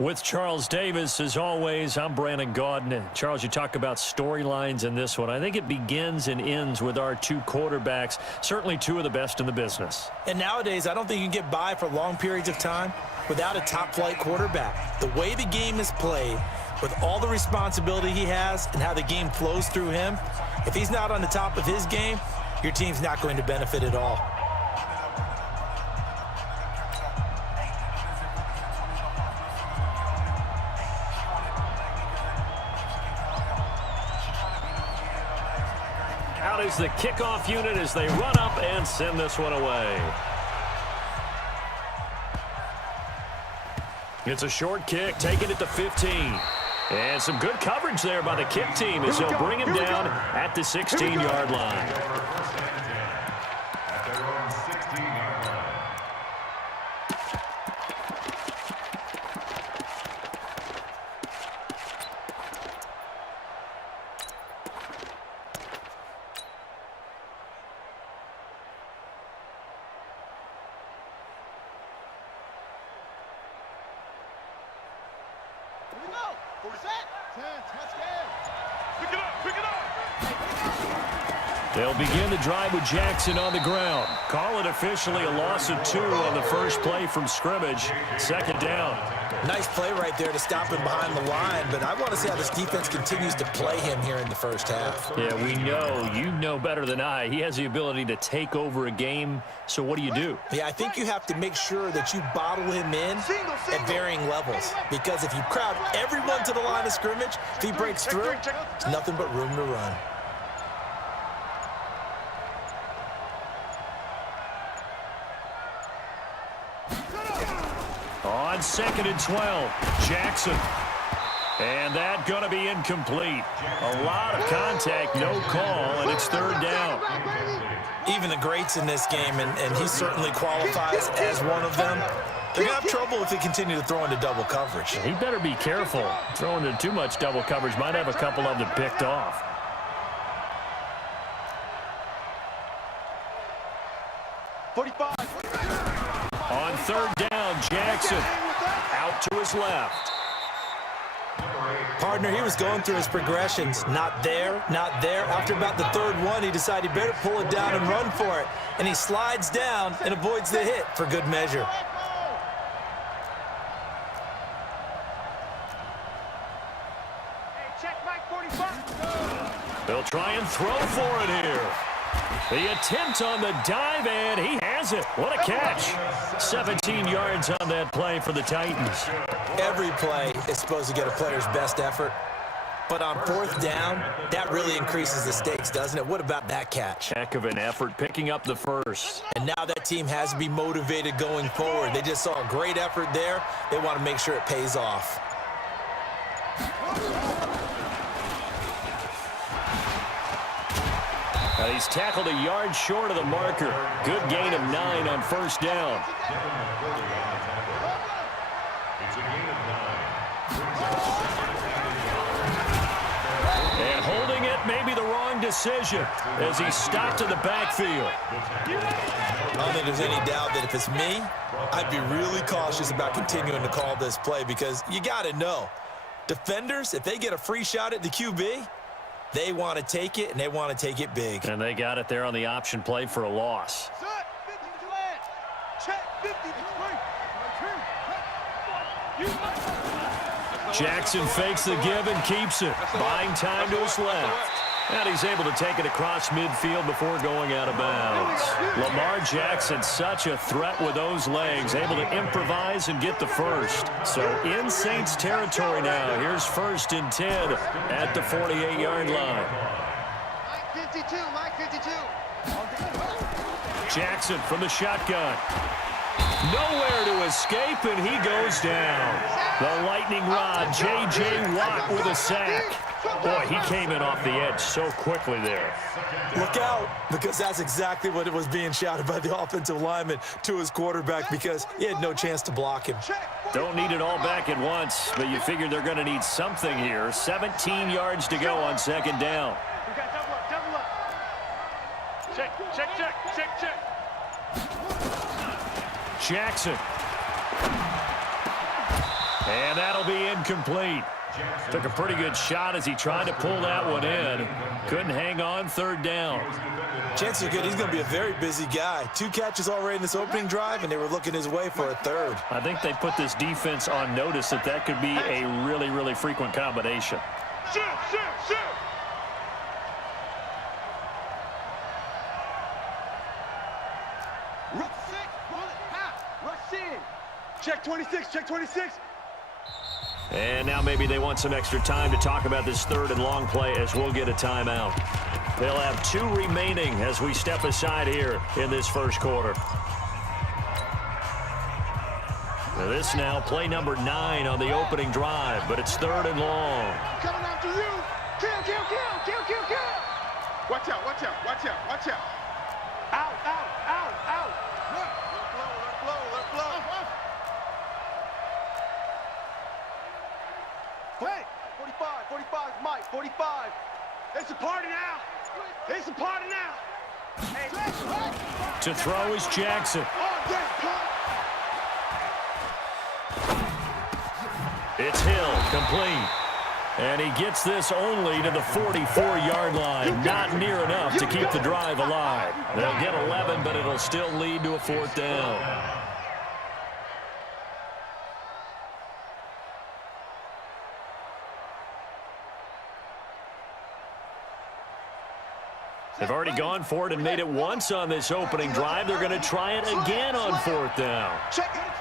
With Charles Davis, as always, I'm Brandon Gaudin. Charles, you talk about storylines in this one. I think it begins and ends with our two quarterbacks, certainly two of the best in the business. And nowadays, I don't think you can get by for long periods of time without a top-flight quarterback. The way the game is played, with all the responsibility he has and how the game flows through him, if he's not on the top of his game, your team's not going to benefit at all. Out is the kickoff unit as they run up and send this one away. It's a short kick, taking it to 15. And some good coverage there by the kick team as they'll bring him down at the 16-yard line. They'll begin the drive with Jackson on the ground. Call it officially a loss of 2 on the first play from scrimmage. Second down. Nice play right there to stop him behind the line, but I want to see how this defense continues to play him here in the first half. Yeah, we know. You know better than I. He has the ability to take over a game, so what do? Yeah, I think you have to make sure that you bottle him in at varying levels, because if you crowd everyone to the line of scrimmage, if he breaks through, there's nothing but room to run. On 2nd and 12, Jackson. And that going to be incomplete. A lot of contact, no call, and it's third down. Even the greats in this game, and he certainly qualifies as one of them, they're going to have trouble if they continue to throw into double coverage. He better be careful. Throwing into too much double coverage might have a couple of them picked off. On third down, Jackson out to his left. Partner, he was going through his progressions. Not there, not there. After about the third one, he decided he better pull it down and run for it. And he slides down and avoids the hit for good measure. They'll try and throw for it here. The attempt on the dive, and he has it. What a catch. 17 yards on that play for the Titans. Every play is supposed to get a player's best effort. But on fourth down, that really increases the stakes, doesn't it? What about that catch? Heck of an effort picking up the first. And now that team has to be motivated going forward. They just saw a great effort there. They want to make sure it pays off. He's tackled a yard short of the marker. Good gain of 9 on first down. And holding it may be the wrong decision as he stopped in the backfield. I don't think there's any doubt that if it's me, I'd be really cautious about continuing to call this play, because you got to know, defenders, if they get a free shot at the QB, they want to take it, and they want to take it big. And they got it there on the option play for a loss. Jackson fakes the give and keeps it. Buying time to his left. And he's able to take it across midfield before going out of bounds. Lamar Jackson, such a threat with those legs, able to improvise and get the first. So in Saints territory now. Here's 1st and 10 at the 48-yard line. Mike 52. Jackson from the shotgun. Nowhere to escape, and he goes down. The lightning rod, J.J. Watt with a sack. Boy, he came in off the edge so quickly there. Look out, because that's exactly what it was being shouted by the offensive lineman to his quarterback, because he had no chance to block him. Don't need it all back at once, but you figure they're going to need something here. 17 yards to go on 2nd down. We got double up. Check. Jackson. And that'll be incomplete. Took a pretty good shot as he tried to pull that one in. Couldn't hang on, third down. Chances are good he's going to be a very busy guy. 2 catches already in this opening drive, and they were looking his way for a third. I think they put this defense on notice that that could be a really, really frequent combination. Shoot, shoot, shoot. Rush 6, bullet, half, rush in. Check 26, check 26. And now maybe they want some extra time to talk about this third and long play as we'll get a timeout. They'll have 2 remaining as we step aside here in this first quarter. Now this now play number 9 on the opening drive, but it's third and long. Coming after you. Kill, kill, kill, kill, kill, kill. Watch out, watch out, watch out, watch out. Out, out, out, out. Let flow, let flow, let flow. Wait, 45, 45, Mike, 45. It's a party now. It's a party now. Hey, To throw is Jackson. It's Hill, complete. And he gets this only to the 44-yard line. Not near enough to keep the drive alive. They'll get 11, but it'll still lead to a 4th down. They've already gone for it and made it once on this opening drive. They're going to try it again on 4th down. check, check,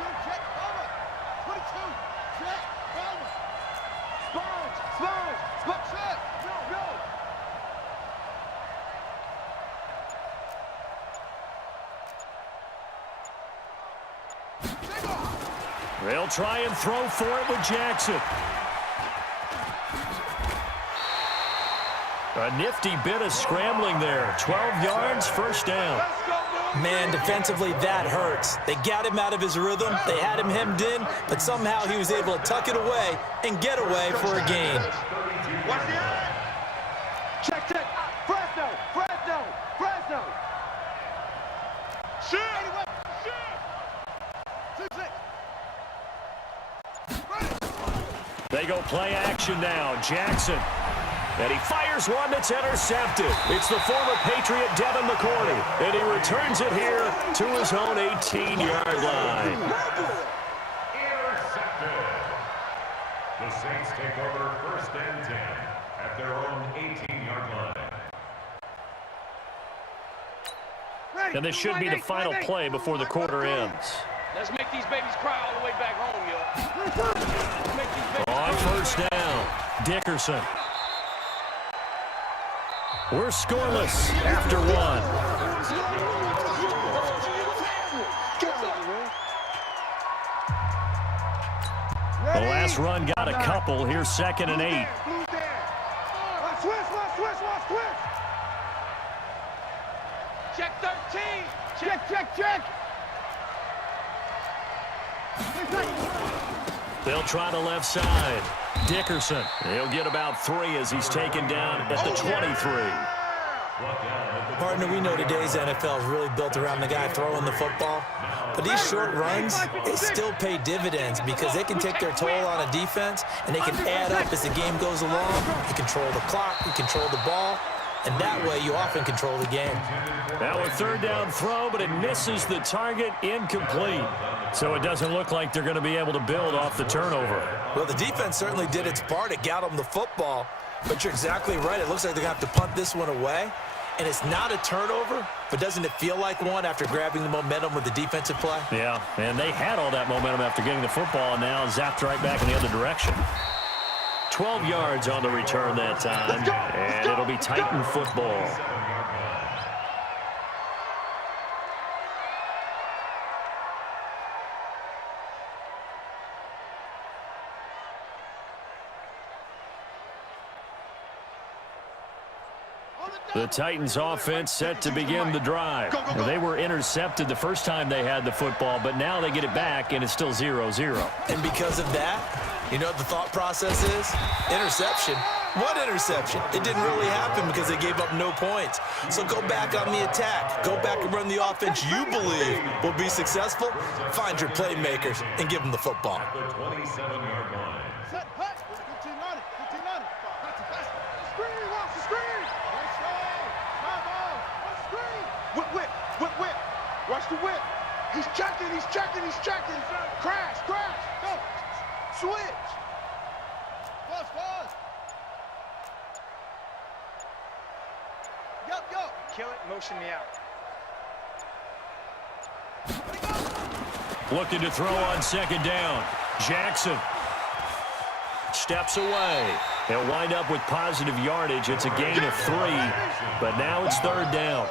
over. 22, check, over. Sponge, sponge, sponge, check. Go, They'll try and throw for it with Jackson. A nifty bit of scrambling there. 12 yards, first down. Man, defensively, that hurts. They got him out of his rhythm. They had him hemmed in, but somehow he was able to tuck it away and get away for a gain. Watch the eye. Check, check. Fresno, Fresno, Fresno. Shoot. Shoot. They go play action now. Jackson. And he fires one that's intercepted. It's the former Patriot Devin McCourty. And he returns it here to his own 18-yard line. Intercepted. The Saints take over 1st and 10 at their own 18-yard line. And this should be the final play before the quarter ends. Let's make these babies cry all the way back home, yo. Let's make these babies On 1st down, Dickerson. We're scoreless after 1. The last run got a couple. Here's 2nd and 8. check 13. Check, check, check. They'll try the left side. Dickerson. He'll get about 3 as he's taken down at the 23. Partner, we know today's NFL is really built around the guy throwing the football. But these short runs, they still pay dividends because they can take their toll on a defense and they can add up as the game goes along. You control the clock, you control the ball, and that way you often control the game. Now a 3rd down throw, but it misses the target, incomplete. So it doesn't look like they're going to be able to build off the turnover. Well, the defense certainly did its part. It got them the football. But you're exactly right. It looks like they're going to have to punt this one away. And it's not a turnover, but doesn't it feel like one after grabbing the momentum with the defensive play? Yeah, and they had all that momentum after getting the football, and now zapped right back in the other direction. 12 yards on the return that time, and it'll be Titan football. The Titans offense set to begin the drive. They were intercepted the first time they had the football, but now they get it back, and it's still 0-0. And because of that, you know what the thought process is? Interception. What interception? It didn't really happen because they gave up no points. So go back on the attack. Go back and run the offense you believe will be successful. Find your playmakers and give them the football. At the 27-yard line. Set, hut. 15 on it. 15 on it. Screen, watch the screen. Let's go. Come on. Watch the screen. Whip. Watch the whip. He's checking. Crash. Go. Switch. Pause. Yup. Kill it. Motion me out. Looking to throw on second down. Jackson steps away. They'll wind up with positive yardage. It's a gain of 3, but now it's third down.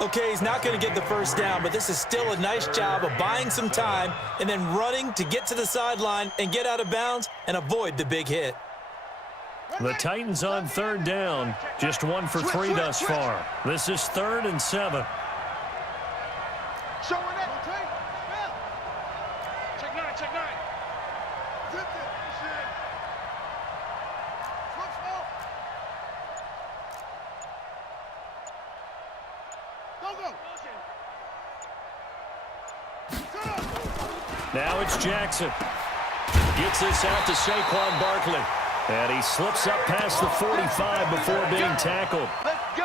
Okay, he's not going to get the first down, but this is still a nice job of buying some time and then running to get to the sideline and get out of bounds and avoid the big hit. The Titans on third down. Just 1 for 3 thus far. This is 3rd and 7. Showing it. Check 9. Zip it. Go. Now it's Jackson. Gets this out to Saquon Barkley. And he slips up past the 45 before being tackled.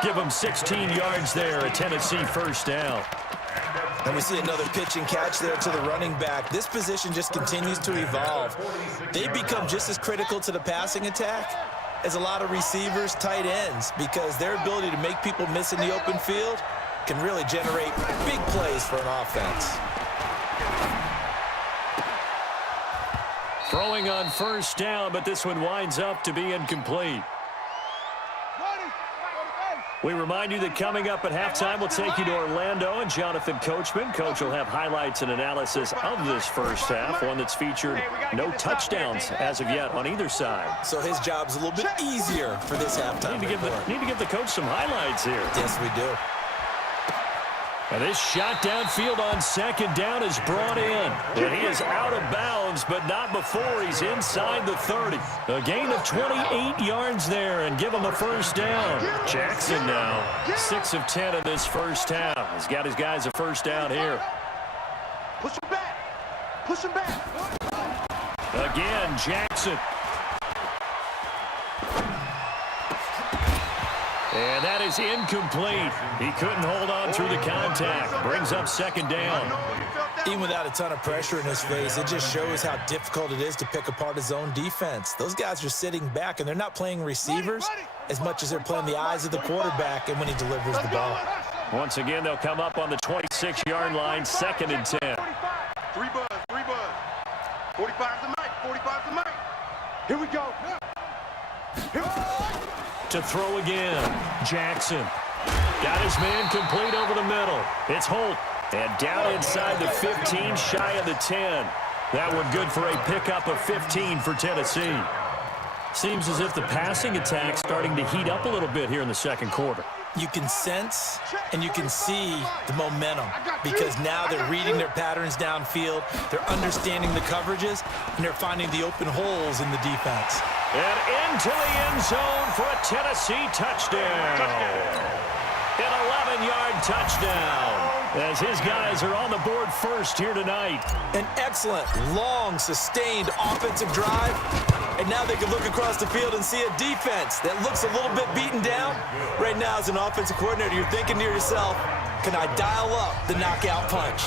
Give him 16 yards there, a Tennessee first down. And we see another pitch and catch there to the running back. This position just continues to evolve. They become just as critical to the passing attack as a lot of receivers, tight ends, because their ability to make people miss in the open field can really generate big plays for an offense. Throwing on first down, but this one winds up to be incomplete. We remind you that coming up at halftime, we'll take you to Orlando and Jonathan Coachman. Coach will have highlights and analysis of this first half, one that's featured no touchdowns as of yet on either side. So his job's a little bit easier for this halftime. Need to give the coach some highlights here. Yes, we do. And this shot downfield on second down is brought in. And he is out of bounds, but not before he's inside the 30. A gain of 28 yards there and give him a first down. Jackson now 6 of 10 in this first half. He's got his guys a first down here. Push him back. Again, Jackson. And that is incomplete. He couldn't hold on through the contact. Brings up second down. Even without a ton of pressure in his face, it just shows how difficult it is to pick apart his own defense. Those guys are sitting back, and they're not playing receivers as much as they're playing the eyes of the quarterback and when he delivers the ball. Once again, they'll come up on the 26-yard line, 2nd and 10. 3 buzz. 45's the mic. Here we go. To throw again, Jackson. Got his man complete over the middle. It's Holt. And down inside the 15, shy of the 10. That one good for a pickup of 15 for Tennessee. Seems as if the passing attack's starting to heat up a little bit here in the second quarter. You can sense and you can see the momentum because now they're reading their patterns downfield, they're understanding the coverages, and they're finding the open holes in the defense. And into the end zone for a Tennessee touchdown. An 11-yard touchdown as his guys are on the board first here tonight. An excellent, long, sustained offensive drive. And now they can look across the field and see a defense that looks a little bit beaten down. Right now, as an offensive coordinator, you're thinking to yourself, can I dial up the knockout punch?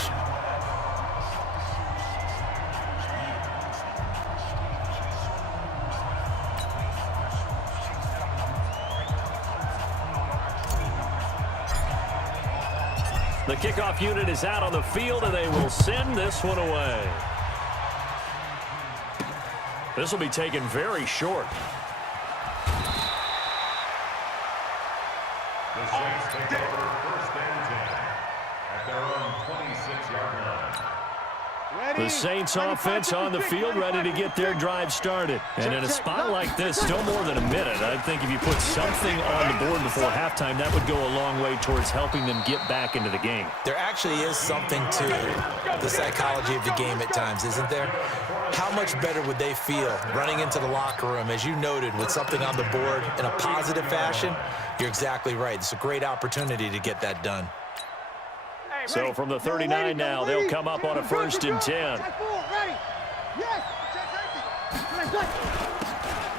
The kickoff unit is out on the field, and they will send this one away. This will be taken very short. The Saints take over 1st and 10 at their own 26-yard line. The Saints offense on the field, ready to get their drive started. And in a spot like this, still more than a minute. I think if you put something on the board before halftime, that would go a long way towards helping them get back into the game. There actually is something to the psychology of the game at times, isn't there? How much better would they feel running into the locker room, as you noted, with something on the board in a positive fashion? You're exactly right. It's a great opportunity to get that done. So from the 39 now, they'll come up on a 1st and 10.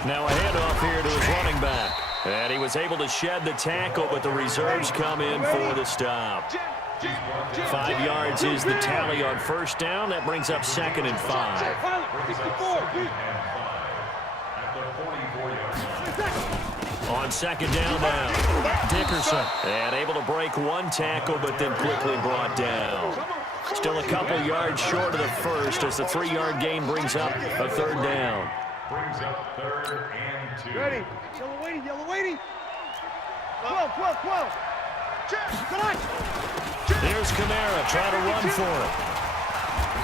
Now a handoff here to his running back. And he was able to shed the tackle, but the reserves come in for the stop. 5 yards is the tally on 1st down. That brings up 2nd and 5. On 2nd down now, Dickerson. And able to break 1 tackle, but then quickly brought down. Still a couple yards short of the 1st as the 3-yard gain brings up a 3rd down. Brings up 3rd and 2. Ready. Yellow waiting, yellow waiting. 12. Here's Kamara trying to run for it.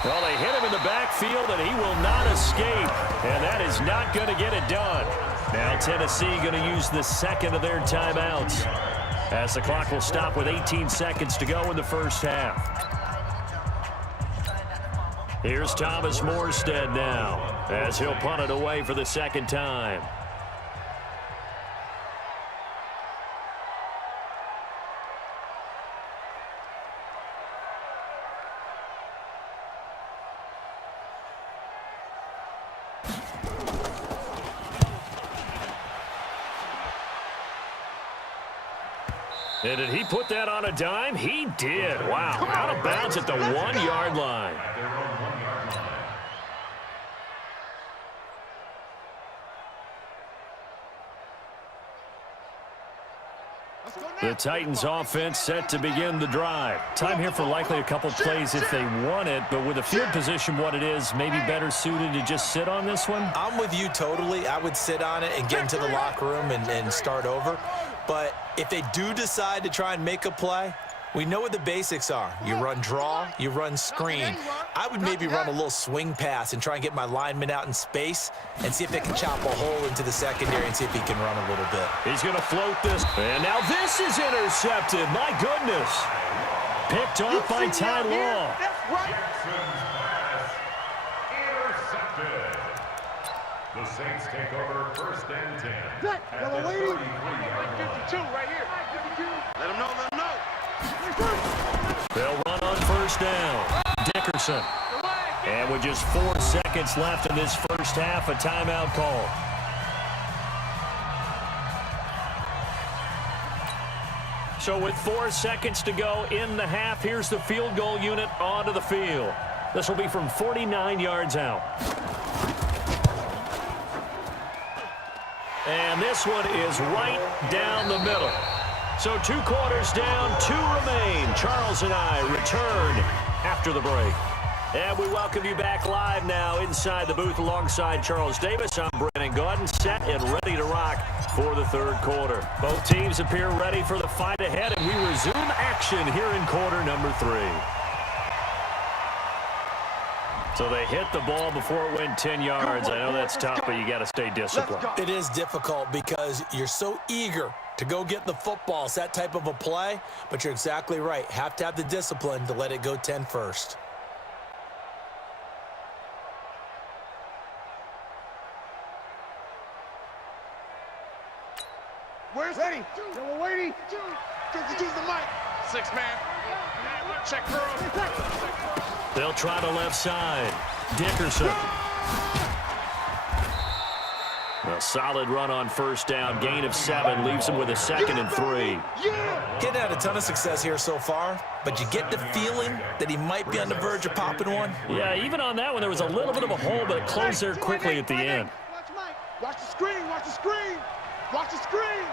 Well, they hit him in the backfield, and he will not escape. And that is not going to get it done. Now Tennessee going to use the 2nd of their timeouts, as the clock will stop with 18 seconds to go in the 1st half. Here's Thomas Morstead now, as he'll punt it away for the 2nd time. And did he put that on a dime? He did. Wow. Out of bounds at the 1-yard line. The Titans offense set to begin the drive. Time here for likely a couple plays if they want it, but with the field position what it is, maybe better suited to just sit on this one? I'm with you totally. I would sit on it and get into the locker room and start over. But if they do decide to try and make a play, we know what the basics are. You run draw, you run screen. I would maybe run a little swing pass and try and get my lineman out in space and see if they can chop a hole into the secondary and see if he can run a little bit. He's going to float this. And now this is intercepted. My goodness. Picked off by Ty Law. Jackson's pass intercepted. The Saints take over 1st and 10. At the 33-yard line. 52 right here. Let him know, let him know. They'll run on 1st down. Dickerson. And with just 4 seconds left in this 1st half, a timeout call. So with 4 seconds to go in the half, here's the field goal unit onto the field. This will be from 49 yards out. And this one is right down the middle. So 2 quarters down, 2 remain. Charles and I return after the break. And we welcome you back live now inside the booth alongside Charles Davis. I'm Brandon Gordon, set and ready to rock for the 3rd quarter. Both teams appear ready for the fight ahead, and we resume action here in quarter number 3. So they hit the ball before it went 10 yards. I know that's tough, but you got to stay disciplined. It is difficult because you're so eager to go get the football. It's that type of a play, but you're exactly right. Have to have the discipline to let it go 10 first. Where's ready? Yellow waiting. 52's the mic. 6 man. Check girl. They'll try the left side. Dickerson. A solid run on 1st down. Gain of 7 leaves him with a 2nd and 3. Getting had a ton of success here so far, but you get the feeling that he might be on the verge of popping one. Yeah, even on that one, there was a little bit of a hole, but it closed there quickly at the end. Watch the screen, watch the screen. Watch the screen.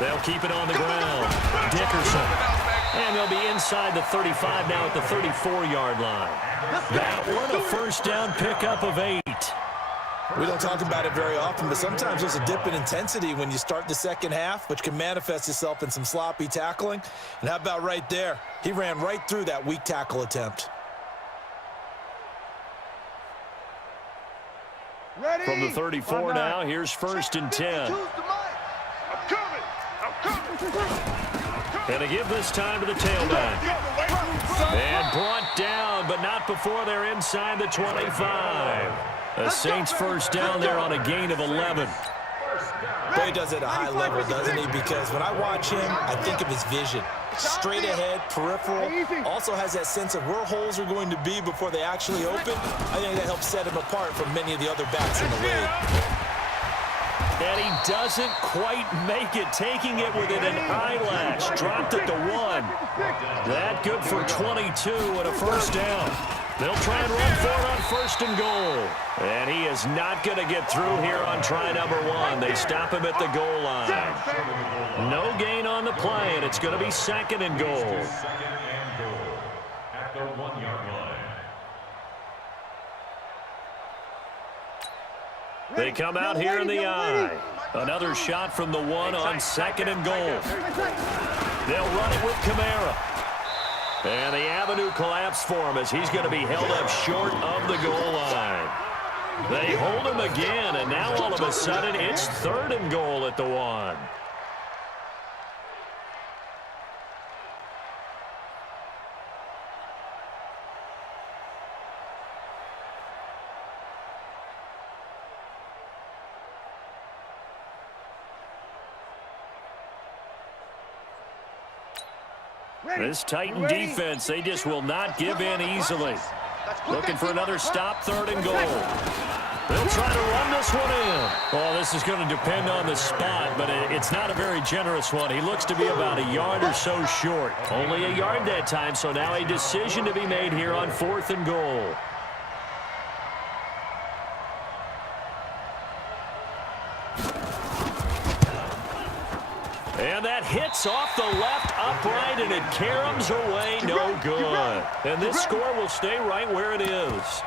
They'll keep it on the ground. Dickerson. And they'll be inside the 35 now at the 34-yard line. That one, a 1st down pickup of 8. We don't talk about it very often, but sometimes there's a dip in intensity when you start the 2nd half, which can manifest itself in some sloppy tackling. And how about right there? He ran right through that weak tackle attempt. From the 34 now, here's 1st and 10. I'm coming. And to give this time to the tailback. And brought down, but not before they're inside the 25. The Saints 1st down there on a gain of 11. He does it at a high level, doesn't he? Because when I watch him, I think of his vision. Straight ahead, peripheral, also has that sense of where holes are going to be before they actually open. I think that helps set him apart from many of the other backs in the league. And he doesn't quite make it, taking it within an eyelash. Dropped it to 1. That good for 22 and a 1st down. They'll try and run for it on 1st and goal. And he is not going to get through here on try number 1. They stop him at the goal line. No gain on the play, and it's going to be 2nd and goal. 2nd and goal at the 1-yard line. They come out here in the eye. Another shot from the 1 on 2nd and goal. They'll run it with Kamara. And the avenue collapsed for him as he's going to be held up short of the goal line. They hold him again, and now all of a sudden it's 3rd and goal at the 1. This Titan defense, they just will not give in easily. Looking for another stop, 3rd and goal. They'll try to run this one in. Oh, this is going to depend on the spot, but it's not a very generous one. He looks to be about a yard or so short. Only a yard that time, so now a decision to be made here on 4th and goal. And that hits off the left upright, and it caroms away, no good. And this score will stay right where it is.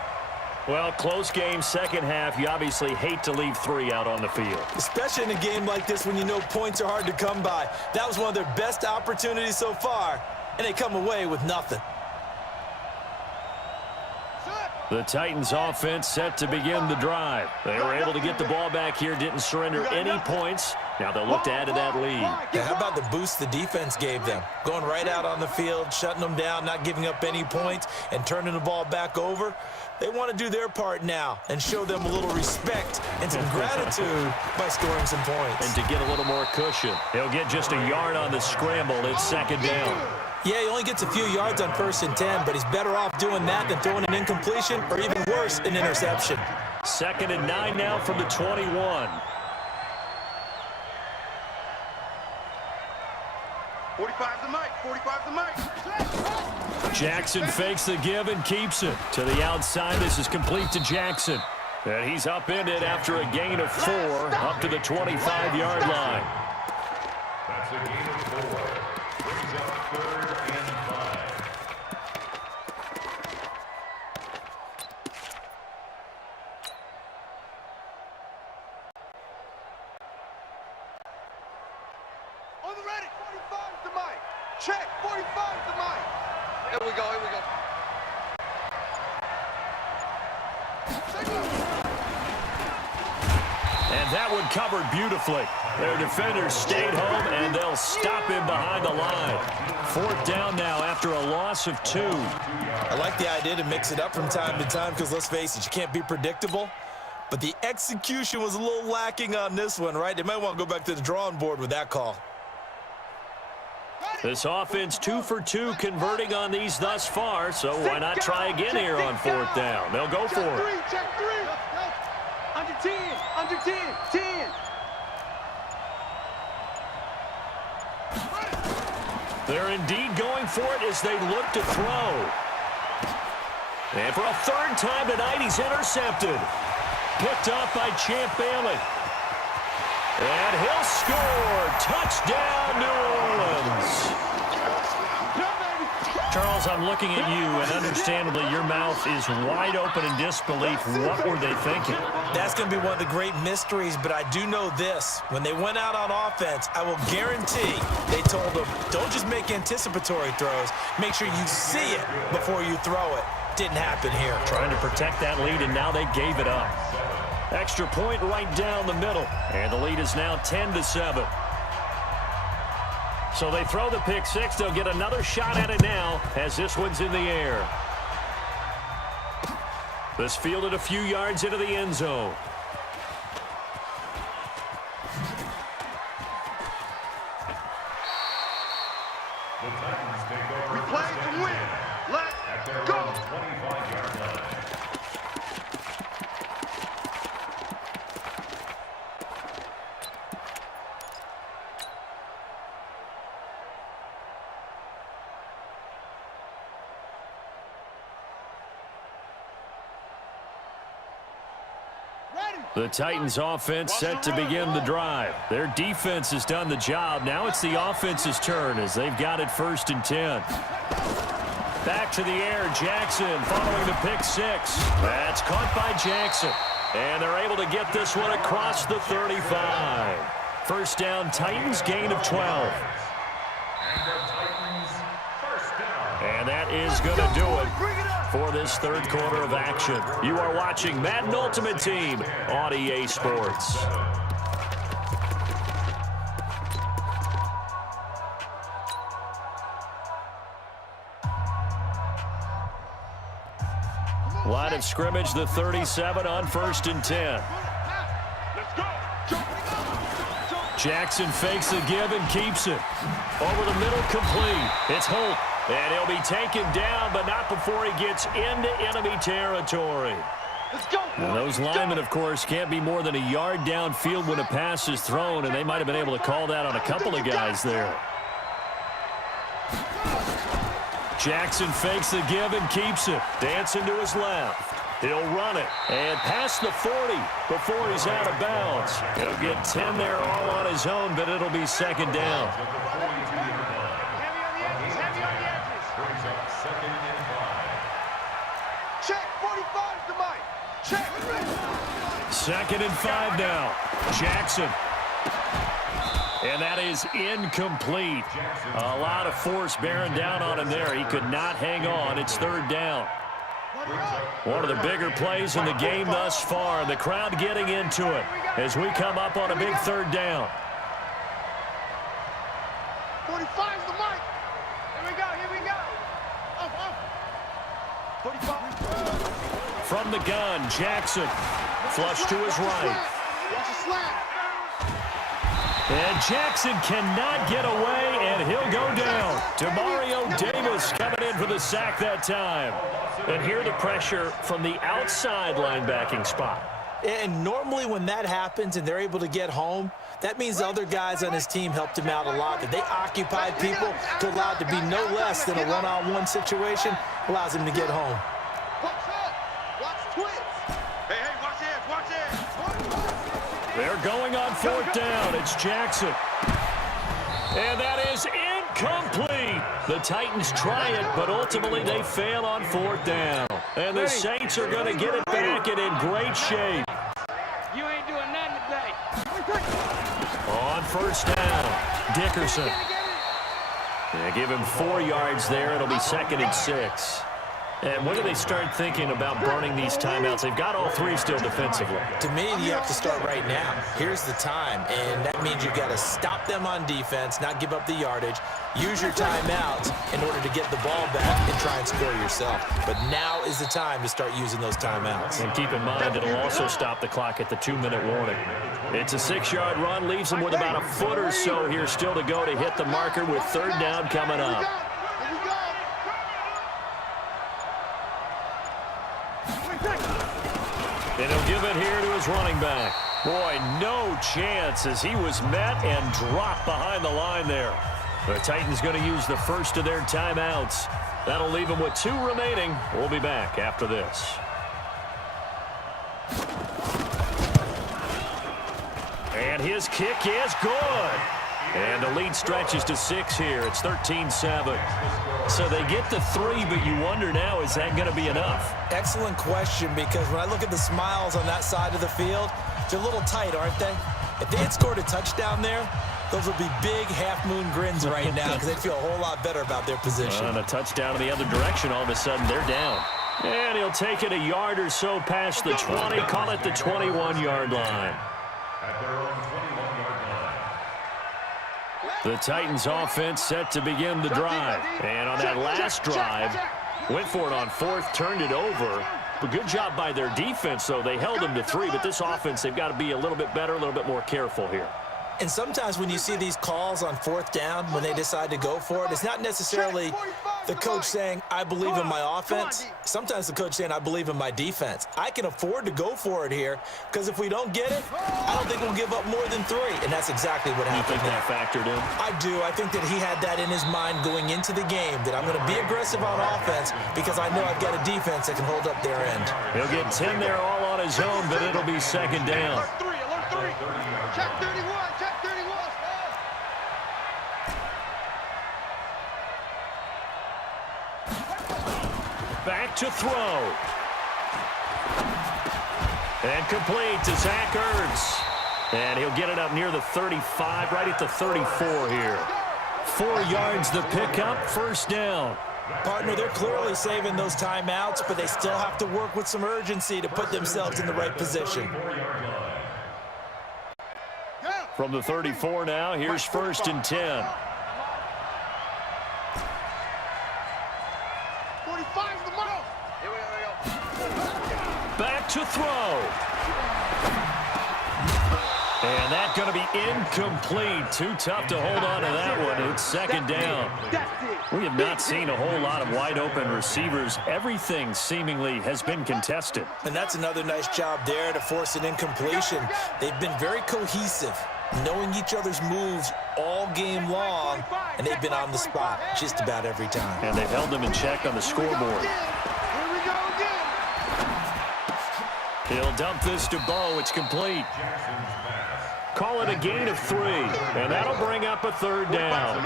Well, close game, 2nd half. You obviously hate to leave 3 out on the field. Especially in a game like this when you know points are hard to come by. That was one of their best opportunities so far, and they come away with nothing. The Titans offense set to begin the drive. They were able to get the ball back here, didn't surrender any points. Now they'll look to add to that lead. Yeah, how about the boost the defense gave them? Going right out on the field, shutting them down, not giving up any points, and turning the ball back over. They want to do their part now and show them a little respect and some gratitude by scoring some points. And to get a little more cushion, he'll get just a yard on the scramble. It's 2nd down. Yeah, he only gets a few yards on 1st and 10, but he's better off doing that than throwing an incompletion or even worse, an interception. 2nd and 9 now from the 21. 45 the mic. 45 the mic. Jackson fakes the give and keeps it. To the outside, this is complete to Jackson. And he's upended after a gain of 4 up to the 25-yard line. That's a gain of 4. Brings up 3rd and 5. On the ready. 45 the mic. Check. 45 the mic. Here we go. Here we go. And that one covered beautifully. Their defenders stayed home, and they'll stop him behind the line. 4th down now after a loss of 2. I like the idea to mix it up from time to time because, let's face it, you can't be predictable. But the execution was a little lacking on this one, right? They might want to go back to the drawing board with that call. This offense 2 for 2 converting on these thus far, so why not try again here on 4th down? They'll go for it. Check 3. Under 10. Under 10. 10. They're indeed going for it as they look to throw. And for a 3rd time tonight, he's intercepted. Picked up by Champ Bailey. And he'll score. Touchdown, New Orleans. Charles, I'm looking at you, and understandably, your mouth is wide open in disbelief. What were they thinking? That's going to be one of the great mysteries, but I do know this. When they went out on offense, I will guarantee they told them, don't just make anticipatory throws. Make sure you see it before you throw it. Didn't happen here. Trying to protect that lead, and now they gave it up. Extra point right down the middle. And the lead is now 10-7. So they throw the pick six. They'll get another shot at it now as this one's in the air. This fielded a few yards into the end zone. The Titans take over. We play to win. Let's at their go. own 25-yard line. The Titans offense set to begin the drive. Their defense has done the job. Now it's the offense's turn as they've got it 1st and 10. Back to the air, Jackson following the pick six. That's caught by Jackson. And they're able to get this one across the 35. First down, Titans, gain of 12. And the Titans first down. And that is going to do it for this third quarter of action. You are watching Madden Ultimate Team on EA Sports. Line of scrimmage, the 37 on 1st and 10. Jackson fakes the give and keeps it. Over the middle, complete. It's Holt. And he'll be taken down, but not before he gets into enemy territory. Let's go. And those linemen, of course, can't be more than a yard downfield when a pass is thrown, and they might have been able to call that on a couple of guys there. Jackson fakes the give and keeps it. Dancing to his left. He'll run it. And past the 40 before he's out of bounds. He'll get 10 there all on his own, but it'll be 2nd down. Brings up 2nd and 5. Check. 45 to Mike. Check. 2nd and 5 now. Jackson. And that is incomplete. A lot of force bearing down on him there. He could not hang on. It's 3rd down. One of the bigger plays in the game thus far. The crowd getting into it as we come up on a big 3rd down. 45's the mic. Here we go. Here we go. Up. 45. From the gun, Jackson. Flush to his right. Watch the slap. And Jackson cannot get away, and he'll go down. Demario Davis coming in for the sack that time. And here the pressure from the outside linebacking spot. And normally when that happens and they're able to get home, that means the other guys on his team helped him out a lot. That they occupied people to allow it to be no less than a one-on-one situation, allows him to get home. Watch up. Watch twits. Hey, watch this. Watch this. They're going on 4th down. It's Jackson. And that is incomplete. The Titans try it, but ultimately they fail on 4th down. And the Saints are going to get it back and in great shape. You ain't doing nothing today. On 1st down, Dickerson. Yeah, give him 4 yards there. It'll be 2nd and 6. And when do they start thinking about burning these timeouts? They've got all 3 still defensively. To me, you have to start right now. Here's the time, and that means you've got to stop them on defense, not give up the yardage, use your timeouts in order to get the ball back and try and score yourself. But now is the time to start using those timeouts. And keep in mind, it'll also stop the clock at the 2-minute warning. It's a 6-yard run, leaves them with about a foot or so here still to go to hit the marker with 3rd down coming up. And he'll give it here to his running back. Boy, no chance as he was met and dropped behind the line there. The Titans going to use the first of their timeouts. That'll leave them with 2 remaining. We'll be back after this. And his kick is good. And the lead stretches to 6 here. It's 13-7. So they get to 3, but you wonder now, is that going to be enough? Excellent question, because when I look at the smiles on that side of the field, they're a little tight, aren't they? If they had scored a touchdown there, those would be big half-moon grins right now because they'd feel a whole lot better about their position. And a touchdown in the other direction, all of a sudden they're down. And he'll take it a yard or so past the 20, call it the 21-yard line. At their own 21-yard line. The Titans offense set to begin the drive. And on that last drive, went for it on fourth, turned it over. But good job by their defense, though. They held them to 3, but this offense, they've got to be a little bit better, a little bit more careful here. And sometimes when you see these calls on fourth down, when they decide to go for it, it's not necessarily the coach saying, I believe in my offense. Sometimes the coach saying, I believe in my defense. I can afford to go for it here because if we don't get it, I don't think we'll give up more than 3. And that's exactly what happened. You think that factored in? I do. I think that he had that in his mind going into the game, that I'm going to be aggressive on offense because I know I've got a defense that can hold up their end. He'll get 10 there all on his own, but it'll be second down. Alert 3. Check 31. Check 31. Back to throw. And complete to Zach Ertz. And he'll get it up near the 35, right at the 34 here. 4 yards the pickup, first down. Partner, they're clearly saving those timeouts, but they still have to work with some urgency to put themselves in the right position. From the 34 now, here's first and 10. 45's the mark. Here we go. Back to throw. And that's going to be incomplete. Too tough to hold on to that one. It's second down. We have not seen a whole lot of wide-open receivers. Everything seemingly has been contested. And that's another nice job there to force an incompletion. They've been very cohesive, knowing each other's moves all game long, and they've been on the spot just about every time. And they've held them in check on the scoreboard. Here we go again. He'll dump this to Bo. It's complete. Call it a gain of 3, and that'll bring up a third down.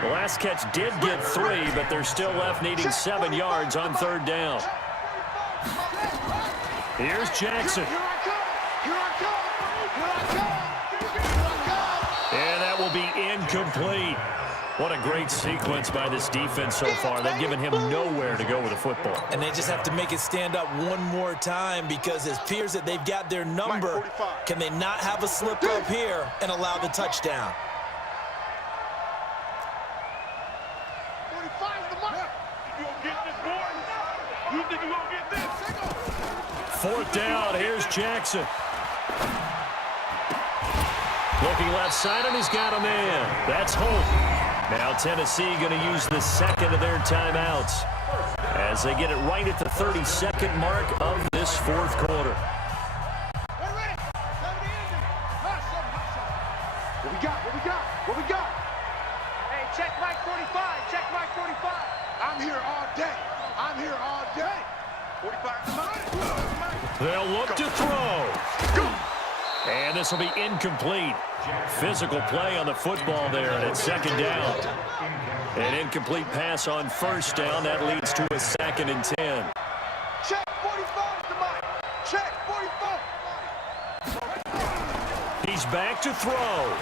The last catch did get 3, but they're still left needing 7 yards on third down. Here's Jackson. Here I come. Here I come. Here I come. Here I come. And that will be incomplete. What a great sequence by this defense so far. They've given him nowhere to go with the football. And they just have to make it stand up one more time because it appears that they've got their number. Can they not have a slip up here and allow the touchdown? 45's the mark. You gonna get this, boy? You think you gonna get this? Fourth down, here's Jackson. Looking left side, and he's got a man. That's Holt. Now Tennessee going to use the second of their timeouts as they get it right at the 32nd mark of this fourth quarter. What we got? What we got? What we got? Hey, check Mike 45. Check Mike 45. I'm here all day. I'm here all day. 45's the mark. They'll look to throw. And this will be incomplete. Physical play on the football there, and it's second down. An incomplete pass on first down. That leads to a 2nd and 10. Check 45's the mark. Check 45. He's back to throw.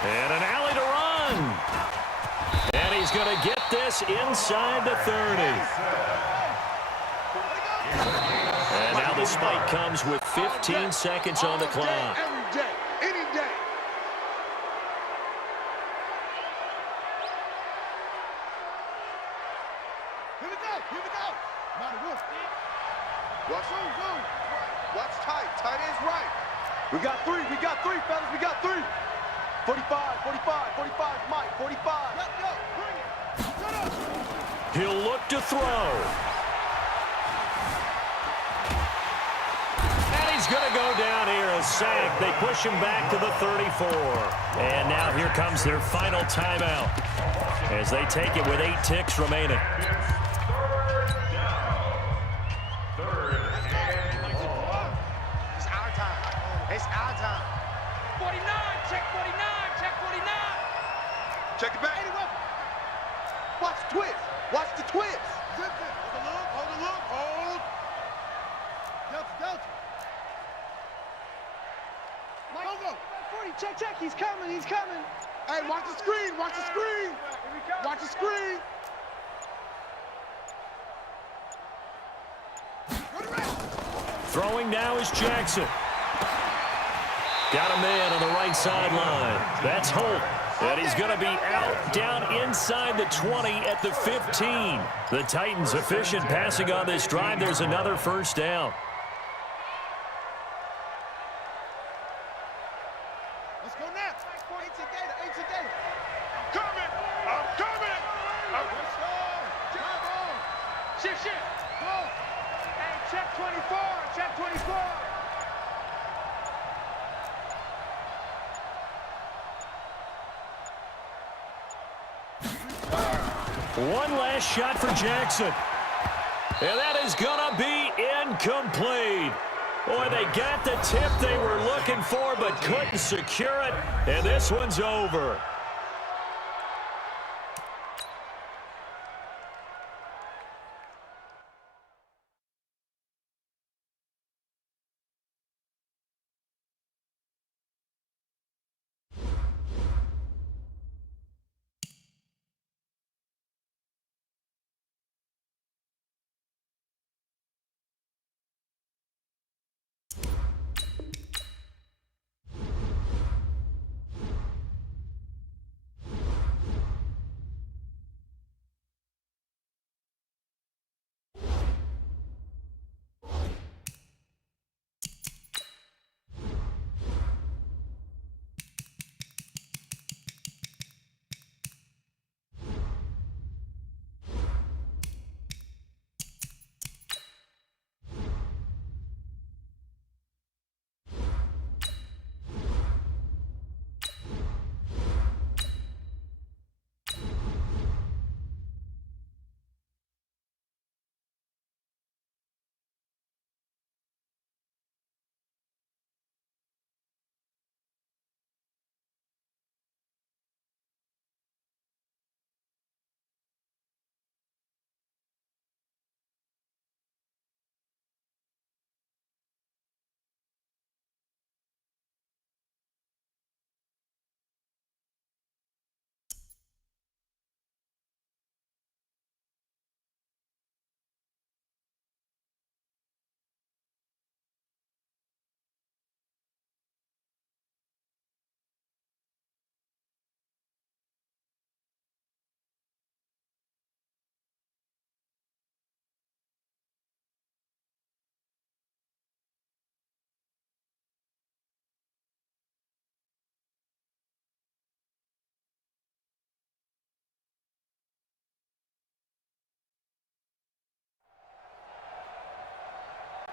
And an alley to run. And he's going to get this inside the 30. And now the spike comes with 15 seconds on the clock. Every day, any day. Here we go. Here we go. Madden, look. Watch tight. Tight is right. We got 3. We got 3, fellas. We got 3. 45, 45, 45, Mike, 45. Let's go. Bring it. Shut up. He'll look to throw. He's going to go down here, a sack. They push him back to the 34. And now here comes their final timeout as they take it with 8 ticks remaining. Third and long. It's our time. It's our time. 49. Check 49. Check 49. Check it back. Watch the twist. Watch the twist. Zip it. Hold the look. Hold. Delta. Go. 40. Check. He's coming. He's coming. Hey, watch the screen. Watch the screen. Watch the screen. Throwing now is Jackson. Got a man on the right sideline. That's Holt. And he's going to be out down inside the 20 at the 15. The Titans efficient passing on this drive. There's another first down. Let's go next. 18 Gator, 18 Gator. I'm coming. I'm coming. Let's go. Drive on. Shift. Go. Hey, check 24. Check 24. One last shot for Jackson. And that is going to be incomplete. Boy, they got the tip they were looking for but couldn't secure it. And this one's over.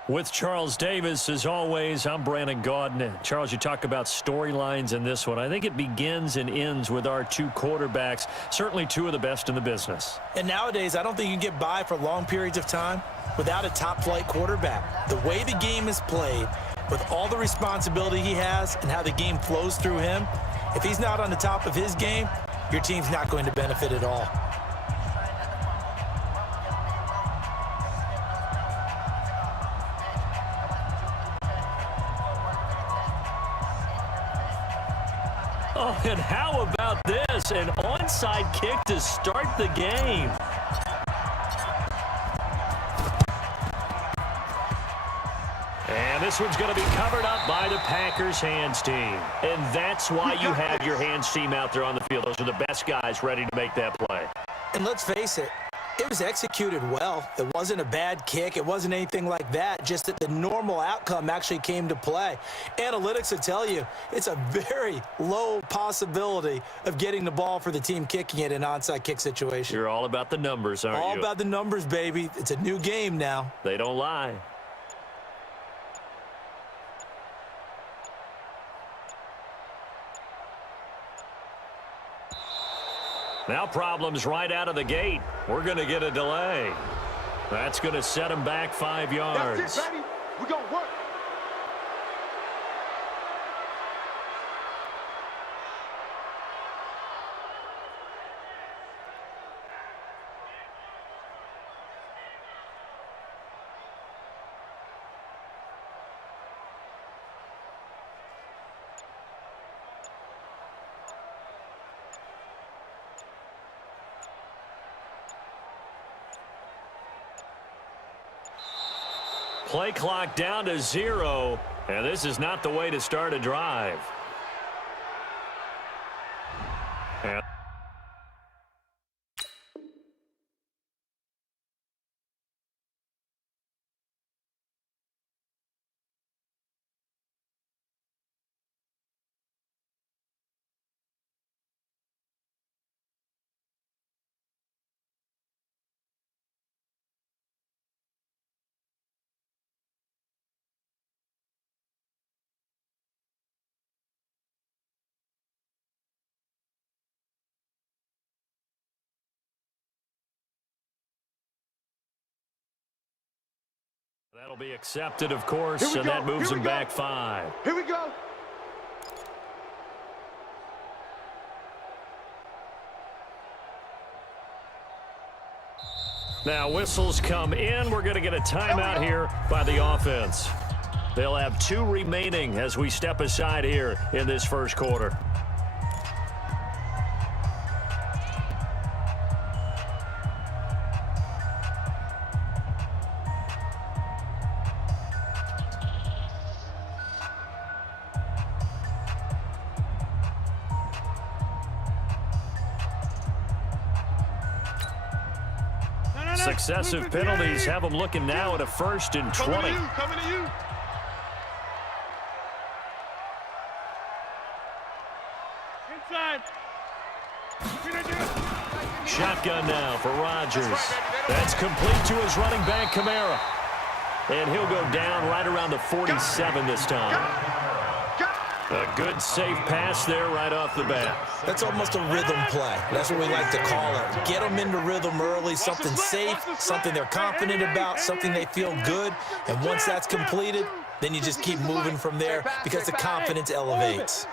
With Charles Davis, as always, I'm Brandon Gaudin. Charles, you talk about storylines in this one. I think it begins and ends with our two quarterbacks, certainly two of the best in the business. And nowadays, I don't think you can get by for long periods of time without a top-flight quarterback. The way the game is played, with all the responsibility he has and how the game flows through him, if he's not on the top of his game, your team's not going to benefit at all. Oh, and how about this? An onside kick to start the game. And this one's going to be covered up by the Packers hands team. And that's why you have your hands team out there on the field. Those are the best guys ready to make that play. And let's face it, it was executed well. It wasn't a bad kick. It wasn't anything like that, just that the normal outcome actually came to play. Analytics will tell you it's a very low possibility of getting the ball for the team kicking it in an onside kick situation. You're all about the numbers, aren't you? All about the numbers, baby. It's a new game now. They don't lie. Now problems right out of the gate. We're going to get a delay. That's going to set him back 5 yards. That's it, baby. We're going to work. Play clock down to 0, and this is not the way to start a drive. And that'll be accepted, of course, and that moves him back 5. Here we go. Now whistles come in. We're going to get a timeout here by the offense. They'll have 2 remaining as we step aside here in this first quarter. Successive penalties have them looking now at a 1st and 20. Coming to you. Inside. Shotgun now for Rodgers. That's complete to his running back, Kamara. And he'll go down right around the 47 this time. A good, safe pass there right off the bat. That's almost a rhythm play. That's what we like to call it. Get them into rhythm early, something safe, something they're confident about, something they feel good. And once that's completed, then you just keep moving from there because the confidence elevates.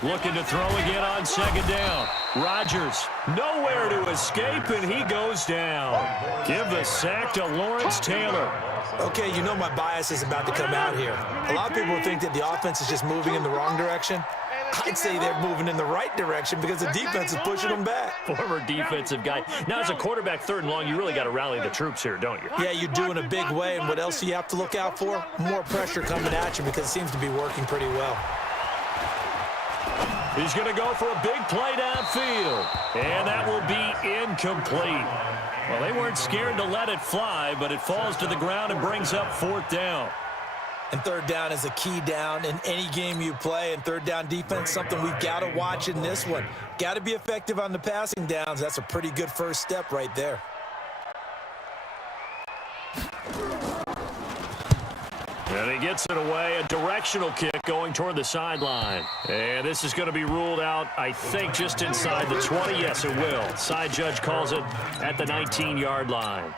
Looking to throw again on 2nd down. Rodgers, nowhere to escape, and he goes down. Give the sack to Lawrence Taylor. Okay, you know my bias is about to come out here. A lot of people think that the offense is just moving in the wrong direction. I'd say they're moving in the right direction because the defense is pushing them back. Former defensive guy. Now, as a quarterback 3rd and long, you really got to rally the troops here, don't you? Yeah, you do in a big way, and what else do you have to look out for? More pressure coming at you because it seems to be working pretty well. He's going to go for a big play downfield, and that will be incomplete. Well, they weren't scared to let it fly, but it falls to the ground and brings up 4th down. And 3rd down is a key down in any game you play, and 3rd down defense, something we've got to watch in this one. Got to be effective on the passing downs. That's a pretty good first step right there. And he gets it away, a directional kick going toward the sideline. And this is going to be ruled out, I think, just inside the 20. Yes, it will. Side judge calls it at the 19-yard line.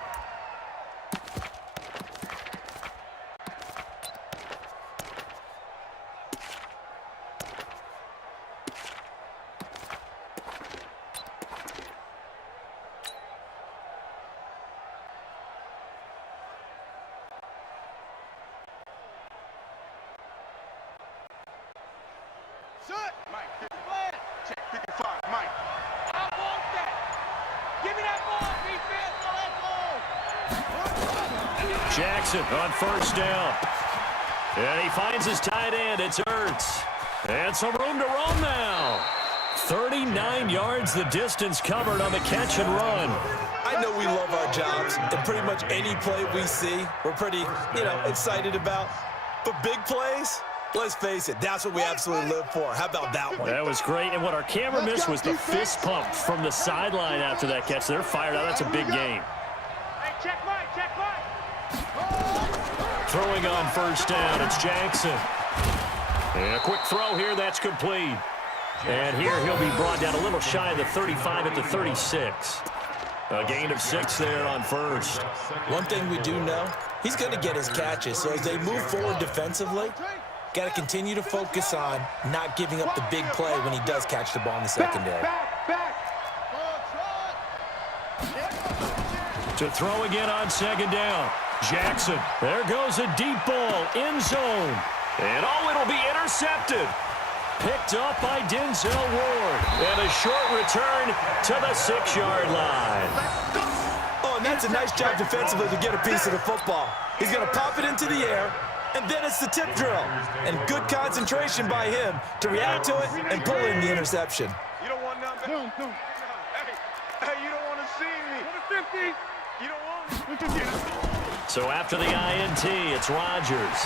Jackson on 1st down. And he finds his tight end. It's Ertz. And some room to roam now. 39 yards the distance covered on the catch and run. I know we love our jobs, and pretty much any play we see, we're pretty, excited about. But big plays, let's face it, that's what we absolutely live for. How about that one? That was great. And what our camera missed was the fist pump from the sideline after that catch. They're fired out. That's a big game. Hey, check Mike, check Mike. Throwing on 1st down, it's Jackson. And a quick throw here, that's complete. And here he'll be brought down a little shy of the 35 at the 36. A gain of 6 there on 1st. One thing we do know, he's going to get his catches. So as they move forward defensively, got to continue to focus on not giving up the big play when he does catch the ball in the secondary. To throw again on 2nd down. Jackson, there goes a deep ball, end zone. And it'll be intercepted. Picked up by Denzel Ward. And a short return to the 6-yard line. and that's a nice job defensively to get a piece of the football. He's going to pop it into the air, and then it's the tip drill. And good concentration by him to react to it and pull in the interception. You don't want nothing. No. Hey, you don't want to see me. 50. You don't want me. So after the INT, it's Rodgers.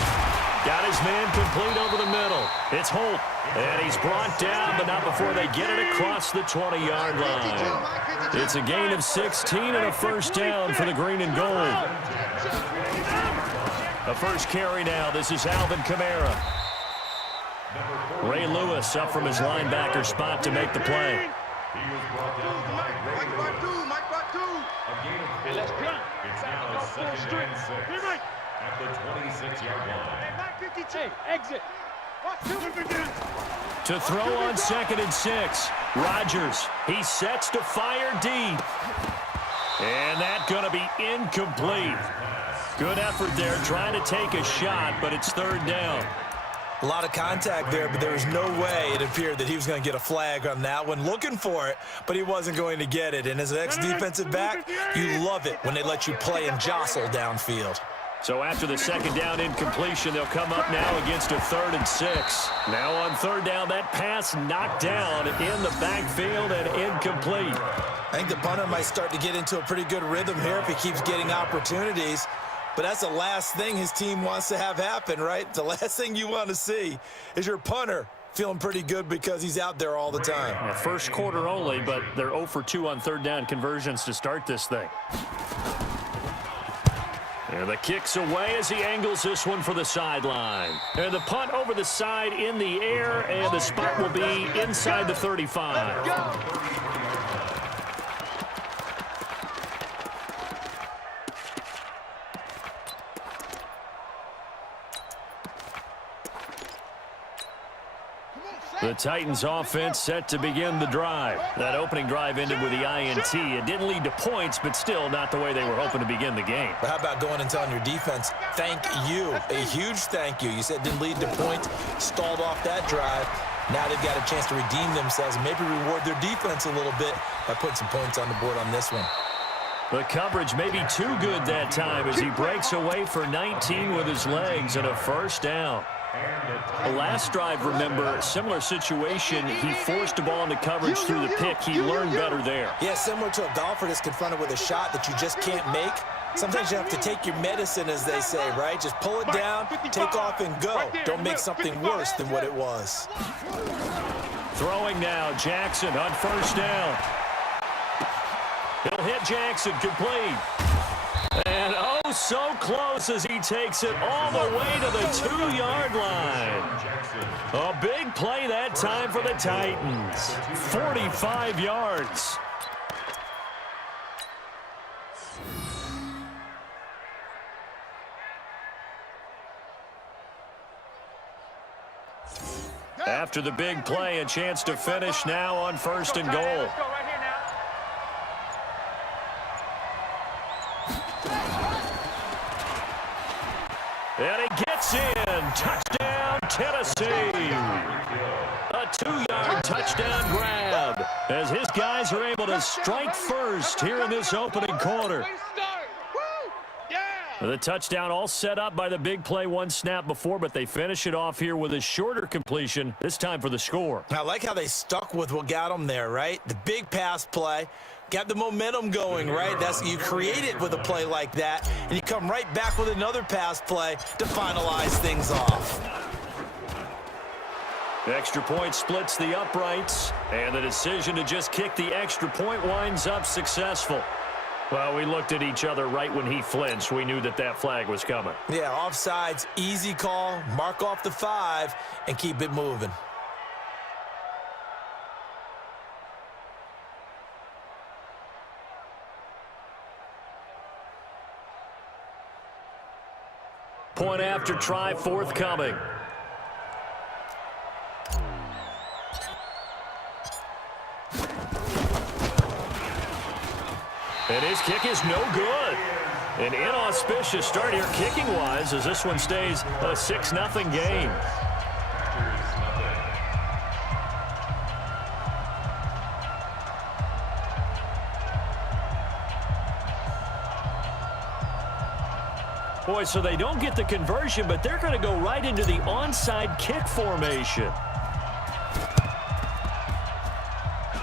Got his man complete over the middle. It's Holt. And he's brought down, but not before they get it across the 20-yard line. It's a gain of 16 and a first down for the green and gold. The first carry now. This is Alvin Kamara. Ray Lewis up from his linebacker spot to make the play. He was brought down by Ray Lewis. A gain of 4. It's now second and 6 at the 26-yard line. Hey, exit. To throw on 2nd and 6. Rodgers, he sets to fire deep. And that's going to be incomplete. Good effort there, trying to take a shot, but it's 3rd down. A lot of contact there, but there was no way it appeared that he was going to get a flag on that one. Looking for it, but he wasn't going to get it. And as an ex-defensive back, you love it when they let you play and jostle downfield. So after the 2nd down incompletion, they'll come up now against a 3rd and 6. Now on 3rd down, that pass knocked down in the backfield and incomplete. I think the punter might start to get into a pretty good rhythm here if he keeps getting opportunities. But that's the last thing his team wants to have happen, right? The last thing you want to see is your punter feeling pretty good because he's out there all the time. Yeah, first quarter only, but they're 0 for 2 on 3rd down conversions to start this thing. And the kick's away as he angles this one for the sideline. And the punt over the side in the air, and the spot will be inside the 35. The Titans offense set to begin the drive. That opening drive ended with the INT. It didn't lead to points, but still not the way they were hoping to begin the game. But how about going and telling your defense, thank you, a huge thank you. You said it didn't lead to points, stalled off that drive. Now they've got a chance to redeem themselves and maybe reward their defense a little bit by putting some points on the board on this one. The coverage may be too good that time as he breaks away for 19 with his legs and a first down. The last drive, remember, similar situation. He forced the ball into coverage through the pick. He learned better there. Yeah, similar to a golfer that's confronted with a shot that you just can't make. Sometimes you have to take your medicine, as they say, right? Just pull it down, take off, and go. Don't make something worse than what it was. Throwing now, Jackson on first down. He'll hit Jackson, complete. And oh, so close as he takes it all the way to the 2-yard line. A big play that time for the Titans. 45 yards. After the big play, a chance to finish now on 1st and goal. Let's go right here now. And he gets in. Touchdown, Tennessee. A 2-yard touchdown grab as his guys are able to strike first here in this opening quarter. The touchdown all set up by the big play one snap before, but they finish it off here with a shorter completion, this time for the score. I like how they stuck with what got them there, right? The big pass play. Got the momentum going, right? That's you create it with a play like that, and you come right back with another pass play to finalize things off. The extra point splits the uprights, and the decision to just kick the extra point winds up successful. Well, we looked at each other right when he flinched. We knew that that flag was coming. Yeah, offsides, easy call, mark off the 5, and keep it moving. Point after try forthcoming. And his kick is no good. An inauspicious start here kicking-wise as this one stays a 6-0 game. Boy, so they don't get the conversion, but they're going to go right into the onside kick formation.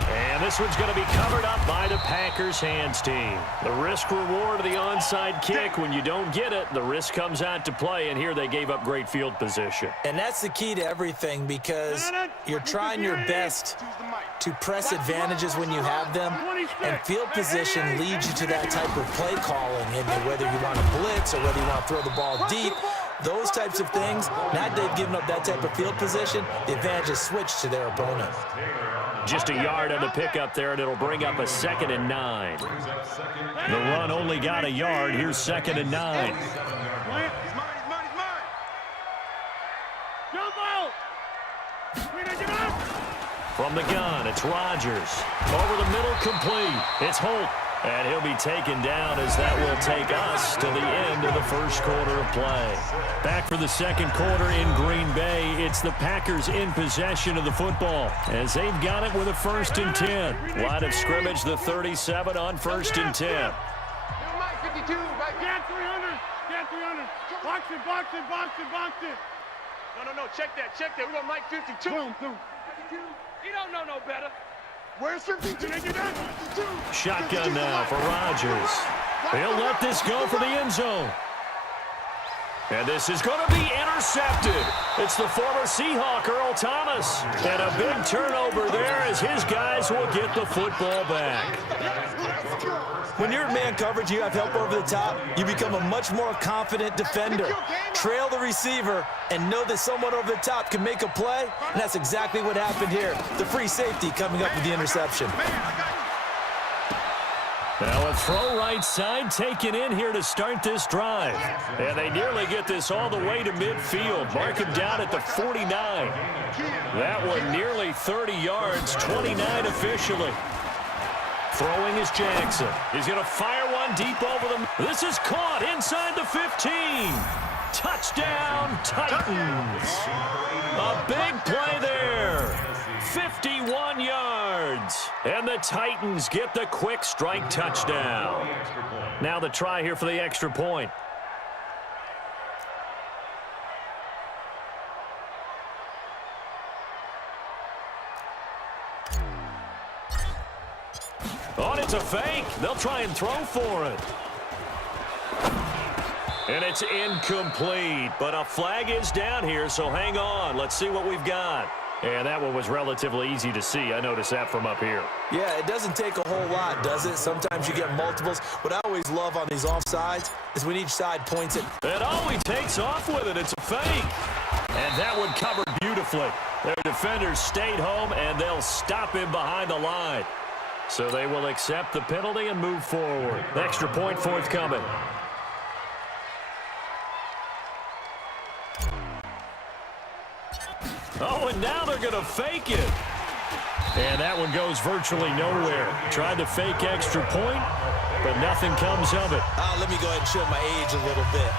And this one's going to be covered up by the Packers hands team. The risk-reward of the onside kick, when you don't get it, the risk comes out to play, and here they gave up great field position. And that's the key to everything, because you're trying your best to press advantages when you have them, and field position leads you to that type of play calling, and whether you want to blitz or whether you want to throw the ball deep, those types of things. Now that they've given up that type of field position, the advantage is switched to their opponent. Just a yard on the pickup there, and it'll bring up a 2nd and 9. The run only got a yard. Here's 2nd and 9. From the gun, it's Rodgers. Over the middle, complete. It's Holt. And he'll be taken down as that will take us to the end of the first quarter of play. Back for the second quarter in Green Bay, it's the Packers in possession of the football as they've got it with a 1st and 10. Line of scrimmage, the 37 on 1st and 10. Get 300. Get 300. Box it, box it, box it, box it. No. Check that. We're going Mike 52. Boom. He don't know no better. Where's 52? Shotgun now for Rodgers. He'll let this go for the end zone. And this is going to be intercepted. It's the former Seahawk, Earl Thomas. And a big turnover there as his guys will get the football back. When you're in man coverage, you have help over the top, you become a much more confident defender. Trail the receiver and know that someone over the top can make a play, and that's exactly what happened here. The free safety coming up with the interception. Now a throw right side taken in here to start this drive. And they nearly get this all the way to midfield. Mark him down at the 49. That one nearly 30 yards, 29 officially. Throwing is Jackson. He's going to fire one deep over them. This is caught inside the 15. Touchdown, Titans. A big play there. 51 yards. And the Titans get the quick strike touchdown. Now the try here for the extra point. Oh, it's a fake. They'll try and throw for it. And it's incomplete, but a flag is down here, so hang on. Let's see what we've got. And that one was relatively easy to see. I noticed that from up here. Yeah, it doesn't take a whole lot, does it? Sometimes you get multiples. What I always love on these offsides is when each side points it. And he takes off with it. It's a fake. And that one covered beautifully. Their defenders stayed home, and they'll stop him behind the line. So they will accept the penalty and move forward. Extra point forthcoming. Oh, and now they're going to fake it. And that one goes virtually nowhere. Tried to fake extra point, but nothing comes of it. Let me go ahead and show my age a little bit.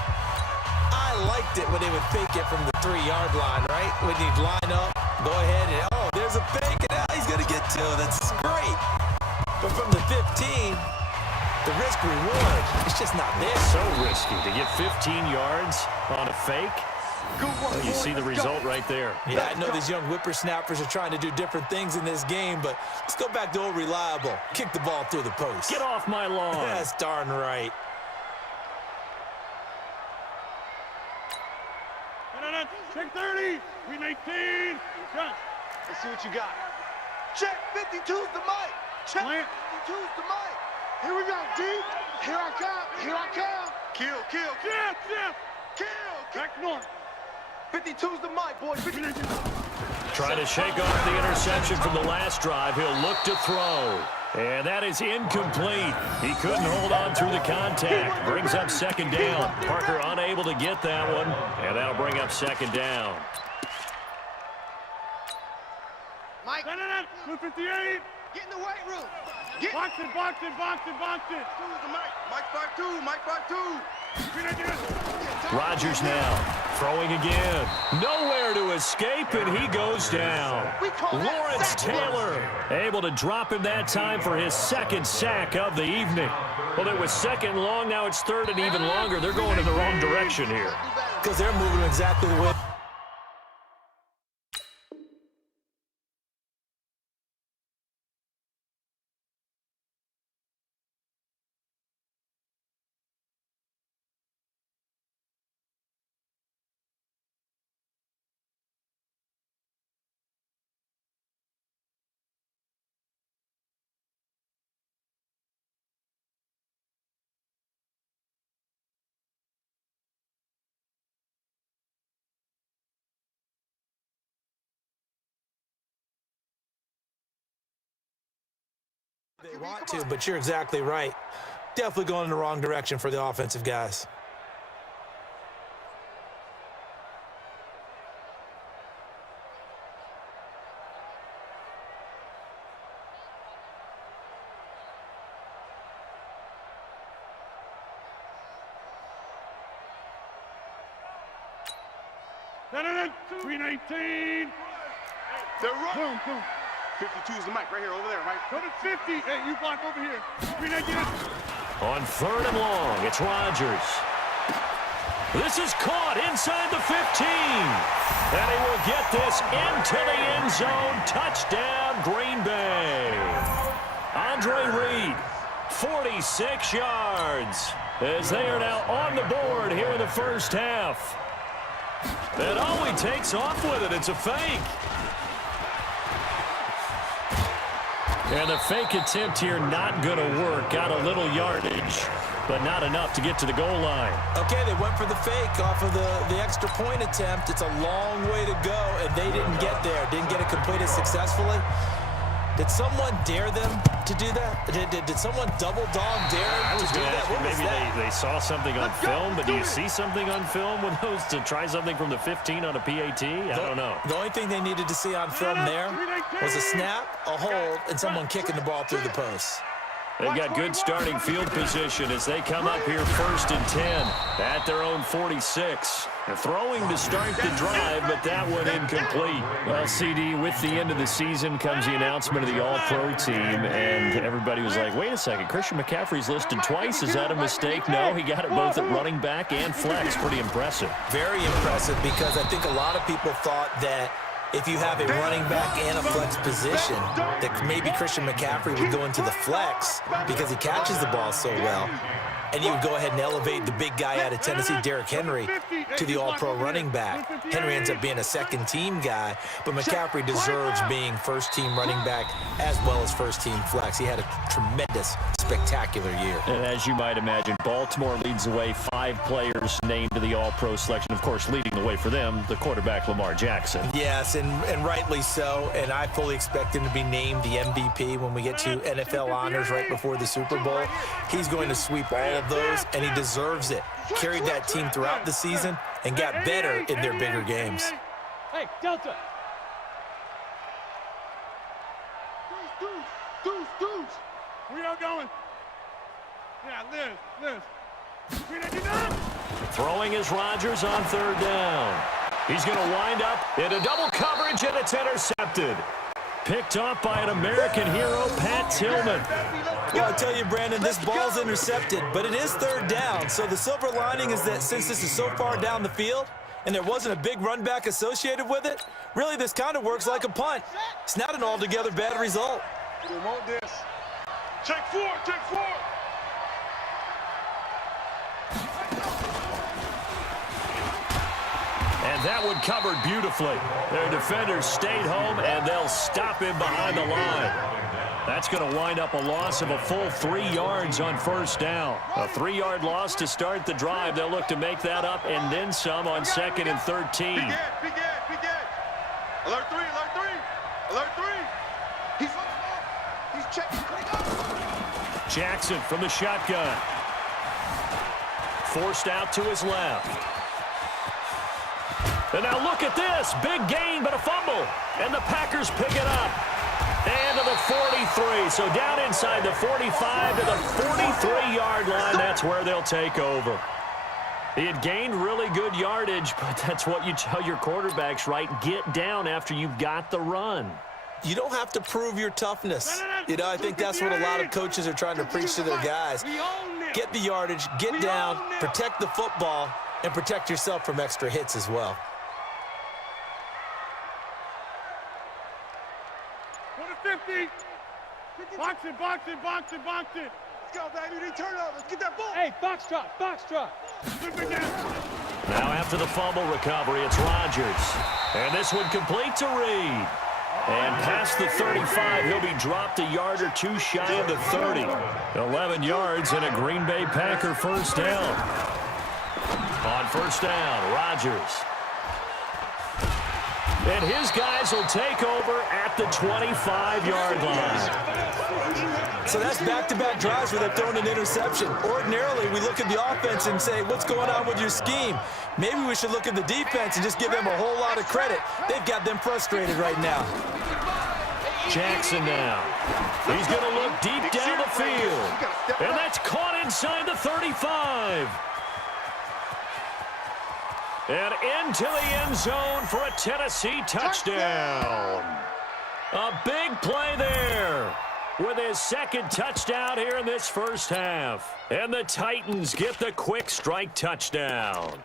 I liked it when they would fake it from the 3-yard line, right? When you'd line up, go ahead and, oh, there's a fake, and now he's going to get 2. That's great. But from the 15, the risk-reward, it's just not there. So risky to get 15 yards on a fake. Well, you see the result right there. Yeah, I know these young whippersnappers are trying to do different things in this game, but let's go back to old reliable. Kick the ball through the post. Get off my lawn. That's darn right. Check 30. We 19. Gun. Let's see what you got. Check 52's the mic. Check 52's the mic. Here we go, D. Here I come. Kill. Kill. Back north. 52's the mic, boys. 52. Trying to shake off the interception from the last drive. He'll look to throw. And that is incomplete. He couldn't hold on through the contact. Brings up 2nd down. Parker unable to get that one. And that'll bring up 2nd down. Mike. 258. Get in the weight room. Box it. 52's the mic. Mike 52. 319. Rodgers now throwing again. Nowhere to escape, and he goes down. Lawrence Taylor able to drop him that time for his second sack of the evening. Well, it was second long. Now it's third and even longer. They're going in the wrong direction here. Because they're moving exactly the way. They want to, but you're exactly right. Definitely going in the wrong direction for the offensive guys. No. 319. They're running. Boom. 52 is the mic right here, over there, Mike. Go to 50. Hey, you block over here. 319. On third and long, it's Rodgers. This is caught inside the 15. And he will get this into the end zone. Touchdown, Green Bay. Andre Reed, 46 yards, as they are now on the board here in the first half. And oh, he takes off with it. It's a fake. And the fake attempt here not going to work. Got a little yardage, but not enough to get to the goal line. Okay, they went for the fake off of the extra point attempt. It's a long way to go, and they didn't get there. Didn't get it completed successfully. Did someone dare them to do that? Did someone double dog dare them to do that? What was maybe that? they saw something on film, but do you see something on film with those to try something from the 15 on a PAT? I don't know. The only thing they needed to see on film there was a snap, a hold, and someone kicking the ball through the post. They've got good starting field position as they come up here first and 10 at their own 46. They're throwing to start the drive, but that one incomplete. Well, CD, with the end of the season comes the announcement of the All-Pro team, and everybody was like, wait a second, Christian McCaffrey's listed twice. Is that a mistake? No, he got it both at running back and flex. Pretty impressive. Very impressive, because I think a lot of people thought that if you have a running back and a flex position, that maybe Christian McCaffrey would go into the flex because he catches the ball so well. And you would go ahead and elevate the big guy out of Tennessee, Derrick Henry, to the all-pro running back. Henry ends up being a second-team guy, but McCaffrey deserves being first-team running back as well as first-team flex. He had a tremendous, spectacular year. And as you might imagine, Baltimore leads the way. 5 players named to the all-pro selection. Of course, leading the way for them, the quarterback Lamar Jackson. Yes, and rightly so. And I fully expect him to be named the MVP when we get to NFL honors right before the Super Bowl. He's going to sweep all of those, and he deserves it. Carried that team throughout the season and got better in their bigger games. Hey, Delta. Deuce. We are going. Yeah, Liz. 399. Throwing is Rodgers on third down. He's going to wind up in a double coverage, and it's intercepted. Picked off by an American hero, Pat Tillman. Well, I tell you, Brandon, this ball's intercepted, but it is third down. So the silver lining is that since this is so far down the field and there wasn't a big run back associated with it, really this kind of works like a punt. It's not an altogether bad result. They want this. Check four. And that one covered beautifully. Their defenders stayed home, and they'll stop him behind the line. That's going to wind up a loss of a full 3 yards on first down. A 3-yard loss to start the drive. They'll look to make that up and then some on second and 13. Big edge. Alert 3. He's checking. Jackson from the shotgun. Forced out to his left. And now look at this. Big gain, but a fumble. And the Packers pick it up. And to the 43. So down inside the 45 to the 43-yard line. That's where they'll take over. He had gained really good yardage, but that's what you tell your quarterbacks, right? Get down after you've got the run. You don't have to prove your toughness. You know, I think that's what a lot of coaches are trying to preach to their guys. Get the yardage, get down, protect the football, and protect yourself from extra hits as well. Go to 50. Box it, box it, box it, box it. Let's go, baby. They turn up. Let's get that ball. Hey, box drop, box drop. Now after the fumble recovery, it's Rodgers. And this one complete to Reed. And past the 35, he'll be dropped a yard or two shy of the 30. 11 yards and a Green Bay Packer first down. On first down, Rodgers. And his guys will take over at the 25-yard line. So that's back-to-back drives where they've thrown an interception. Ordinarily, we look at the offense and say, what's going on with your scheme? Maybe we should look at the defense and just give them a whole lot of credit. They've got them frustrated right now. Jackson now. He's going to look deep down the field. And that's caught inside the 35. And into the end zone for a Tennessee touchdown. A big play there with his second touchdown here in this first half. And the Titans get the quick strike touchdown.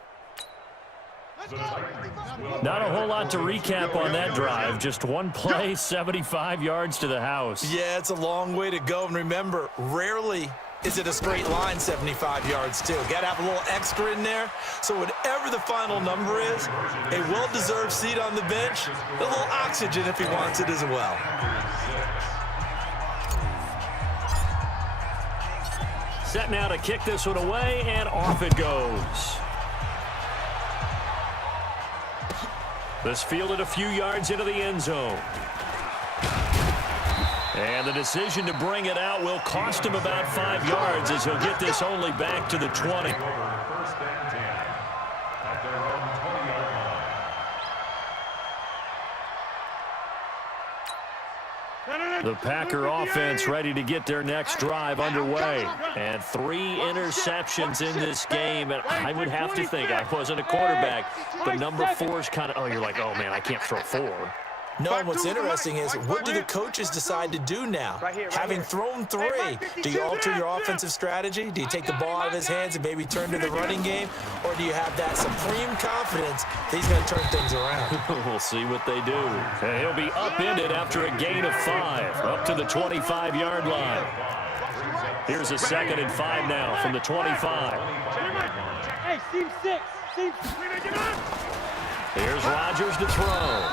Not a whole lot to recap on that drive. Just one play, 75 yards to the house. Yeah, it's a long way to go. And remember, rarely is it a straight line 75 yards, too. Got to have a little extra in there. So whatever the final number is, a well-deserved seat on the bench, a little oxygen if he wants it as well. Set now to kick this one away, and off it goes. This fielded a few yards into the end zone. And the decision to bring it out will cost him about 5 yards as he'll get this only back to the 20. The Packer offense ready to get their next drive underway. And 3 interceptions in this game. And I would have to think, I wasn't a quarterback, but number 4 is kind of, you're like, oh, man, I can't throw 4. No, and what's interesting is, what do the coaches decide to do now? Having thrown 3, do you alter your offensive strategy? Do you take the ball out of his hands and maybe turn to the running game? Or do you have that supreme confidence that he's going to turn things around? We'll see what they do. And he'll be upended after a gain of 5, up to the 25-yard line. Here's a 2nd and 5 now from the 25. Hey, seam 6. Here's Rodgers to throw.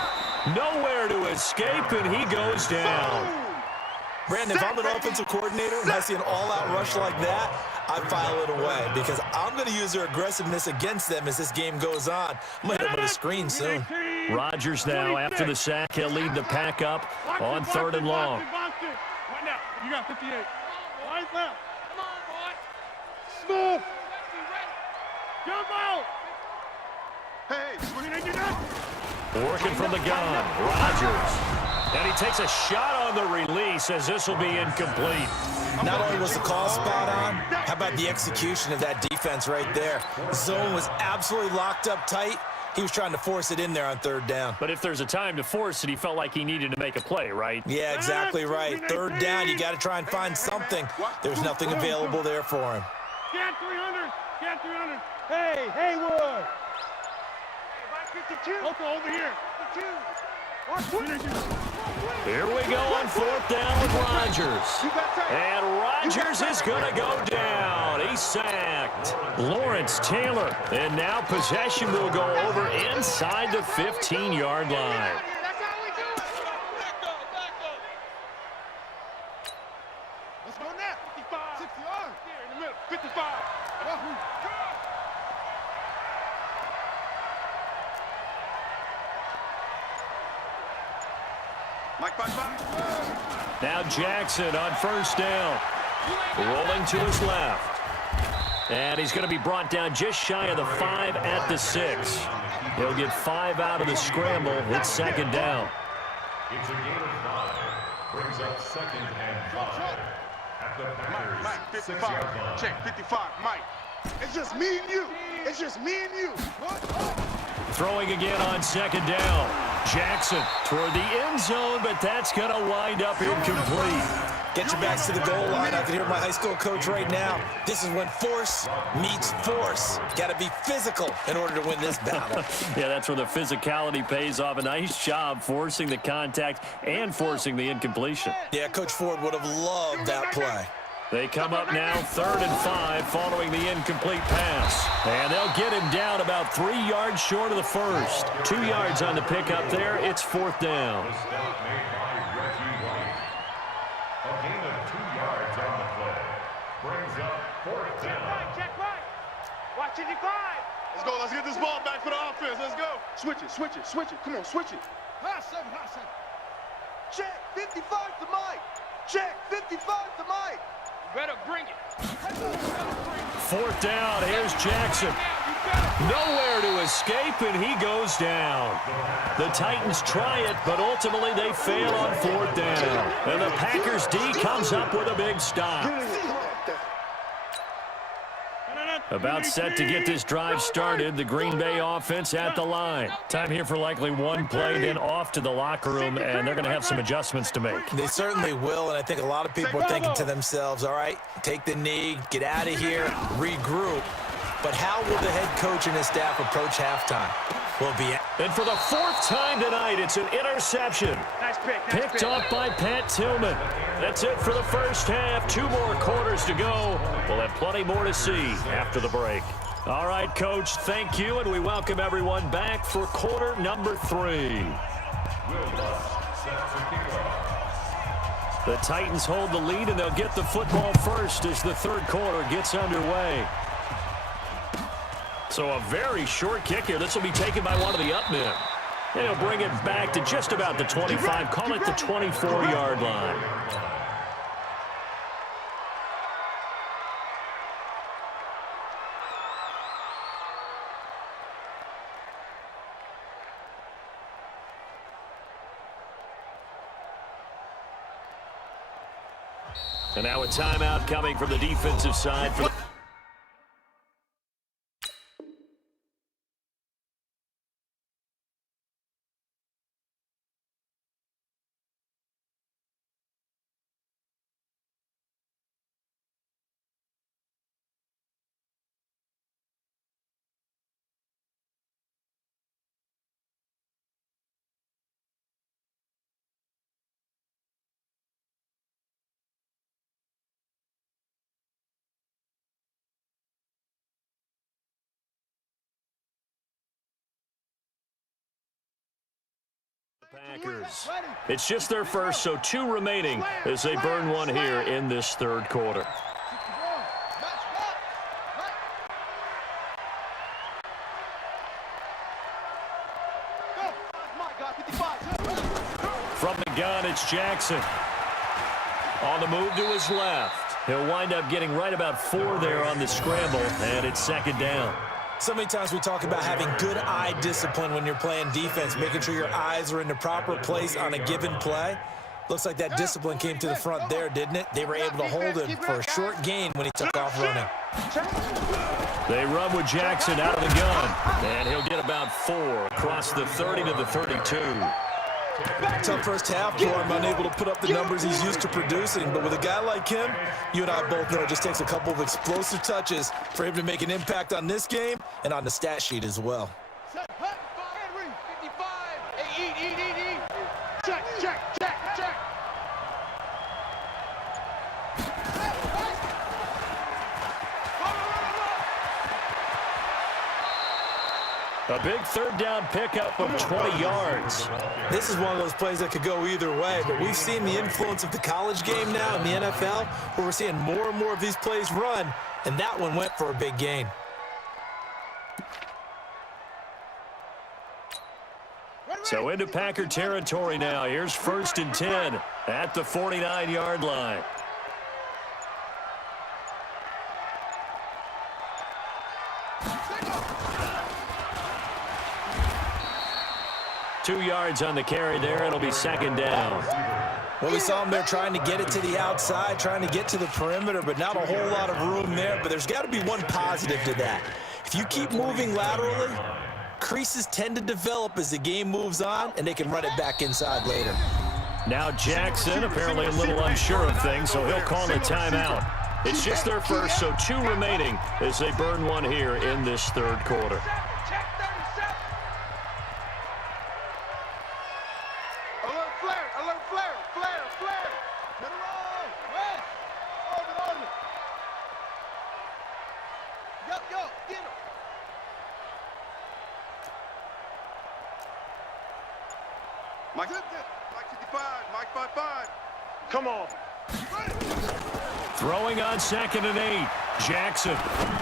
Nowhere to escape, and he goes down. Brandon, if I'm an offensive coordinator and I see an all-out rush like that, I file it away because I'm going to use their aggressiveness against them as this game goes on. I'm going to hit them with a screen soon. Rodgers now, after the sack, he'll lead the pack up on 3rd and long. You got 58. Line left. Come on, boy. Smooth. Jump out. Hey, working from the gun, Rodgers. And he takes a shot on the release as this will be incomplete. Not only was the call spot on, how about the execution of that defense right there? Zone was absolutely locked up tight. He was trying to force it in there on 3rd down. But if there's a time to force it, he felt like he needed to make a play, right? Yeah, exactly right. 3rd down, you got to try and find something. There's nothing available there for him. Get 300. Get 300. Hey, Haywood. 52. Okay, over here. 52. Here we go on 4th down with Rodgers. And Rodgers is going to go down. He's sacked. Lawrence Taylor. And now possession will go over inside the 15-yard line. Let's go now. 55. 60 yards. Here in the middle. 55. Now Jackson on 1st down. Rolling to his left. And he's going to be brought down just shy of the 5 at the 6. He'll get 5 out of the scramble. It's 2nd down. It's a gain of 5. Brings up 2nd and 5. At the Packers, Mike, 6-yard 55. line. Check, 55. Mike. It's just me and you. It's just me and you. Throwing again on second down. Jackson toward the end zone, but that's going to wind up incomplete. Get your backs to the goal line. I can hear my high school coach right now. This is when force meets force. Got to be physical in order to win this battle. Yeah, that's where the physicality pays off. A nice job forcing the contact and forcing the incompletion. Yeah, Coach Ford would have loved that play. They come up now 3rd and 5 following the incomplete pass. And they'll get him down about 3 yards short of the first. 2 yards on the pickup there. It's 4th down. A gain of 2 yards on the play. Brings up 4th down. Check right. Watch it, 5. Let's go. Let's get this ball back for the offense. Let's go. Switch it, switch it, switch it. Come on, switch it. High 7, high 7. Check, 55 to Mike. Check, 55 to Mike. Better bring it. 4th down. Here's Jackson. Nowhere to escape, and he goes down. The Titans try it, but ultimately they fail on 4th down. And the Packers D comes up with a big stop. About set to get this drive started. The Green Bay offense at the line. Time here for likely one play, then off to the locker room, and they're going to have some adjustments to make. They certainly will, and I think a lot of people are thinking to themselves, all right, take the knee, get out of here, regroup. But how will the head coach and his staff approach halftime? And for the 4th time tonight, it's an interception. Nice pick. Picked off by Pat Tillman. That's it for the first half. 2 more quarters to go. We'll have plenty more to see after the break. All right, Coach, thank you, and we welcome everyone back for quarter number 3. The Titans hold the lead, and they'll get the football first as the 3rd quarter gets underway. So a very short kick here. This will be taken by one of the up men. And he'll bring it back to just about the 25. Call it the 24-yard line. And now a timeout coming from the defensive side for the... Packers. It's just their first, so 2 remaining as they burn one here in this 3rd quarter. From the gun, it's Jackson. On the move to his left. He'll wind up getting right about 4 there on the scramble, and it's 2nd down. So many times we talk about having good eye discipline when you're playing defense, making sure your eyes are in the proper place on a given play. Looks like that discipline came to the front there, didn't it? They were able to hold him for a short gain when he took off running. They run with Jackson out of the gun, and he'll get about 4 across the 30 to the 32. Tough first half for him, unable to put up the numbers he's used to producing. But with a guy like him, you and I both know it just takes a couple of explosive touches for him to make an impact on this game and on the stat sheet as well. Check. A big 3rd down pickup of 20 yards. This is one of those plays that could go either way, but we've seen the influence of the college game now in the NFL, where we're seeing more and more of these plays run, and that one went for a big gain. So into Packer territory now. Here's 1st and 10 at the 49-yard line. $2 yards on the carry there. It'll be 2nd down. Well, we saw him there trying to get it to the outside, trying to get to the perimeter, but not a whole lot of room there. But there's got to be one positive to that. If you keep moving laterally, creases tend to develop as the game moves on, and they can run it back inside later. Now Jackson apparently a little unsure of things, so he'll call a timeout. It's just their first, so 2 remaining as they burn one here in this third quarter. Alert flare, flare. Get it on, West. Over. Yo, get him. Mike 55, Mike 55. Come on. Throwing on 2nd and 8. Jackson.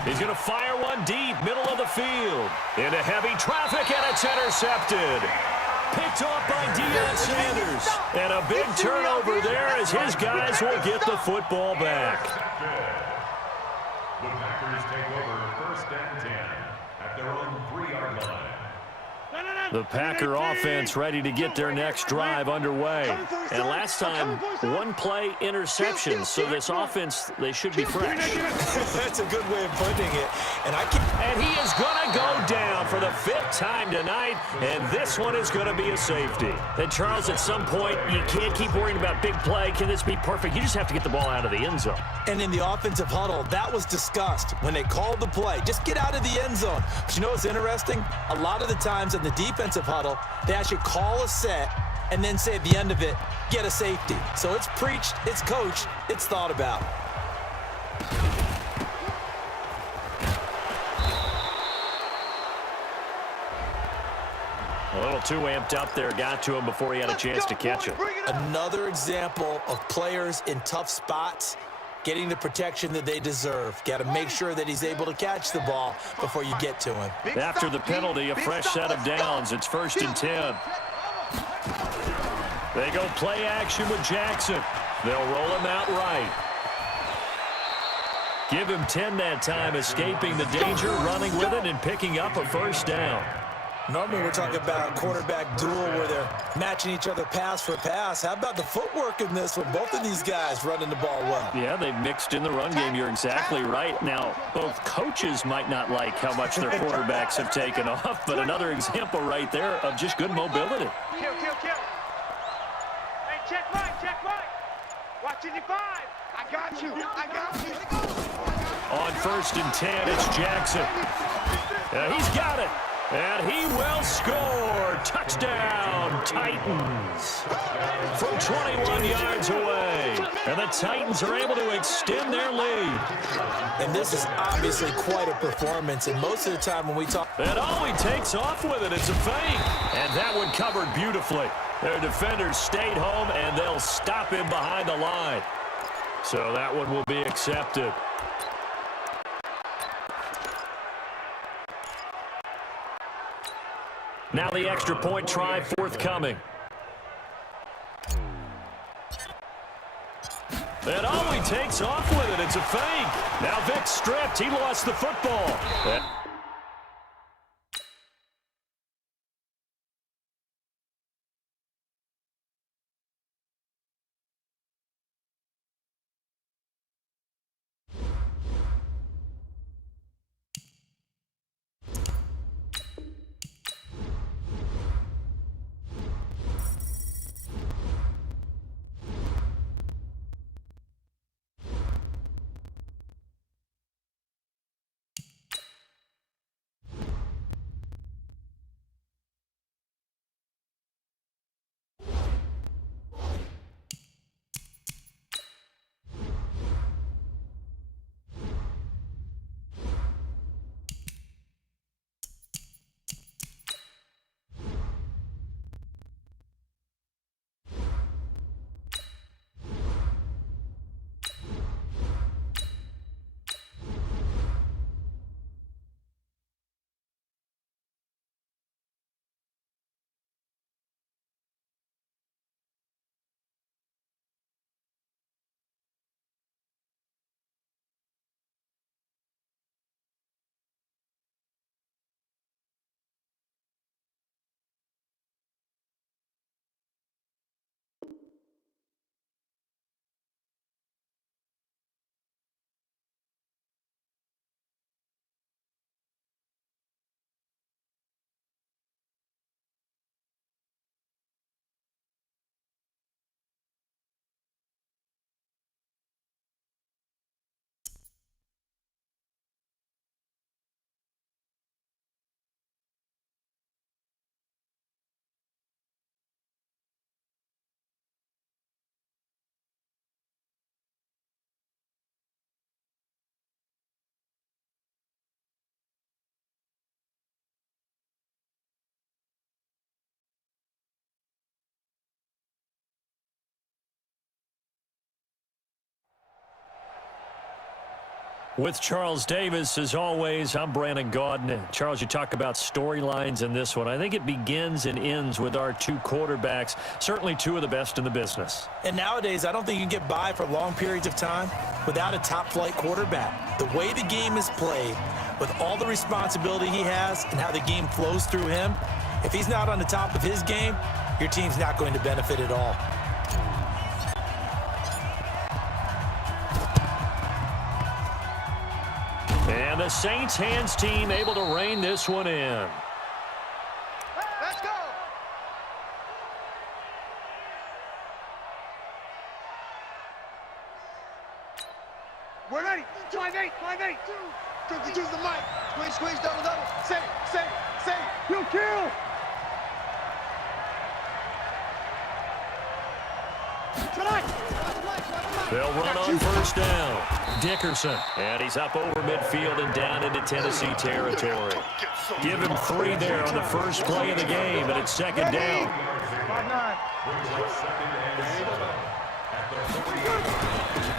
He's going to fire one deep, middle of the field. Into heavy traffic, and it's intercepted. Picked off by Deion Sanders. And a big turnover there as his guys will get the football back. The Packers take over 1st and 10 at their own 3-yard line. The Packer offense ready to get their next drive underway. And last time, 1-play interception. So this offense, they should be fresh. That's a good way of putting it. And he is going to go down for the 5th time tonight. And this one is going to be a safety. And Charles, at some point, you can't keep worrying about big play. Can this be perfect? You just have to get the ball out of the end zone. And in the offensive huddle, that was discussed when they called the play. Just get out of the end zone. But you know what's interesting? A lot of the times in the defensive huddle, they actually call a set and then say at the end of it, get a safety. So it's preached, it's coached, it's thought about. A little too amped up there, got to him before he had a chance to catch him. Another example of players in tough spots getting the protection that they deserve. Got to make sure that he's able to catch the ball before you get to him. After the penalty, a fresh set of downs. It's 1st and 10. They go play action with Jackson. They'll roll him out right. Give him 10 that time, escaping the danger, running with it, and picking up a 1st down. Normally we're talking about a quarterback duel where they're matching each other pass for pass. How about the footwork in this with both of these guys running the ball well? Yeah, they've mixed in the run game. You're exactly right. Now, both coaches might not like how much their quarterbacks have taken off, but another example right there of just good mobility. Kill. Hey, check Mike. Watch it, 5. I got you. On 1st and 10, it's Jackson. He's got it. And he will score. Touchdown, Titans. From 21 yards away. And the Titans are able to extend their lead. And this is obviously quite a performance. And most of the time when we talk... And all he takes off with it, it's a fake. And that one covered beautifully. Their defenders stayed home, and they'll stop him behind the line. So that one will be accepted. Now the extra point try forthcoming. And all he takes off with it, it's a fake. Now Vic stripped. He lost the football. With Charles Davis, as always, I'm Brandon Gaudin. Charles, you talk about storylines in this one. I think it begins and ends with our two quarterbacks, certainly two of the best in the business. And nowadays, I don't think you can get by for long periods of time without a top-flight quarterback. The way the game is played, with all the responsibility he has and how the game flows through him, if he's not on the top of his game, your team's not going to benefit at all. And the Saints hands team able to rein this one in. Let's go. We're ready. 5-8, 5-8. Use the mic. Squeeze, double. Say. Kill. They'll run on first down. Dickerson. And he's up over midfield and down into Tennessee territory. Give him 3 there on the first play of the game, and it's second down. 5-9.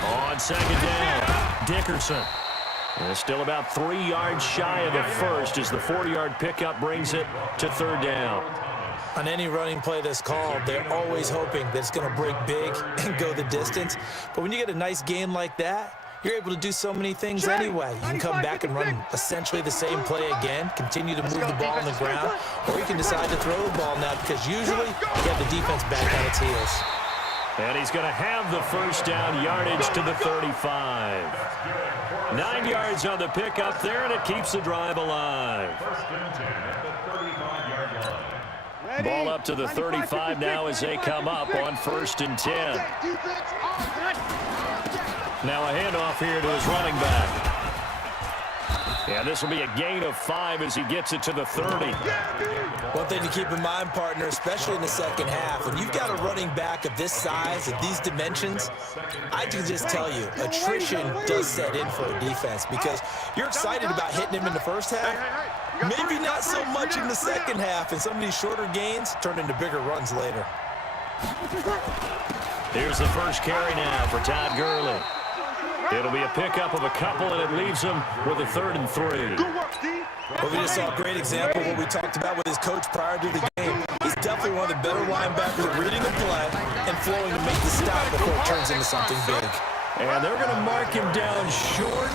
On second down, Dickerson. And it's still about 3 yards shy of the first as the 40-yard pickup brings it to third down. On any running play that's called, they're always hoping that it's going to break big and go the distance. But when you get a nice game like that, you're able to do so many things anyway. You can come back and run essentially the same play again, continue to move the ball on the ground, or you can decide to throw the ball now because usually you have the defense back on its heels. And he's going to have the first down yardage to the 35. 9 yards on the pickup there, and it keeps the drive alive. Ball up to the 35 now as they come up on 1st and 10. Now a handoff here to his running back. And this will be a gain of 5 as he gets it to the 30. One thing to keep in mind, partner, especially in the second half, when you've got a running back of this size, at these dimensions, I can just tell you, attrition does set in for a defense because you're excited about hitting him in the first half. Maybe not so much in the second half, and some of these shorter gains turn into bigger runs later. Here's the first carry now for Todd Gurley. It'll be a pickup of a couple, and it leaves him with a 3rd and 3. Well, we just saw a great example of what we talked about with his coach prior to the game. He's definitely one of the better linebackers at reading the play and flowing to make the stop before it turns into something big. And they're going to mark him down short,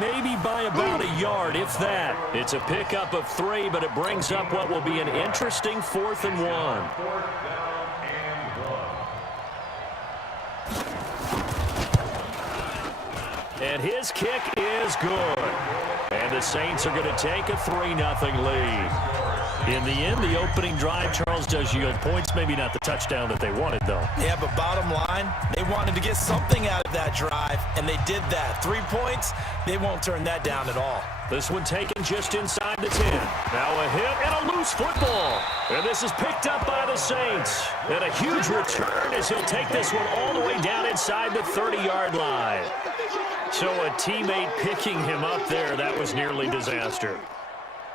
maybe by about a yard, if that. It's a pickup of 3, but it brings up what will be an interesting 4th and 1. And his kick is good. And the Saints are going to take a 3-0 lead. In the end, the opening drive, Charles, does yield points. Maybe not the touchdown that they wanted, though. Yeah, but bottom line, they wanted to get something out of that drive, and they did that. 3 points, they won't turn that down at all. This one taken just inside the 10. Now a hit and a loose football. And this is picked up by the Saints. And a huge return as he'll take this one all the way down inside the 30-yard line. So a teammate picking him up there, that was nearly disaster.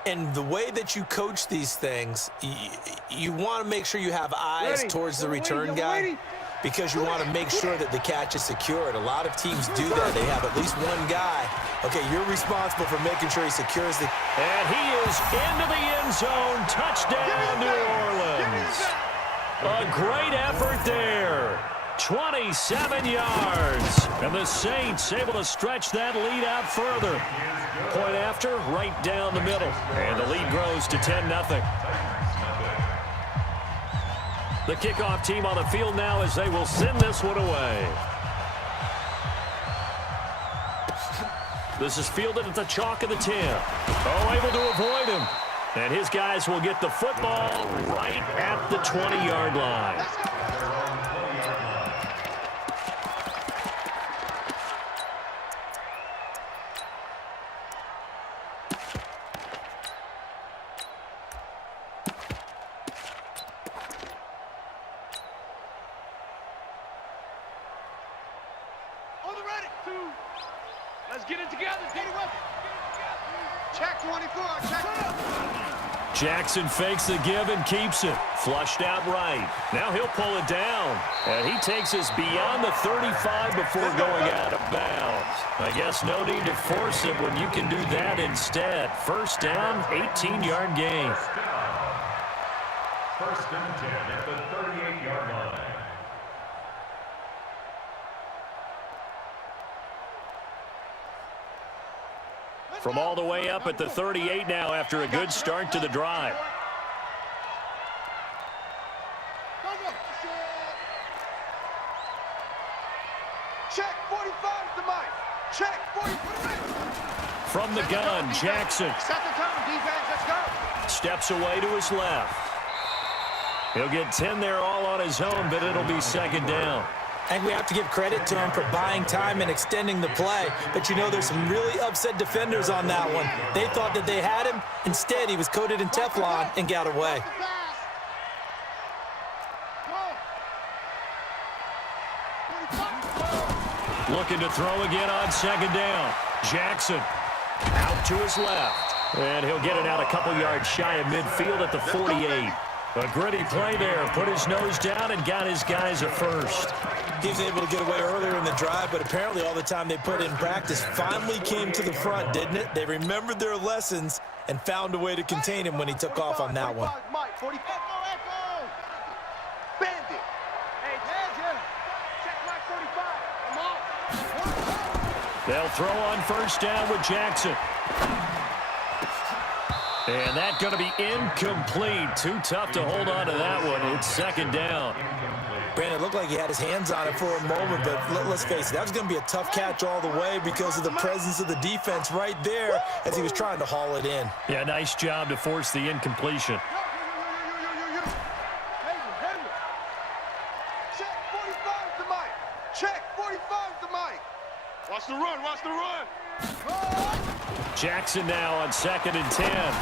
And the way that you coach these things, you want to make sure you have eyes towards the return guy because you want to make sure that the catch is secured. A lot of teams do that. They have at least one guy. Okay, you're responsible for making sure he secures the... And he is into the end zone. Touchdown, New Orleans. A great effort there. 27 yards. And the Saints able to stretch that lead out further. Point after, right down the middle. And the lead grows to 10-0. The kickoff team on the field now as they will send this one away. This is fielded at the chalk of the 10. Oh, able to avoid him. And his guys will get the football right at the 20-yard line. Let's get it together. Get it up. Check 24. Check. Jackson fakes the give and keeps it. Flushed out right. Now he'll pull it down. And he takes us beyond the 35 before going out of bounds. I guess no need to force it when you can do that instead. First down, 18-yard gain. First and 10 at the 38-yard line. From all the way up at the 38 now after a good start to the drive. Check 45 to Mike. Check 45. From the gun, Jackson. Set the tone, defense. Let's go. Steps away to his left. He'll get 10 there all on his own, but it'll be second down. I think we have to give credit to him for buying time and extending the play. But, you know, there's some really upset defenders on that one. They thought that they had him. Instead, he was coated in Teflon and got away. Looking to throw again on second down. Jackson out to his left. And he'll get it out a couple yards shy of midfield at the 48. A gritty play there. Put his nose down and got his guys a first. He was able to get away earlier in the drive, but apparently all the time they put in practice finally came to the front, didn't it? They remembered their lessons and found a way to contain him when he took off on that one. Mike, 45. Bandit. Hey, check Mike 45. Come on. They'll throw on first down with Jackson. And that's going to be incomplete. Too tough to hold on to that one. It's second down. Brandon, it looked like he had his hands on it for a moment, but let's face it, that was going to be a tough catch all the way because of the presence of the defense right there as he was trying to haul it in. Yeah, nice job to force the incompletion. Check 45 to Mike. Check 45 to Mike. Watch the run, watch the run. Jackson now on second and 10.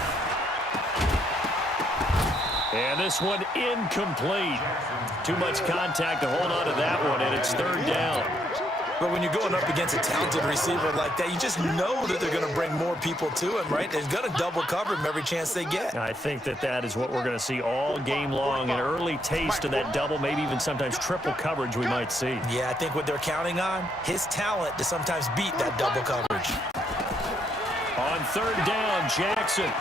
And this one incomplete. Too much contact to hold on to that one, and it's third down. But when you're going up against a talented receiver like that, you just know that they're going to bring more people to him, right? They're going to double cover him every chance they get. I think that is what we're going to see all game long. An early taste of that double, maybe even sometimes triple coverage we might see. Yeah, I think what they're counting on, his talent to sometimes beat that double coverage. On third down, Jackson.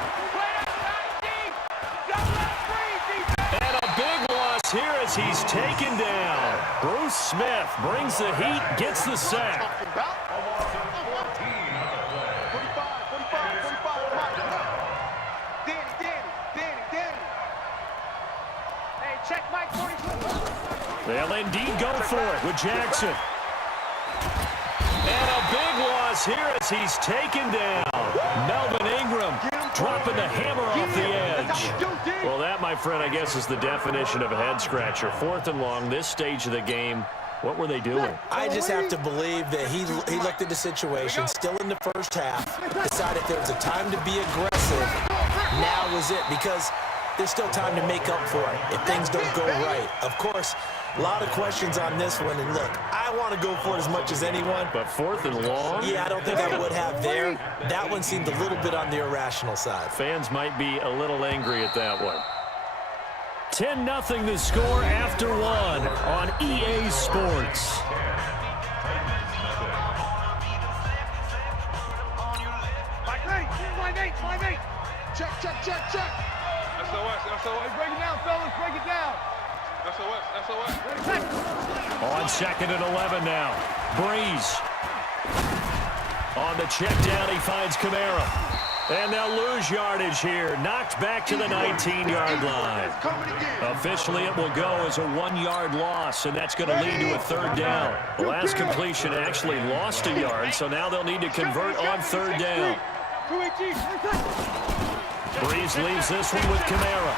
And a big loss here as he's taken down. Bruce Smith brings the heat, gets the sack. 45, 45, Mike. Danny. Hey, check Mike 44. They'll indeed go for it with Jackson. And a big loss here as he's taken down. Melvin Ingram dropping the hammer off the edge. Well, that, my friend, I guess is the definition of a head-scratcher. Fourth and long, this stage of the game. What were they doing? I just have to believe that he looked at the situation, still in the first half, decided there was a time to be aggressive. Now was it, because there's still time to make up for it if things don't go right. Of course, a lot of questions on this one, and look, I want to go for it as much as anyone. But fourth and long? Yeah, I don't think I would have there. That one seemed a little bit on the irrational side. Fans might be a little angry at that one. 10-0 the score after one on EA Sports. Line eight. Check. SOS. Break it down, fellas. Break it down. SOS. On second and 11 now. Breeze. On the check down, he finds Kamara. And they'll lose yardage here. Knocked back to the 19-yard line. Officially, it will go as a 1-yard loss, and that's going to lead to a third down. The last completion actually lost a yard, so now they'll need to convert on third down. Breeze leaves this one with Kamara.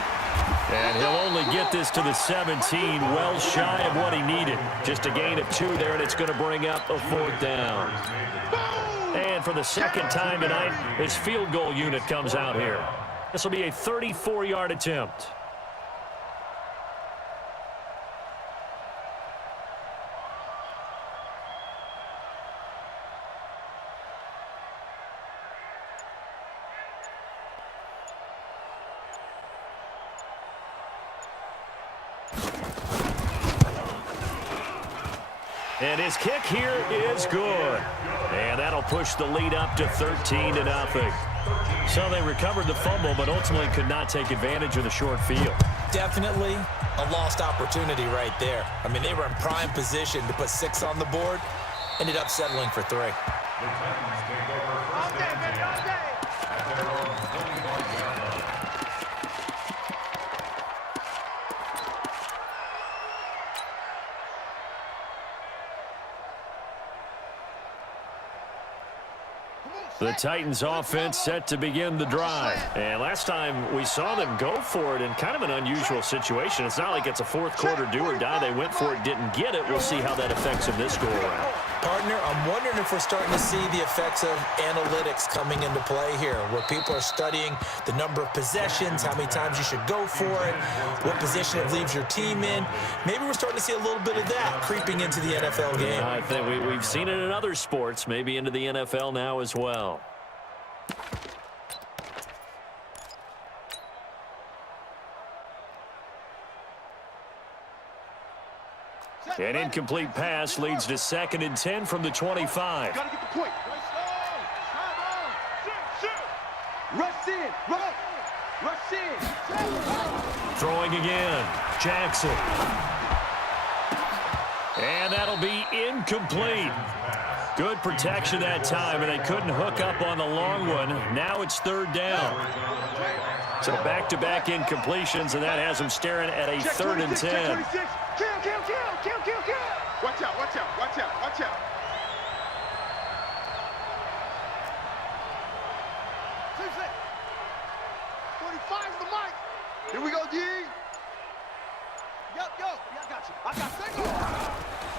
And he'll only get this to the 17, well shy of what he needed. Just a gain of 2 there, and it's going to bring up a fourth down. And for the second time tonight, his field goal unit comes out here. This will be a 34-yard attempt. And his kick here is good. And that'll push the lead up to 13-0. So they recovered the fumble, but ultimately could not take advantage of the short field. Definitely a lost opportunity right there. I mean, they were in prime position to put 6 on the board. Ended up settling for 3. The Titans take over first and 10 at their own 25-yard line. The Titans offense set to begin the drive. And last time we saw them go for it in kind of an unusual situation. It's not like it's a fourth quarter do or die. They went for it, didn't get it. We'll see how that affects them this go-around. Partner, I'm wondering if we're starting to see the effects of analytics coming into play here, where people are studying the number of possessions, how many times you should go for it, what position it leaves your team in. Maybe we're starting to see a little bit of that creeping into the NFL game. I think we've seen it in other sports, maybe into the NFL now as well. An incomplete pass leads to 2nd and 10 from the 25. Gotta get the point. Rush in. Rush in. Throwing again. Jackson. And that'll be incomplete. Good protection that time, and they couldn't hook up on the long one. Now it's 3rd down. So back-to-back incompletions, and that has them staring at a 3rd and 10. Kill. Watch out. 45 the mic. Here we go, D. Yo, I got you. I got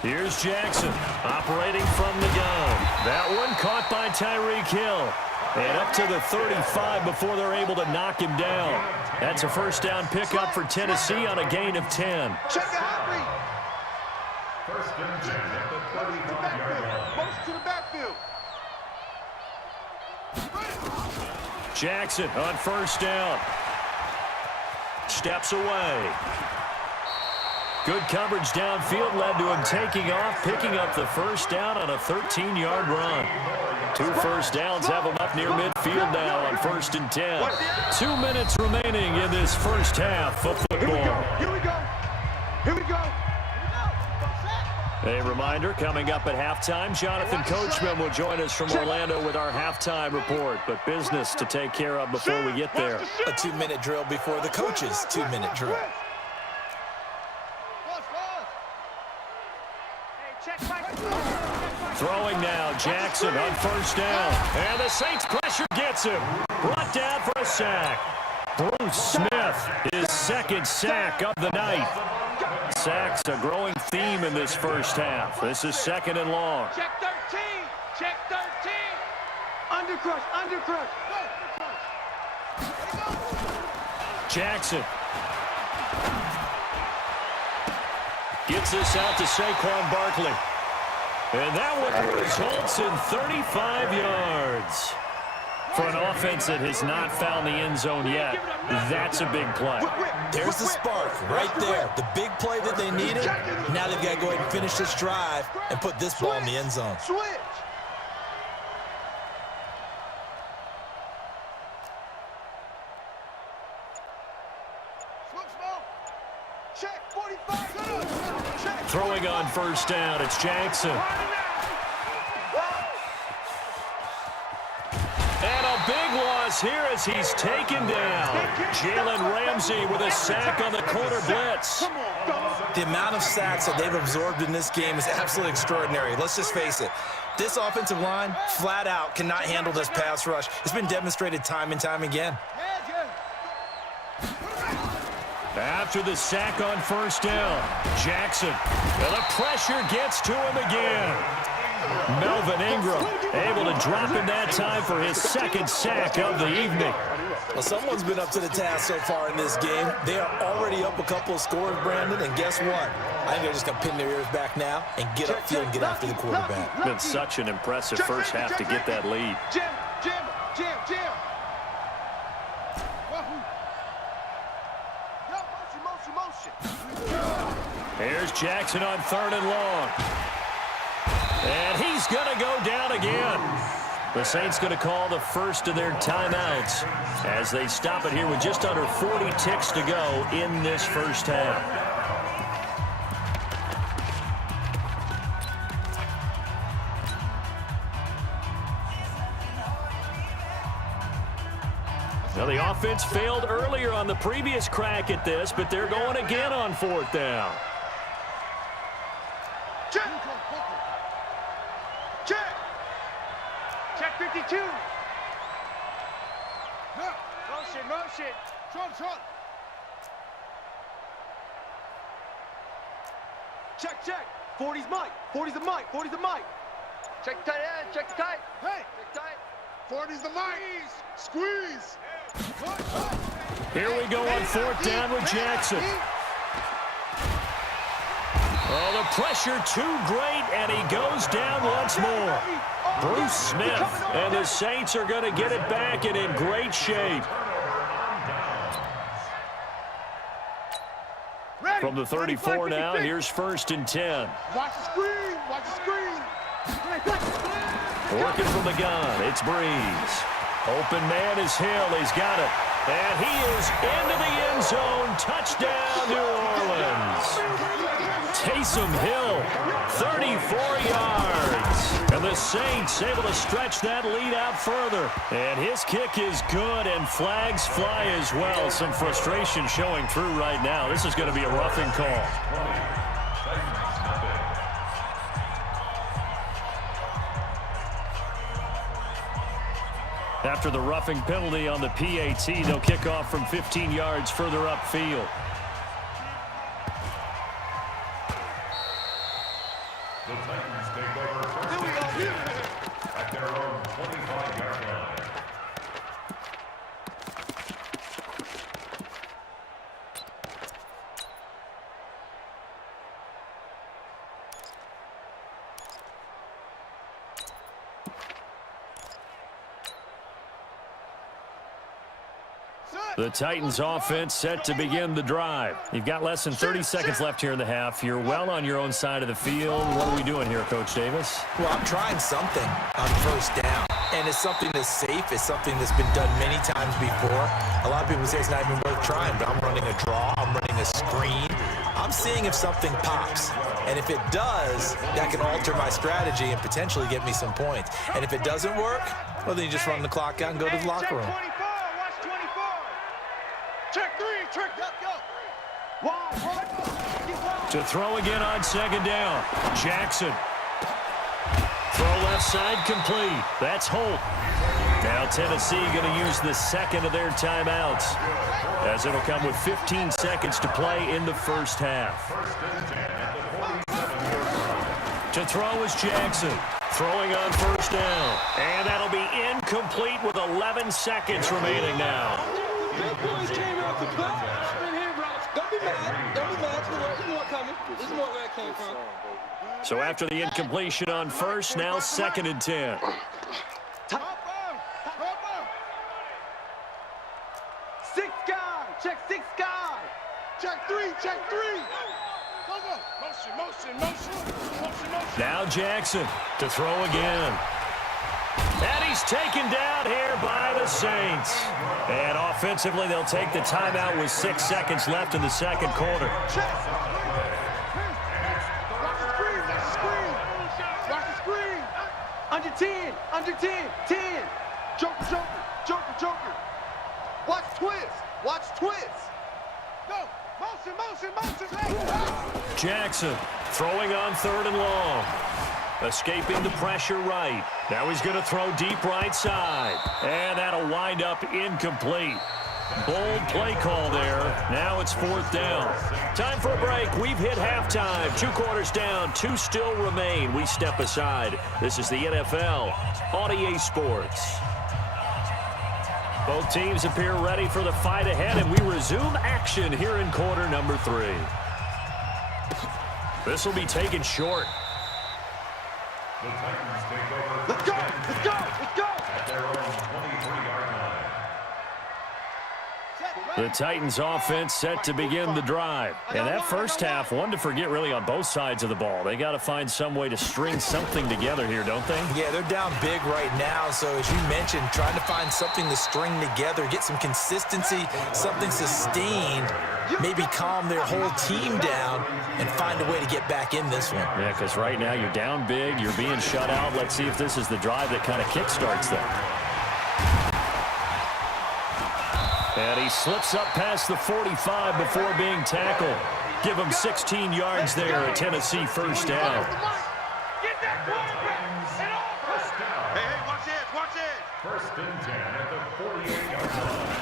you. Here's Jackson operating from the gun. That one caught by Tyreek Hill. And up to the 35 before they're able to knock him down. That's a first down pickup for Tennessee on a gain of 10. Check it out, me. First and 10 at the 35-yard line. Motion to the backfield. Jackson on first down. Steps away. Good coverage downfield led to him taking off, picking up the first down on a 13-yard run. 2 first downs have him up near midfield now on 1st and 10. 2 minutes remaining in this first half of football. Here we go. A reminder, coming up at halftime, Jonathan Coachman will join us from Orlando with our halftime report. But business to take care of before we get there. A 2-minute drill before the coach's 2-minute drill. Throwing now, Jackson on first down. And the Saints pressure gets him. Brought down for a sack. Bruce Smith, his 2nd sack of the night. Sacks a growing theme in this first half. This is 2nd and long. Check 13. Check 13. Undercrush. Jackson. Gets this out to Saquon Barkley. And that one results in 35 yards. For an offense that has not found the end zone yet, that's a big play. There's the spark right there. The big play that they needed. Now they've got to go ahead and finish this drive and put this ball in the end zone. Switch. Check 45. Check. Throwing on first down, it's Jackson. And a big loss here as he's taken down. Jalen Ramsey with a sack on the corner blitz. The amount of sacks that they've absorbed in this game is absolutely extraordinary. Let's just face it. This offensive line, flat out, cannot handle this pass rush. It's been demonstrated time and time again. After the sack on first down, Jackson. And the pressure gets to him again. Melvin Ingram able to drop him that time for his 2nd sack of the evening. Well, someone's been up to the task so far in this game. They are already up a couple of scores, Brandon, and guess what? I think they're just going to pin their ears back now and get upfield and get after the quarterback. Been such an impressive first half to get that lead. Jim. Motion. Here's Jackson on 3rd and long. And he's going to go down again. The Saints going to call the first of their timeouts as they stop it here with just under 40 ticks to go in this first half. Now, the offense failed earlier on the previous crack at this, but they're going again on fourth down. Check. Check. Check 52. Yeah. Motion. Short. Check. 40's Mike. 40's the Mike. 40's the Mike. Check the tight end. Check the tight. Hey. Check tight. 40's the mic. Squeeze. Here we go on fourth down with Jackson. Oh, the pressure too great, and he goes down once more. Bruce Smith, and the Saints are going to get it back and in great shape. From the 34 now, here's 1st and 10. Watch the screen. Watch the screen. Working from the gun, it's Breeze. Open man is Hill, he's got it. And he is into the end zone. Touchdown, New Orleans. Taysom Hill, 34 yards. And the Saints able to stretch that lead out further. And his kick is good, and flags fly as well. Some frustration showing through right now. This is going to be a roughing call. After the roughing penalty on the PAT, they'll kick off from 15 yards further upfield. The Titans take over first and 10 at their own 25-yard line. The Titans offense set to begin the drive. You've got less than 30 seconds left here in the half. You're well on your own side of the field. What are we doing here, Coach Davis? Well, I'm trying something on first down, and it's something that's safe. It's something that's been done many times before. A lot of people say it's not even worth trying, but I'm running a draw. I'm running a screen. I'm seeing if something pops, and if it does, that can alter my strategy and potentially get me some points. And if it doesn't work, well, then you just run the clock out and go to the locker room. Check 3, check, go. To throw again on second down. Jackson. Throw left side complete. That's Holt. Now Tennessee going to use the second of their timeouts, as it'll come with 15 seconds to play in the first half. To throw is Jackson. Throwing on first down. And that'll be incomplete with 11 seconds remaining now. Big boys came out to play. In here, bro. Don't be mad. Don't be mad. There's more coming. There's more where it came from. So after the incompletion on first, now 2nd and 10. Six guy. Check 6 guy. Check 3. Motion. Now Jackson to throw again. And he's taken down here by the Saints. And offensively, they'll take the timeout with 6 seconds left in the second quarter. Watch the screen. Under 10. 10. Joker. Watch twist. Go. Motion. Jackson throwing on 3rd and long. Escaping the pressure right. Now he's going to throw deep right side. And that'll wind up incomplete. Bold play call there. Now it's 4th down. Time for a break. We've hit halftime. 2 quarters down. 2 still remain. We step aside. This is the NFL on EA Sports. Both teams appear ready for the fight ahead, and we resume action here in quarter number 3. This will be taken short. The Titans take over. Let's go. At their own 23-yard line. Set, The Titans offense set to begin the drive. And that first half, one to forget really on both sides of the ball. They got to find some way to string something together here, don't they? Yeah, they're down big right now. So as you mentioned, trying to find something to string together, get some consistency, something sustained, maybe calm their whole team down and find a way to get back in this one. Yeah, because right now you're down big, you're being shut out. Let's see if this is the drive that kind of kickstarts them. And he slips up past the 45 before being tackled. Give him 16 yards there, a Tennessee first down. Get that quarterback and off. Hey, watch it, watch it. First and 10 at the 48-yard line.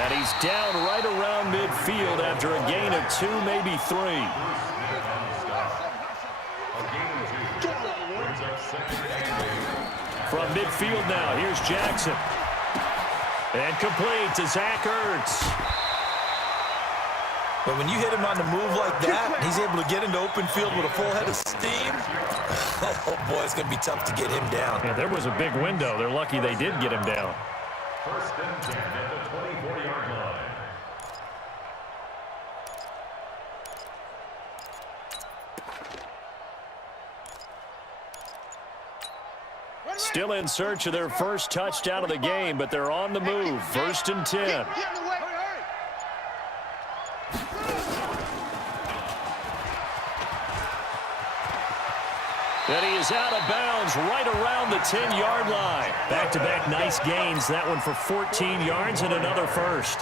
And he's down right around midfield after a gain of 2, maybe 3. A gain of 2. Brings up second and goal. From midfield now, here's Jackson. And complete to Zach Ertz. But when you hit him on the move like that, he's able to get into open field with a full head of steam. Oh, boy, it's going to be tough to get him down. Yeah, there was a big window. They're lucky they did get him down. First and 10 at the 24-yard line. Still in search of their first touchdown of the game, but they're on the move. First and 10. Get in the way. And he is out of bounds right around the 10-yard line. Back-to-back nice gains. That one for 14 yards and another first.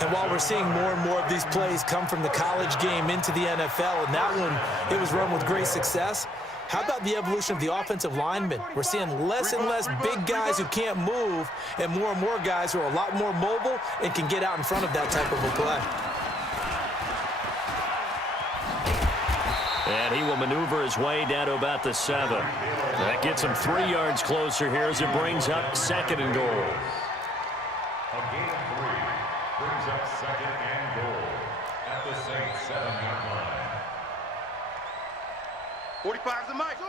And while we're seeing more and more of these plays come from the college game into the NFL, and that one, it was run with great success, how about the evolution of the offensive linemen? We're seeing less and less big guys who can't move and more guys who are a lot more mobile and can get out in front of that type of a play. And he will maneuver his way down to about the 7. That gets him 3 yards closer here as it brings up second and goal. A gain of 3 brings up second and goal at the same 7-yard line. 45's the mic. Go.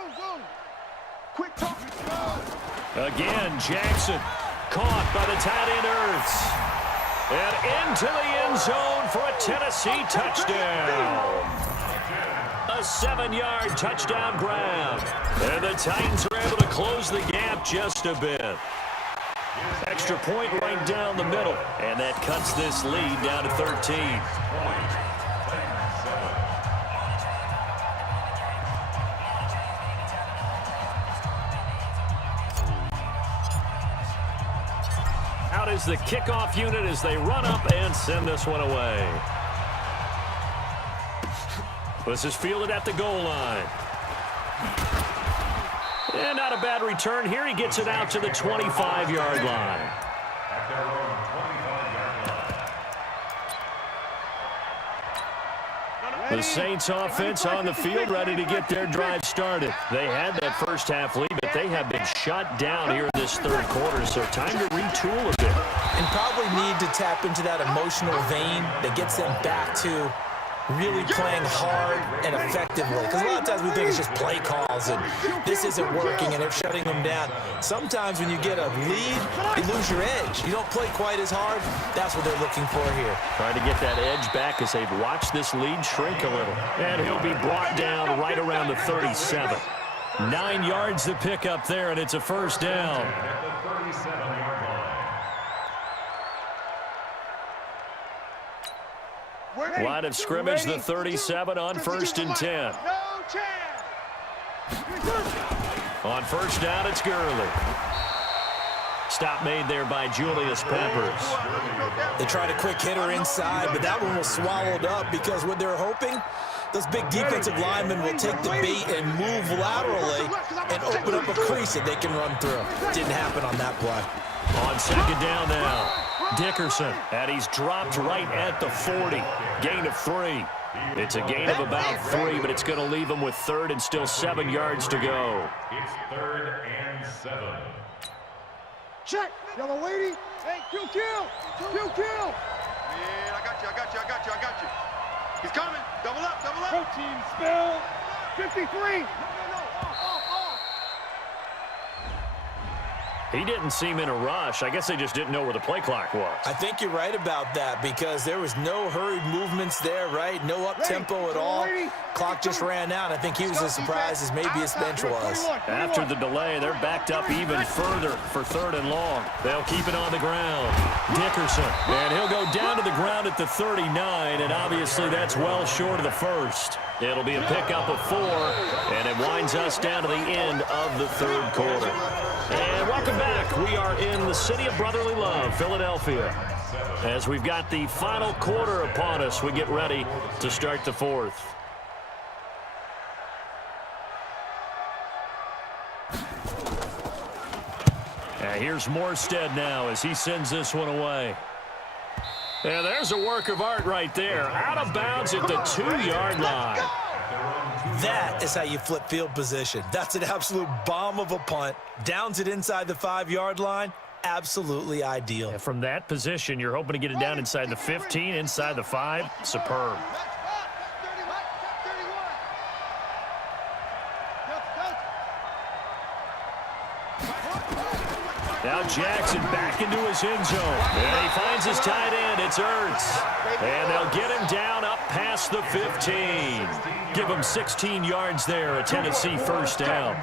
Quick talk. Again, Jackson caught by the tight end Ertz. And into the end zone for a Tennessee touchdown. A 7-yard touchdown grab. And the Titans are able to close the gap just a bit. Extra point right down the middle. And that cuts this lead down to 13. Out is the kickoff unit as they run up and send this one away. This is fielded at the goal line. And not a bad return here. He gets it out to the 25-yard line. At their own 25-yard line. The Saints offense on the field ready to get their drive started. They had that first half lead, but they have been shut down here in this third quarter, so time to retool a bit. And probably need to tap into that emotional vein that gets them back to really playing hard and effectively. Because a lot of times we think it's just play calls and this isn't working and they're shutting them down. Sometimes when you get a lead, you lose your edge. You don't play quite as hard. That's what they're looking for here. Trying to get that edge back as they've watched this lead shrink a little. And he'll be brought down right around the 37. 9 yards to pick up there, and it's a first down. At the 37-yard line. Line of scrimmage, the 37 on first and 10. No chance. On first down, it's Gurley. Stop made there by Julius Peppers. They tried a quick hitter inside, but that one was swallowed up because what they're hoping, those big defensive linemen will take the bait and move laterally and open up a crease that they can run through. Didn't happen on that play. On second down now, Dickerson, and he's dropped right at the 40. Gain of 3. It's a gain of about 3, but it's going to leave him with third and still 7 yards to go. It's 3rd and 7. Check. Yellow lady. Hey, kill. Man, I got you. He's coming. Double up. Protein spill. 53. He didn't seem in a rush. I guess they just didn't know where the play clock was. I think you're right about that because there was no hurried movements there, right? No up-tempo at all. Clock just ran out. I think he was as surprised as maybe his bench was. After the delay, they're backed up even further for 3rd and long. They'll keep it on the ground. Dickerson, and he'll go down to the ground at the 39, and obviously that's well short of the first. It'll be a pickup of 4, and it winds us down to the end of the 3rd quarter. And welcome back. We are in the city of brotherly love, Philadelphia. As we've got the final quarter upon us, we get ready to start the 4th. And here's Morstead now as he sends this one away. And there's a work of art right there. Out of bounds at the 2-yard line. That is how you flip field position. That's an absolute bomb of a punt. Downs it inside the 5-yard line. Absolutely ideal. And from that position, you're hoping to get it down inside the 15, inside the 5. Superb. Now Jackson back into his end zone. And he finds his tight end. It's Ertz. And they'll get him down up past the 15. Give him 16 yards there, a Tennessee first down.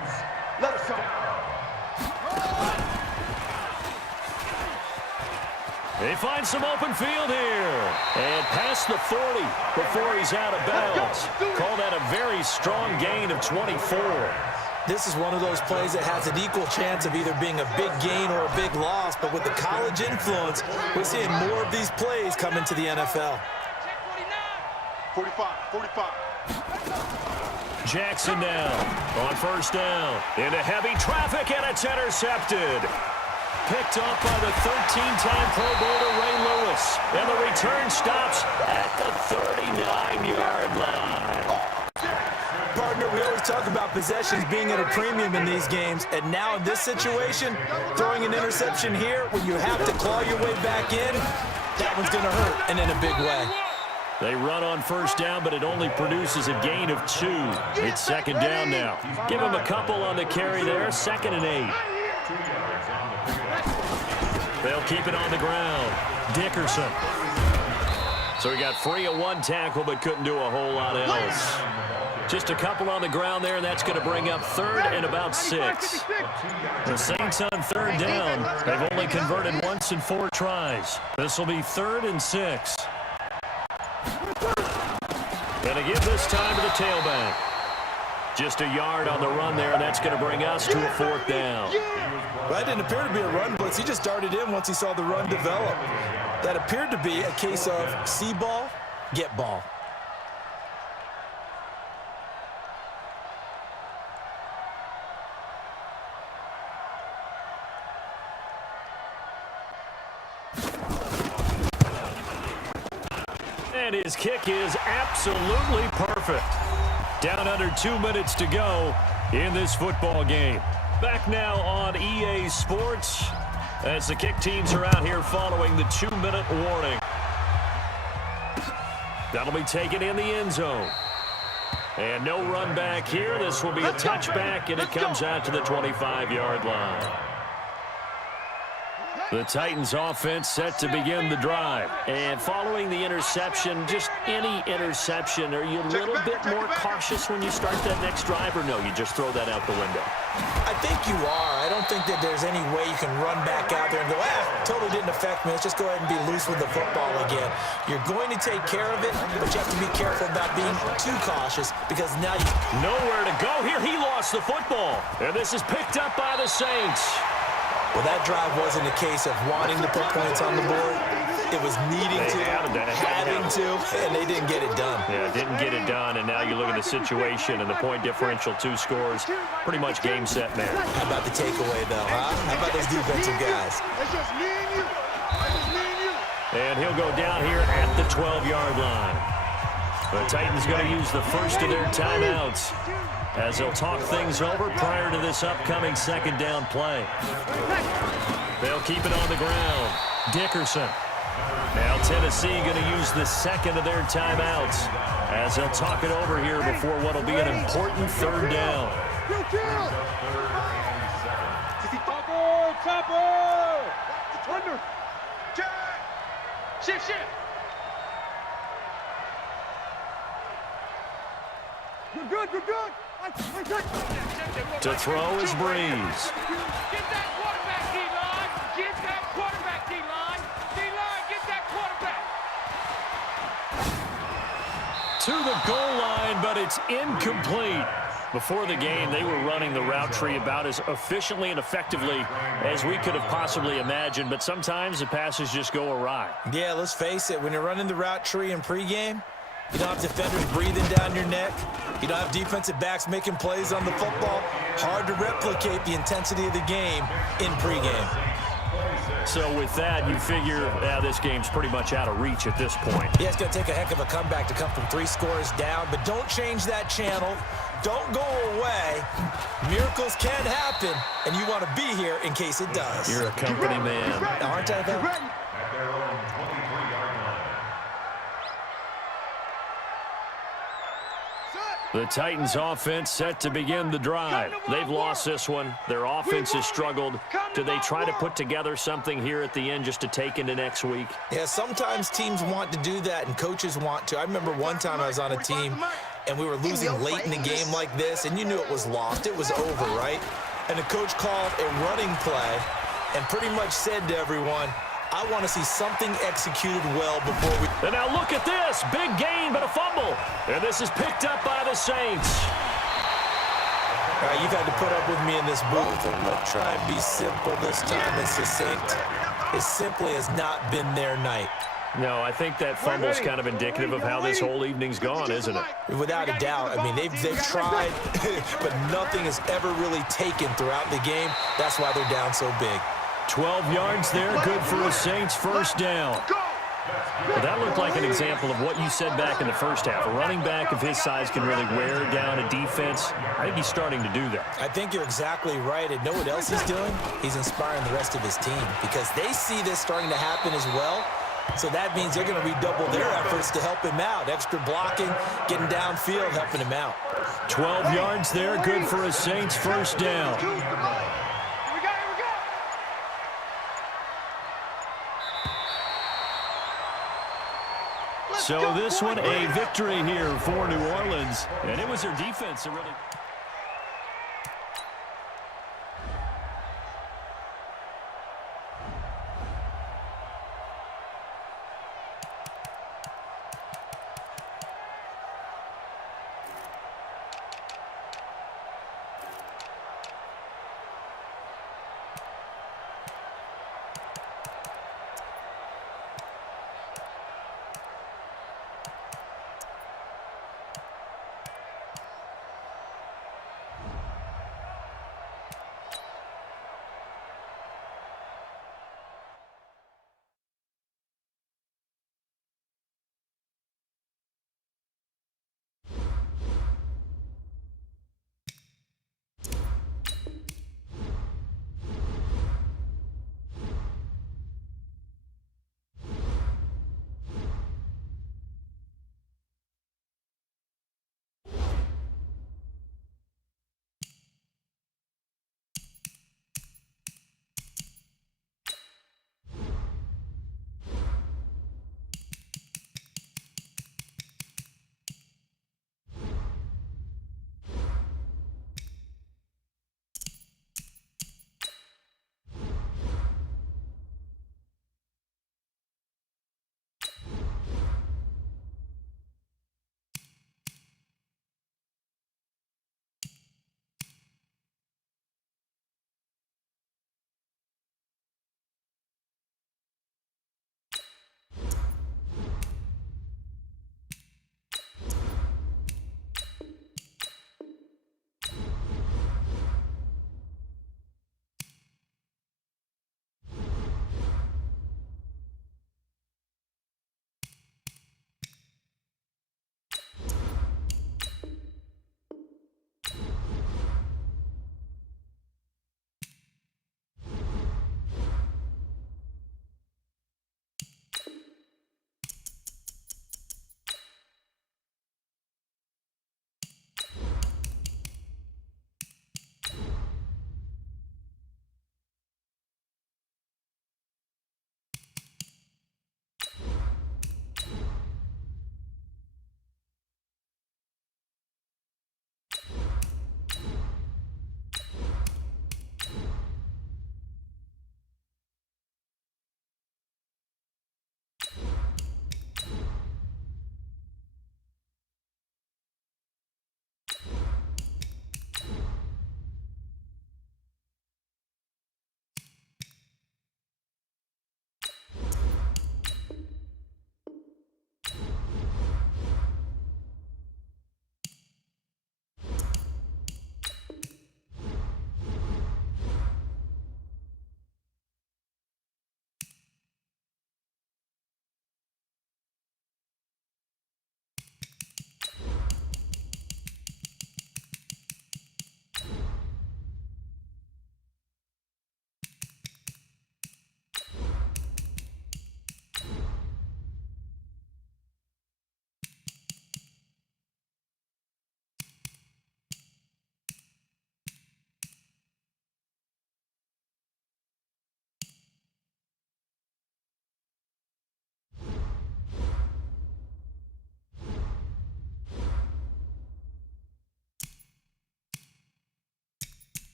They find some open field here. And past the 40 before he's out of bounds. Call that a very strong gain of 24. This is one of those plays that has an equal chance of either being a big gain or a big loss, but with the college influence, we're seeing more of these plays come into the NFL. 45. Jackson now on first down. Into heavy traffic, and it's intercepted. Picked off by the 13-time Pro Bowler Ray Lewis. And the return stops at the 39-yard line. Partner, we always talk about possessions being at a premium in these games, and now in this situation, throwing an interception here when you have to claw your way back in, that one's going to hurt, and in a big way. They run on first down, but it only produces a gain of 2. It's 2nd down now. Give him a couple on the carry there, 2nd and 8. They'll keep it on the ground. Dickerson. So he got free of 1 tackle, but couldn't do a whole lot else. Just a couple on the ground there, and that's going to bring up 3rd and about 6. The Saints on 3rd down. They've only converted once in 4 tries. This will be 3rd and 6. Going to give this time to the tailback. Just a yard on the run there, and that's going to bring us to a 4th down. That didn't appear to be a run blitz. He just darted in once he saw the run develop. That appeared to be a case of see ball, get ball. And his kick is absolutely perfect. Down under 2 minutes to go in this football game. Back now on EA Sports as the kick teams are out here following the 2-minute warning. That'll be taken in the end zone. And no run back here. This will be a touchback, and it comes out to the 25-yard line. The Titans offense set to begin the drive. And following the interception, just any interception, are you a little bit more cautious when you start that next drive, or no, you just throw that out the window? I think you are. I don't think that there's any way you can run back out there and go, totally didn't affect me. Let's just go ahead and be loose with the football again. You're going to take care of it, but you have to be careful about being too cautious because now you... Nowhere to go here. He lost the football. And this is picked up by the Saints. Well, that drive wasn't a case of wanting to put points on the board. It was needing to, having to, and they didn't get it done. Yeah, didn't get it done, and now you look at the situation and the point differential, 2 scores, pretty much game, set, man. How about the takeaway, though, huh? How about those defensive guys? It's just me and you. It's just me and you. And he'll go down here at the 12-yard line. The Titans going to use the first of their timeouts as they'll talk things over prior to this upcoming 2nd down play. They'll keep it on the ground. Dickerson. Now Tennessee going to use the 2nd of their timeouts as they'll talk it over here before what will be an important 3rd down. Topper! Under. Check. Shift. Good. To throw is Breeze. Get that quarterback, D-line. Get that quarterback, D-line. D-line, get that quarterback. To the goal line, but it's incomplete. Before the game, they were running the route tree about as efficiently and effectively as we could have possibly imagined, but sometimes the passes just go awry. Yeah, let's face it. When you're running the route tree in pregame, you don't have defenders breathing down your neck. You don't have defensive backs making plays on the football. Hard to replicate the intensity of the game in pregame. So with that, you figure this game's pretty much out of reach at this point. Yeah, it's going to take a heck of a comeback to come from 3 scores down, but don't change that channel. Don't go away. Miracles can happen, and you want to be here in case it does. You're a company man. Aren't I, though? At their own 23-yard line. The Titans offense set to begin the drive. They've lost this one. Their offense has struggled. Do they try to put together something here at the end just to take into next week? Yeah, sometimes teams want to do that and coaches want to. I remember one time I was on a team and we were losing late in the game like this, and you knew it was lost. It was over, right? And the coach called a running play and pretty much said to everyone, I want to see something executed well before we... And now look at this. Big gain, but a fumble. And this is picked up by the Saints. All right, you've had to put up with me in this booth. I'm going to try and be simple this time and succinct. It simply has not been their night. No, I think that fumble's kind of indicative of how this whole evening's gone, isn't it? Without a doubt. I mean, they've tried, but nothing has ever really taken throughout the game. That's why they're down so big. 12 yards there, good for a Saints first down. Well, that looked like an example of what you said back in the first half. A running back of his size can really wear down a defense. I think he's starting to do that. I think you're exactly right. And know what else he's doing? He's inspiring the rest of his team because they see this starting to happen as well. So that means they're going to redouble their efforts to help him out. Extra blocking, getting downfield, helping him out. 12 yards there, good for a Saints first down. So this one, a victory here for New Orleans. And it was their defense that really...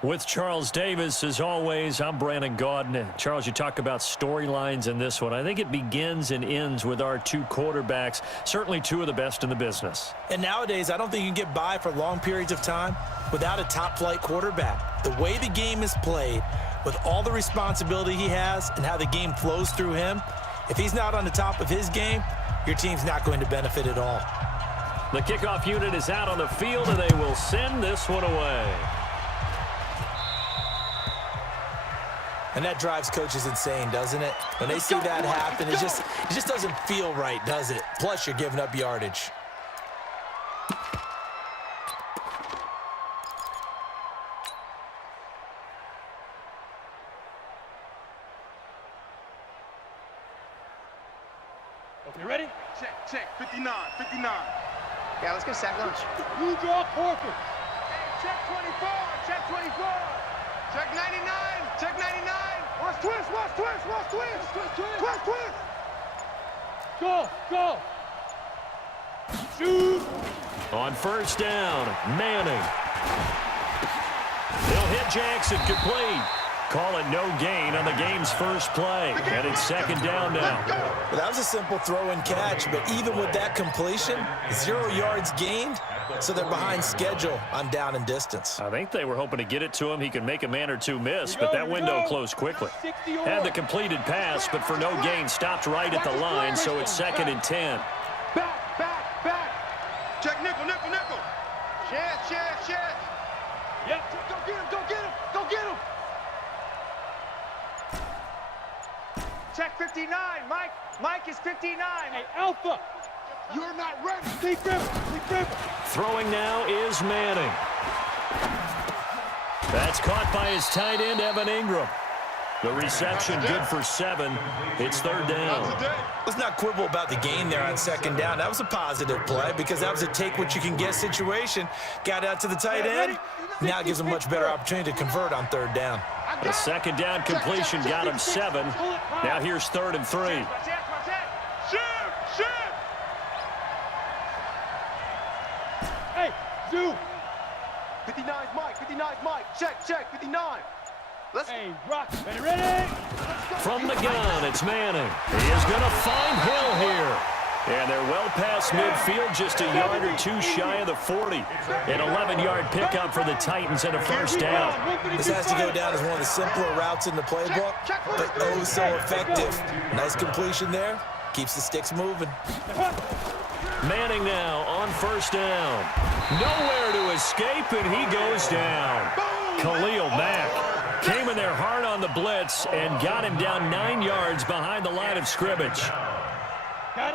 With Charles Davis, as always, I'm Brandon Gaudin. Charles, you talk about storylines in this one. I think it begins and ends with our two quarterbacks, certainly two of the best in the business. And nowadays, I don't think you can get by for long periods of time without a top-flight quarterback. The way the game is played, with all the responsibility he has and how the game flows through him, if he's not on the top of his game, your team's not going to benefit at all. The kickoff unit is out on the field, and they will send this one away. And that drives coaches insane, doesn't it? When they see that happen, it just doesn't feel right, does it? Plus, you're giving up yardage. Okay, ready? Check. 59. Yeah, let's go sack lunch. You draw Corker. Hey, check 24. Check 24. Check 99. Check 99. Watch twist. Go. Shoot. On first down, Manning. They'll hit Jackson, complete. Call it no gain on the game's first play. And it's second down now. Well, that was a simple throw and catch, but even with that completion, 0 yards gained, so they're behind schedule on down and distance. I think they were hoping to get it to him. He could make a man or two miss, but that window closed quickly. Had the completed pass, but for no gain, stopped right at the line, so it's second and 10. Back. Check nickel. Chance. Yep. Go get him. Check 59, Mike is 59. Hey, Alpha. You're not ready. Sneak grip. Throwing now is Manning. That's caught by his tight end, Evan Ingram. The reception good for 7. It's third down. Let's not quibble about the gain there on second down. That was a positive play because that was a take-what-you-can-get situation. Got out to the tight end. Now it gives him a much better opportunity to convert on third down. The second down completion got him 7. Now here's third and 3. Shoot. Hey, Zoo. 59's Mike. Check, 59. Hey, Rock. Ready? From the gun, it's Manning. He is going to find Hill here. And they're well past midfield, just a yard or two shy of the 40. An 11-yard pickup for the Titans and a first down. This has to go down as one of the simpler routes in the playbook, but oh so effective. Nice completion there. Keeps the sticks moving. Manning now on first down. Nowhere to escape, and he goes down. Khalil Mack came in there hard on the blitz and got him down 9 yards behind the line of scrimmage.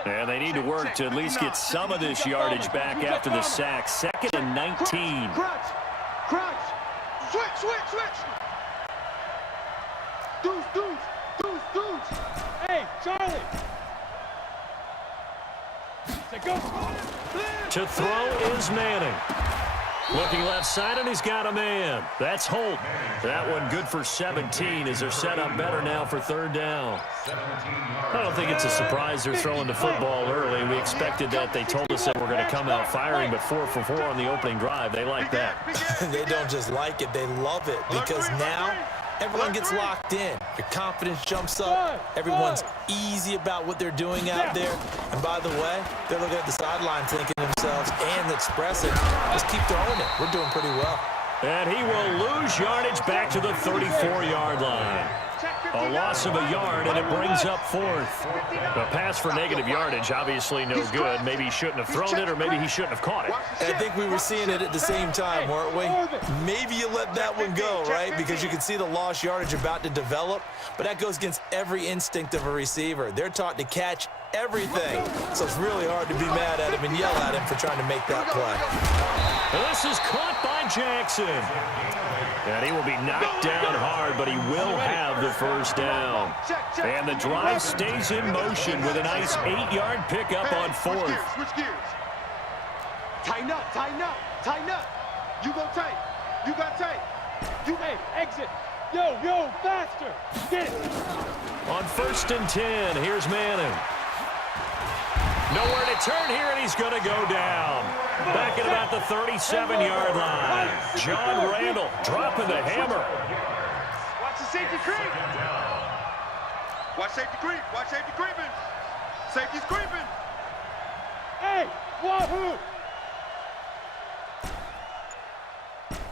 And they need to work to at least get some of this yardage back after the sack. Second and 19. Crunch. Switch. Deuce. Hey, Charlie. Go. To throw is Manning. Looking left side, and he's got a man. That's Holt. That one good for 17 as they're set up better now for third down. I don't think it's a surprise they're throwing the football early. We expected that. They told us that we're going to come out firing, but 4 for 4 on the opening drive. They like that. They don't just like it, they love it, because now everyone gets locked in. Your confidence jumps up. Everyone's easy about what they're doing out there. And by the way, they're looking at the sideline thinking to themselves and expressing, let's keep throwing it. We're doing pretty well. And he will lose yardage back to the 34-yard line. A loss of a yard, and it brings up fourth. The pass for negative yardage, obviously no good. Maybe he shouldn't have thrown it, or maybe he shouldn't have caught it. I think we were seeing it at the same time, weren't we? Maybe you let that one go, right? Because you can see the lost yardage about to develop, but that goes against every instinct of a receiver. They're taught to catch everything, so it's really hard to be mad at him and yell at him for trying to make that play. This is caught by Jackson. And he will be knocked down hard, but he will have the first down. And the drive stays in motion with a nice 8-yard pickup on fourth. Switch gears. Tighten up. You go tight. You got tight. Hey, exit. Yo, faster. Get it. On first and 10, here's Manning. Nowhere to turn here, and he's going to go down. Back at about the 37-yard line. John Randall dropping the hammer. Watch the safety creep. Watch safety creep. Watch safety creeping. Safety's creeping. Hey, wahoo!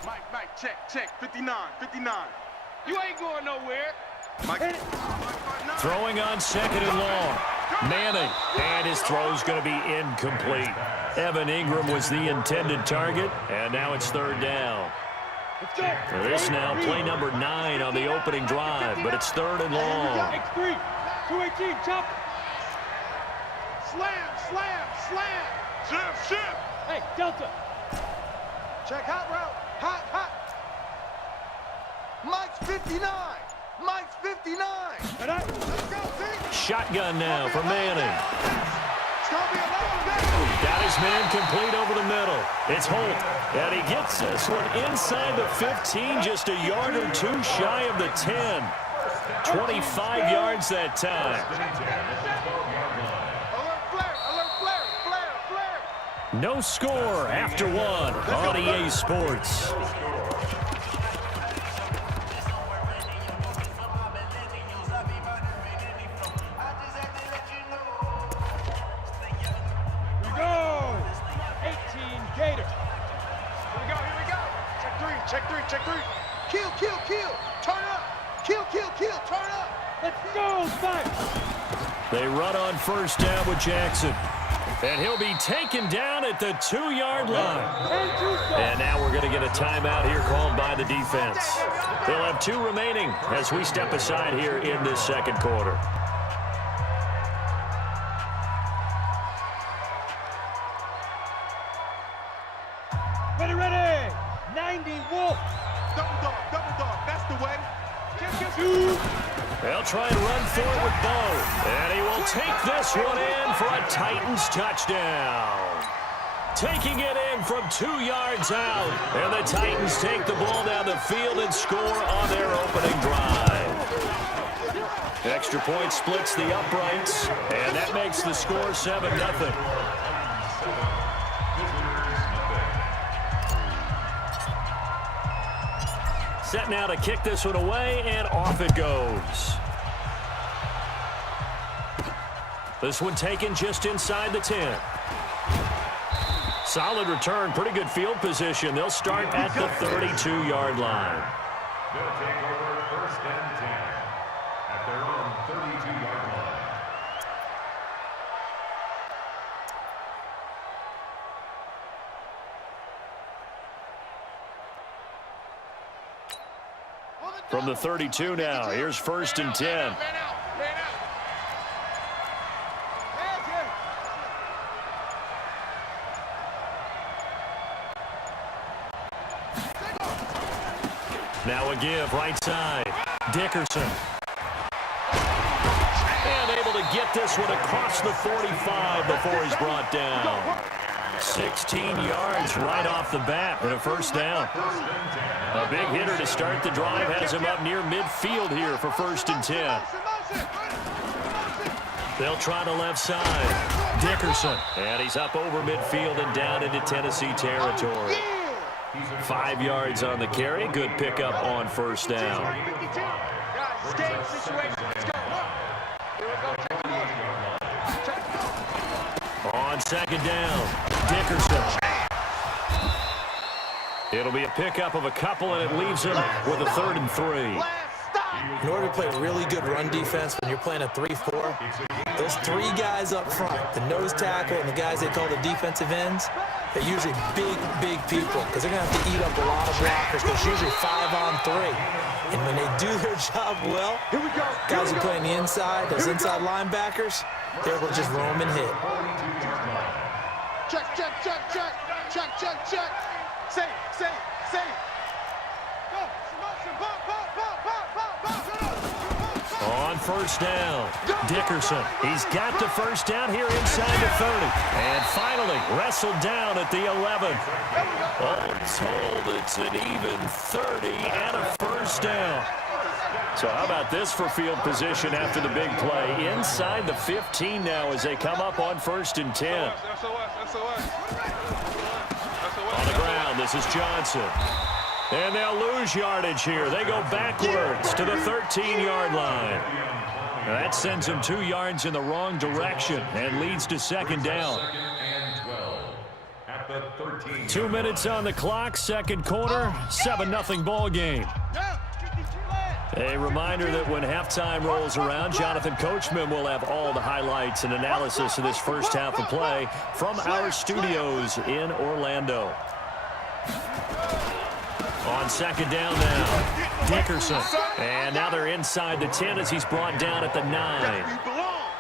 Mike, check. 59. You ain't going nowhere. Mike. Throwing on second and long. Manning, and his throw's going to be incomplete. Evan Ingram was the intended target, and now it's third down. This now play number 9 on the opening drive, but it's third and long. X3, 218, chop. Slam. Shift. Hey, Delta. Check hot route. Hot. Mike's 59. Let's go, team. Shotgun now for Manning. It's going to be a long day. Got his man complete over the middle. It's Holt, and he gets this one inside the 15, just a yard or two shy of the 10. 25 yards that time. Alert flare. No score after one on EA Sports. Check three. Kill. Turn up. Kill. Turn up. Let's go, fight. They run on first down with Jackson. And he'll be taken down at the 2-yard line. And now we're going to get a timeout here called by the defense. They'll have 2 remaining as we step aside here in this second quarter. Ready. 90 Wolf. Double dog. That's the way. They'll try and run for it with Bo. And he will take this one in for a Titans touchdown. Taking it in from 2 yards out. And the Titans take the ball down the field and score on their opening drive. Extra point splits the uprights. And that makes the score 7-0. Set now to kick this one away, and off it goes. This one taken just inside the 10. Solid return, pretty good field position. They'll start at the 32-yard line. They'll take over first and 10 at their own 32-yard line. From the 32 now, here's first and 10. Man out. Now a give, right side. Dickerson. And able to get this one across the 45 before he's brought down. 16 yards right off the bat and a first down. A big hitter to start the drive has him up near midfield here for first and 10. They'll try the left side. Dickerson. And he's up over midfield and down into Tennessee territory. 5 yards on the carry. Good pickup on first down. On second down, Dickerson. It'll be a pickup of a couple, and it leaves him with a 3rd and 3. In order to play really good run defense when you're playing a 3-4, those 3 guys up front, the nose tackle and the guys they call the defensive ends, they're usually big people because they're going to have to eat up a lot of blockers because it's usually 5-on-3. And when they do their job well, guys who play on the inside, those inside linebackers, they're able to just roam and hit. Check. Safe. Go. On first down, Dickerson. He's got the first down here inside the 30. And finally wrestled down at the 11. All told, it's an even 30 and a first down. So how about this for field position after the big play? Inside the 15 now as they come up on first and 10. SOS. This is Johnson. And they'll lose yardage here. They go backwards to the 13-yard line. Now that sends them 2 yards in the wrong direction and leads to second down. 2 minutes on the clock, second quarter, 7-0 ball game. A reminder that when halftime rolls around, Jonathan Coachman will have all the highlights and analysis of this first half of play from our studios in Orlando. On second down now, Dickerson. And now they're inside the 10 as he's brought down at the 9.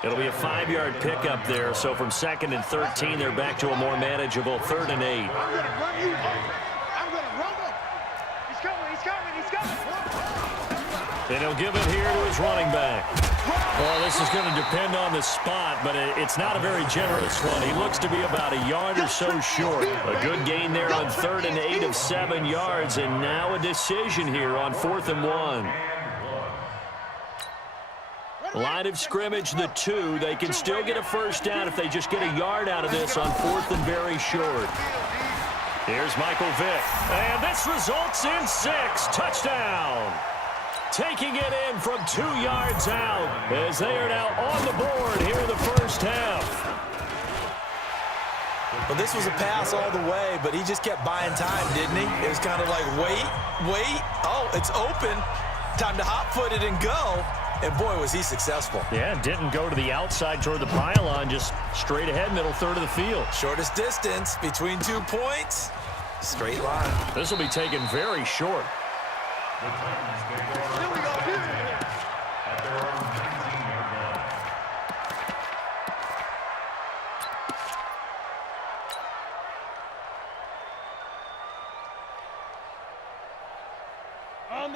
It'll be a 5-yard pickup there, so from 2nd and 13, they're back to a more manageable 3rd and 8. I'm going to run you over. I'm going to run him. He's coming, he's coming, he's coming. And he'll give it here to his running back. Well, this is going to depend on the spot, but it's not a very generous one. He looks to be about a yard or so short. A good gain there on 3rd and 8 of 7 yards, and now a decision here on 4th and 1. Line of scrimmage, the 2. They can still get a first down if they just get a yard out of this on 4th and very short. Here's Michael Vick. And this results in 6. Touchdown. Taking it in from 2 yards out as they are now on the board here in the first half. Well, this was a pass all the way, but he just kept buying time, didn't he? It was kind of like, wait. Oh, it's open. Time to hot-foot it and go. And, boy, was he successful. Yeah, didn't go to the outside toward the pylon, just straight ahead, middle third of the field. Shortest distance between 2 points. Straight line. This will be taken very short. Here we go. At their own 19-yard line.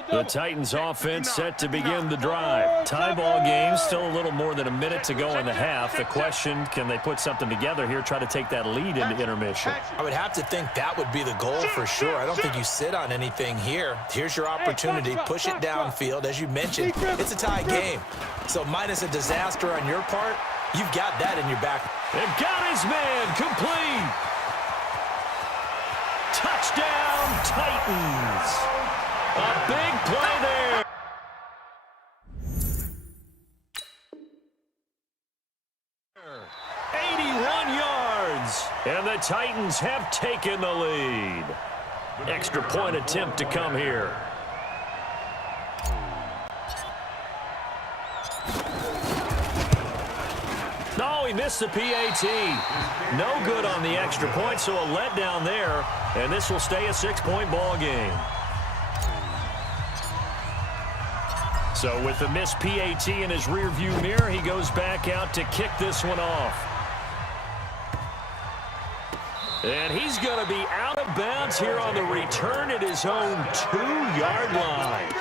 The Titans offense set to begin the drive. Tie ball game, still a little more than a minute to go in the half. The question, can they put something together here, try to take that lead into intermission? I would have to think that would be the goal for sure. I don't think you sit on anything here. Here's your opportunity. Push it downfield. As you mentioned, it's a tie game. So minus a disaster on your part, you've got that in your back. They've got his man complete. Touchdown, Titans. A big play there. And the Titans have taken the lead. Extra point attempt to come here. No, he missed the PAT. No good on the extra point, so a letdown there. And this will stay a 6-point ball game. So with the missed PAT in his rearview mirror, he goes back out to kick this one off. And he's going to be out of bounds here on the return at his own 2-yard line.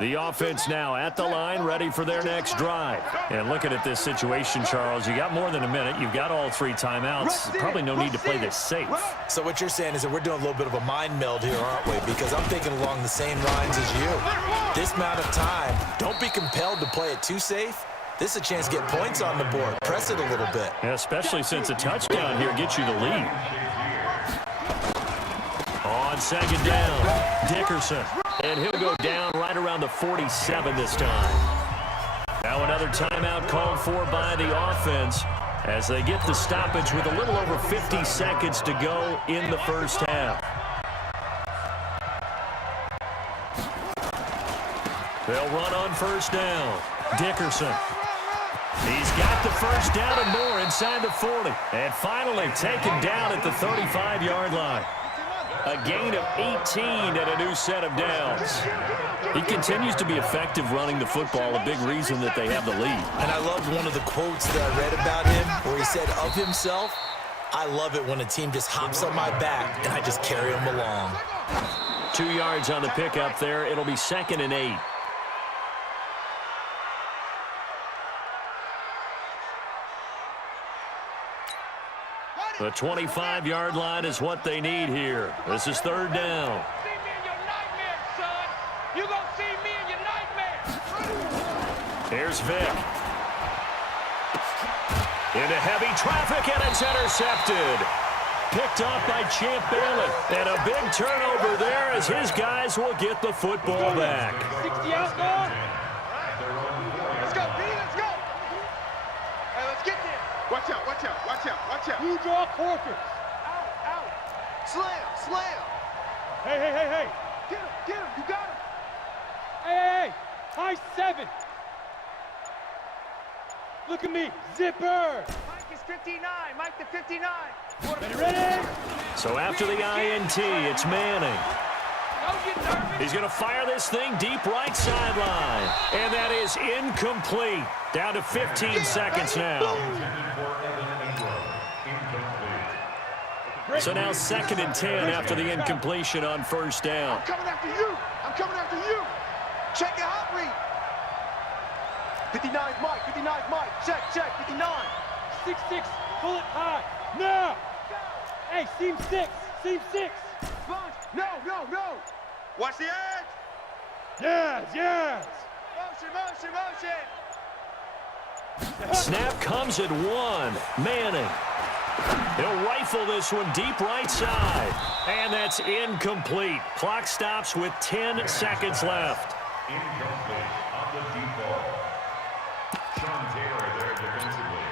The offense now at the line, ready for their next drive. And looking at this situation, Charles, you got more than a minute. You've got all 3 timeouts. Probably no need to play this safe. So what you're saying is that we're doing a little bit of a mind meld here, aren't we? Because I'm thinking along the same lines as you. This amount of time, don't be compelled to play it too safe. This is a chance to get points on the board. Press it a little bit. Yeah, especially since a touchdown here gets you the lead. On second down, Dickerson. And he'll go down right around the 47 this time. Now another timeout called for by the offense as they get the stoppage with a little over 50 seconds to go in the first half. They'll run on first down. Dickerson. He's got the first down and more inside the 40. And finally taken down at the 35-yard line. A gain of 18 and a new set of downs. He continues to be effective running the football, a big reason that they have the lead. And I loved one of the quotes that I read about him where he said of himself, I love it when a team just hops on my back and I just carry them along. 2 yards on the pickup there. It'll be 2nd and 8. The 25-yard line is what they need here. This is 3rd down. See me in your nightmares, son. You gonna see me in your nightmares. Here's Here's Vic. Into heavy traffic, and it's intercepted. Picked off by Champ Bailey. And a big turnover there as his guys will get the football back. 60 out now. Let's go, B, let's go. Hey, let's get there. Watch out, watch out, watch out, watch out. You draw Corker. Out. Slam. Hey. Get him, you got him. Hey. High 7. Look at me. Zipper. Mike is 59. Mike to 59. Ready? So after the INT, it's Manning. Don't get nervous. He's going to fire this thing deep right sideline. And that is incomplete. Down to 15 seconds now. So now 2nd and 10 after the incompletion on first down. I'm coming after you. Check your hot read. 59's Mike. Check, 59. 6-6. Pull it high. Now. Hey, seam 6. Bunch. No. Watch the edge. Yes. Motion. Snap comes at 1. Manning. He'll rifle this one deep right side. And that's incomplete. Clock stops with 10 seconds left. Incomplete on the deep ball. Sean Taylor there defensively.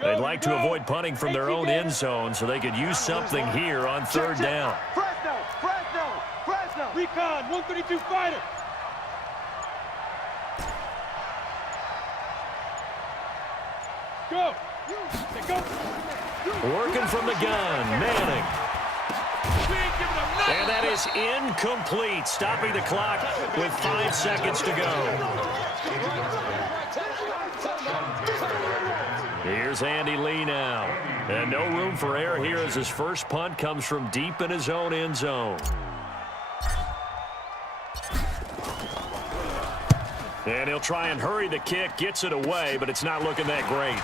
They'd like to avoid punting from their own end zone so they could use something here on 3rd down. Fresno. Recon, 132 fighter. Go. Working from the gun, Manning. And that is incomplete, stopping the clock with 5 seconds to go. Here's Andy Lee now. And no room for error here as his first punt comes from deep in his own end zone. And he'll try and hurry the kick, gets it away, but it's not looking that great.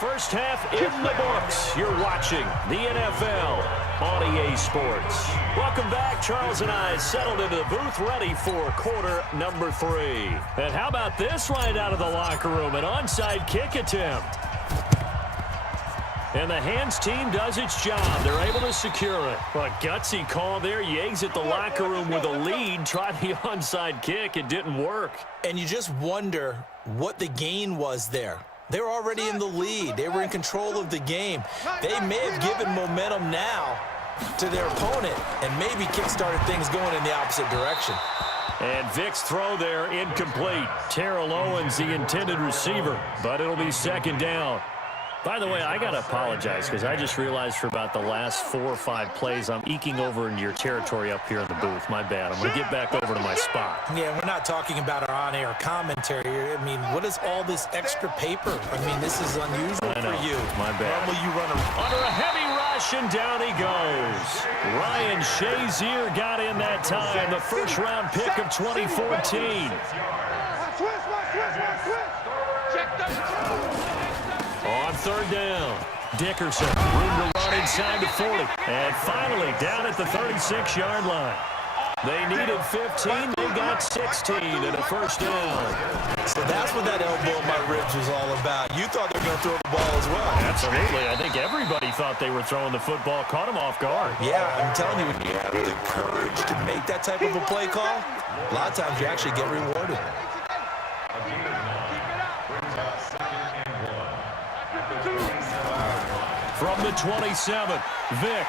First half in the books. You're watching the NFL on EA Sports. Welcome back. Charles and I settled into the booth ready for quarter number 3. And how about this right out of the locker room? An onside kick attempt. And the hands team does its job. They're able to secure it. Well, a gutsy call there. You exit the locker room with a lead. Tried the onside kick. It didn't work. And you just wonder what the gain was there. They were already in the lead. They were in control of the game. They may have given momentum now to their opponent and maybe kick-started things going in the opposite direction. And Vic's throw there incomplete. Terrell Owens, the intended receiver, but it'll be 2nd down. By the way, I got to apologize because I just realized for about the last 4 or 5 plays, I'm eking over into your territory up here in the booth. My bad. I'm going to get back over to my spot. Yeah, we're not talking about our on-air commentary. I mean, what is all this extra paper? I mean, this is unusual for you. My bad. Normally you run Under a heavy rush, and down he goes. Ryan Shazier got in that time, the first-round pick of 2014. On 3rd down, Dickerson, room to run inside the 40. And finally, down at the 36-yard line. They needed 15, they got 16 and a first down. So that's what that elbow in my ribs was all about. You thought they were going to throw the ball as well. Absolutely. I think everybody thought they were throwing the football, caught him off guard. Yeah, I'm telling you, when you have the courage to make that type of a play call, a lot of times you actually get rewarded. From the 27, Vic.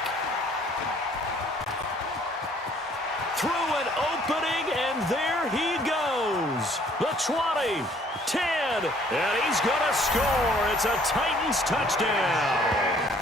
Through an opening, and there he goes. The 20, 10, and he's going to score. It's a Titans touchdown.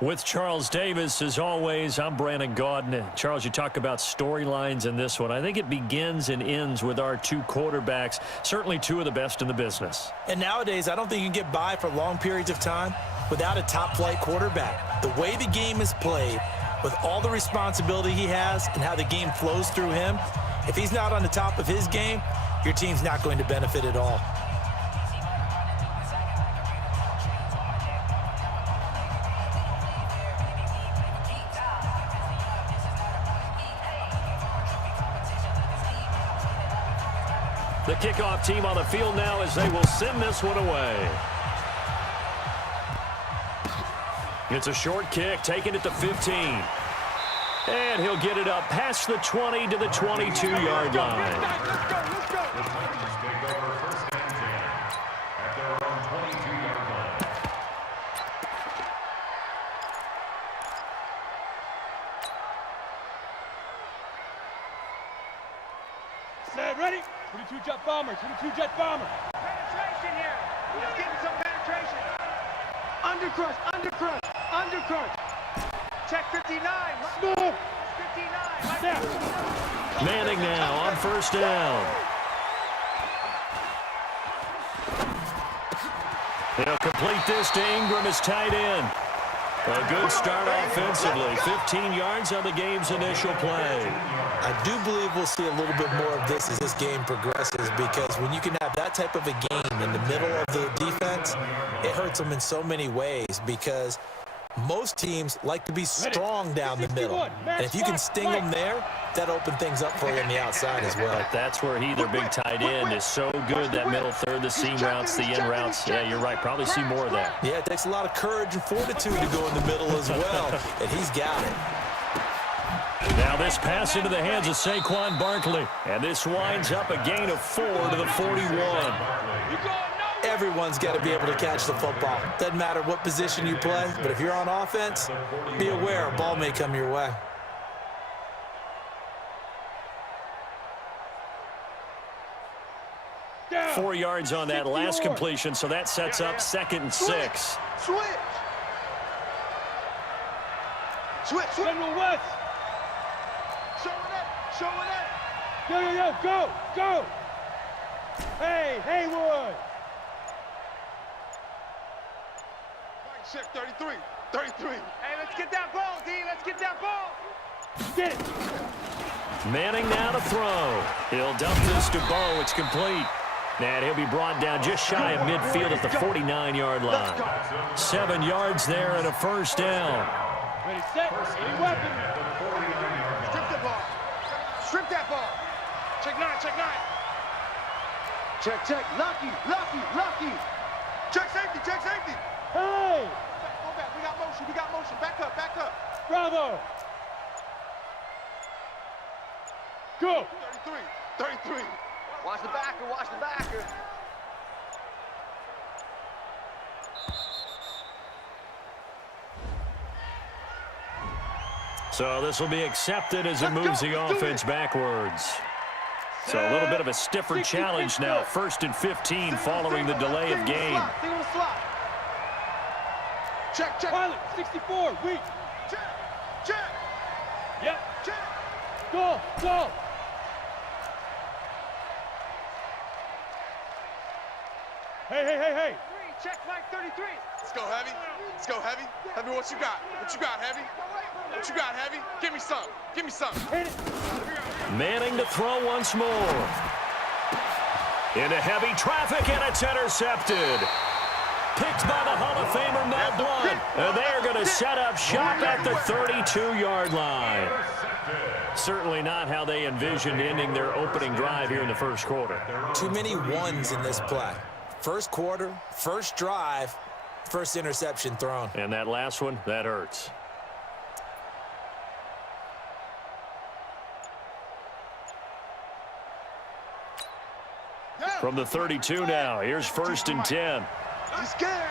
With Charles Davis, as always, I'm Brandon Gaudin. Charles, you talk about storylines in this one. I think it begins and ends with our two quarterbacks, certainly two of the best in the business. And nowadays, I don't think you can get by for long periods of time without a top-flight quarterback. The way the game is played, with all the responsibility he has and how the game flows through him, if he's not on the top of his game, your team's not going to benefit at all. The kickoff team on the field now as they will send this one away. It's a short kick, taking it to 15. And he'll get it up past the 20 to the 22-yard line. Set, ready? 22 jet bomber, 22 jet bomber. Penetration here. Let's get some penetration. Undercrush, undercrush, undercrush. Check 59. Smooth. 59. Now. Manning now on first down. He'll complete this to Ingram as tight end. A good start offensively. 15 yards on the game's initial play. I do believe we'll see a little bit more of this as this game progresses, because when you can have that type of a game in the middle of the defense, it hurts them in so many ways, because most teams like to be strong down the middle. And if you can sting them there, that opens things up for you on the outside as well. That's where their big tight end is so good, that middle third, the seam routes, the in routes. Yeah, you're right. Probably see more of that. Yeah, it takes a lot of courage and fortitude to go in the middle as well, and he's got it. Now this pass into the hands of Saquon Barkley. And this winds up a gain of 4 to the 41. Everyone's got to be able to catch the football. Doesn't matter what position you play, but if you're on offense, be aware a ball may come your way. Down. 4 yards on that last completion, so that sets up 2nd and 6. Switch. General West. Showing it. Yo, go. Hey, Haywood. Check 33. Hey, let's get that ball, D. Let's get that ball. Get it. Manning now to throw. He'll dump this to Bo. It's complete. And he'll be brought down just shy of midfield at the 49-yard line. 7 yards there and a first down. Ready, set, any weapon. Strip the ball. Strip that ball. Check 9. Check. Lucky. Check safety. Hey. Go back. We got motion. Back up. Bravo. Go. 33. Watch the backer. So this will be accepted as it moves the offense backwards. So a little bit of a stiffer challenge now. 1st and 15 following the delay of game. Check. Pilot, 64, weak. Check. Yep. Check. Go. Hey. Check Mike 33. Let's go heavy. Heavy, what you got? Heavy? Give me some. Hit it. Manning to throw once more. Into heavy traffic, and it's intercepted. Picked by the Hall of Famer Mel Blount. And they are going to set up shop at the 32-yard line. Certainly not how they envisioned ending their opening drive here in the first quarter. Too many ones in this play. First quarter, first drive, first interception thrown. And that last one, that hurts. From the 32 now, here's 1st and 10. He's scared.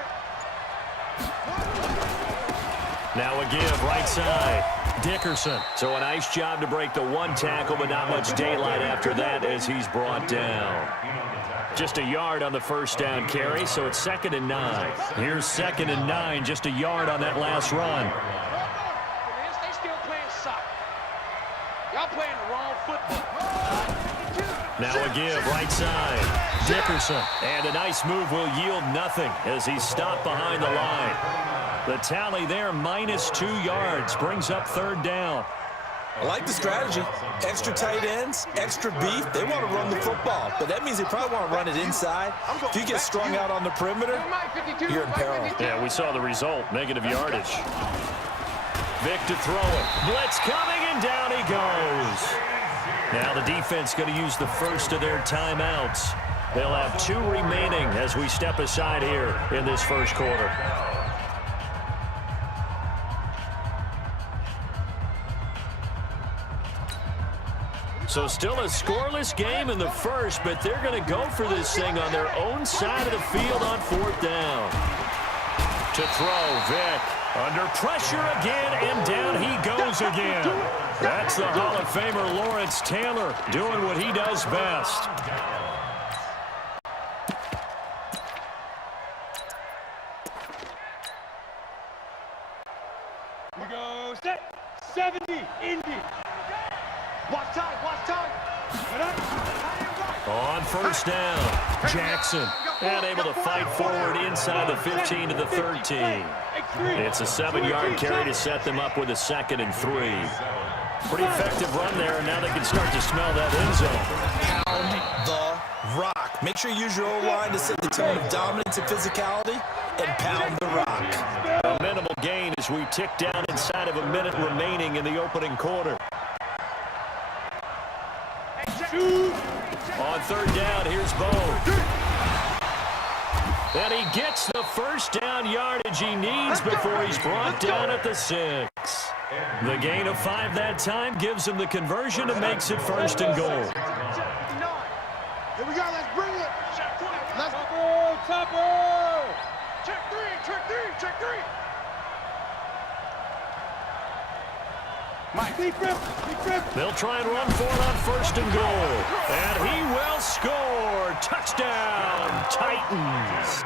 Now a give, right side. Dickerson. So a nice job to break the one tackle, but not much daylight after that as he's brought down. Just a yard on the first down carry, so it's 2nd and 9. Here's 2nd and 9, just a yard on that last run. They still playing soccer. Y'all playing the wrong football. Now a give, right side. Dickerson. And a nice move will yield nothing as he's stopped behind the line. The tally there, -2 yards, brings up 3rd down. I like the strategy. Extra tight ends, extra beef. They want to run the football, but that means they probably want to run it inside. If you get strung out on the perimeter, you're in peril. Yeah, we saw the result, negative yardage. Vick to throw it. Blitz coming, and down he goes. Now the defense going to use the first of their timeouts. They'll have 2 remaining as we step aside here in this first quarter. So still a scoreless game in the first, but they're going to go for this thing on their own side of the field on 4th down. To throw, Vick. Under pressure again, and down he goes again. That's the Hall of Famer Lawrence Taylor doing what he does best. We go set. 70, Indy. Watch time, watch time. On 1st down, Jackson. And able to fight forward inside the 15 to the 13. It's a 7-yard carry to set them up with a 2nd and 3. Pretty effective run there, and now they can start to smell that end zone. Pound the rock. Make sure you use your O-line to set the tone of dominance and physicality, and pound the rock. A minimal gain as we tick down inside of a minute remaining in the opening quarter. On 3rd down, here's Bo. And he gets the first down yardage he needs before he's brought down at the 6. The gain of 5 that time gives him the conversion and makes it 1st and goal. Here we go, let's bring it. Let's Topper, Topper. Check 3, check 3, check 3. Mike, deep grip, deep grip. They'll try and run for it on 1st and goal. And he will score. Touchdown, Titans.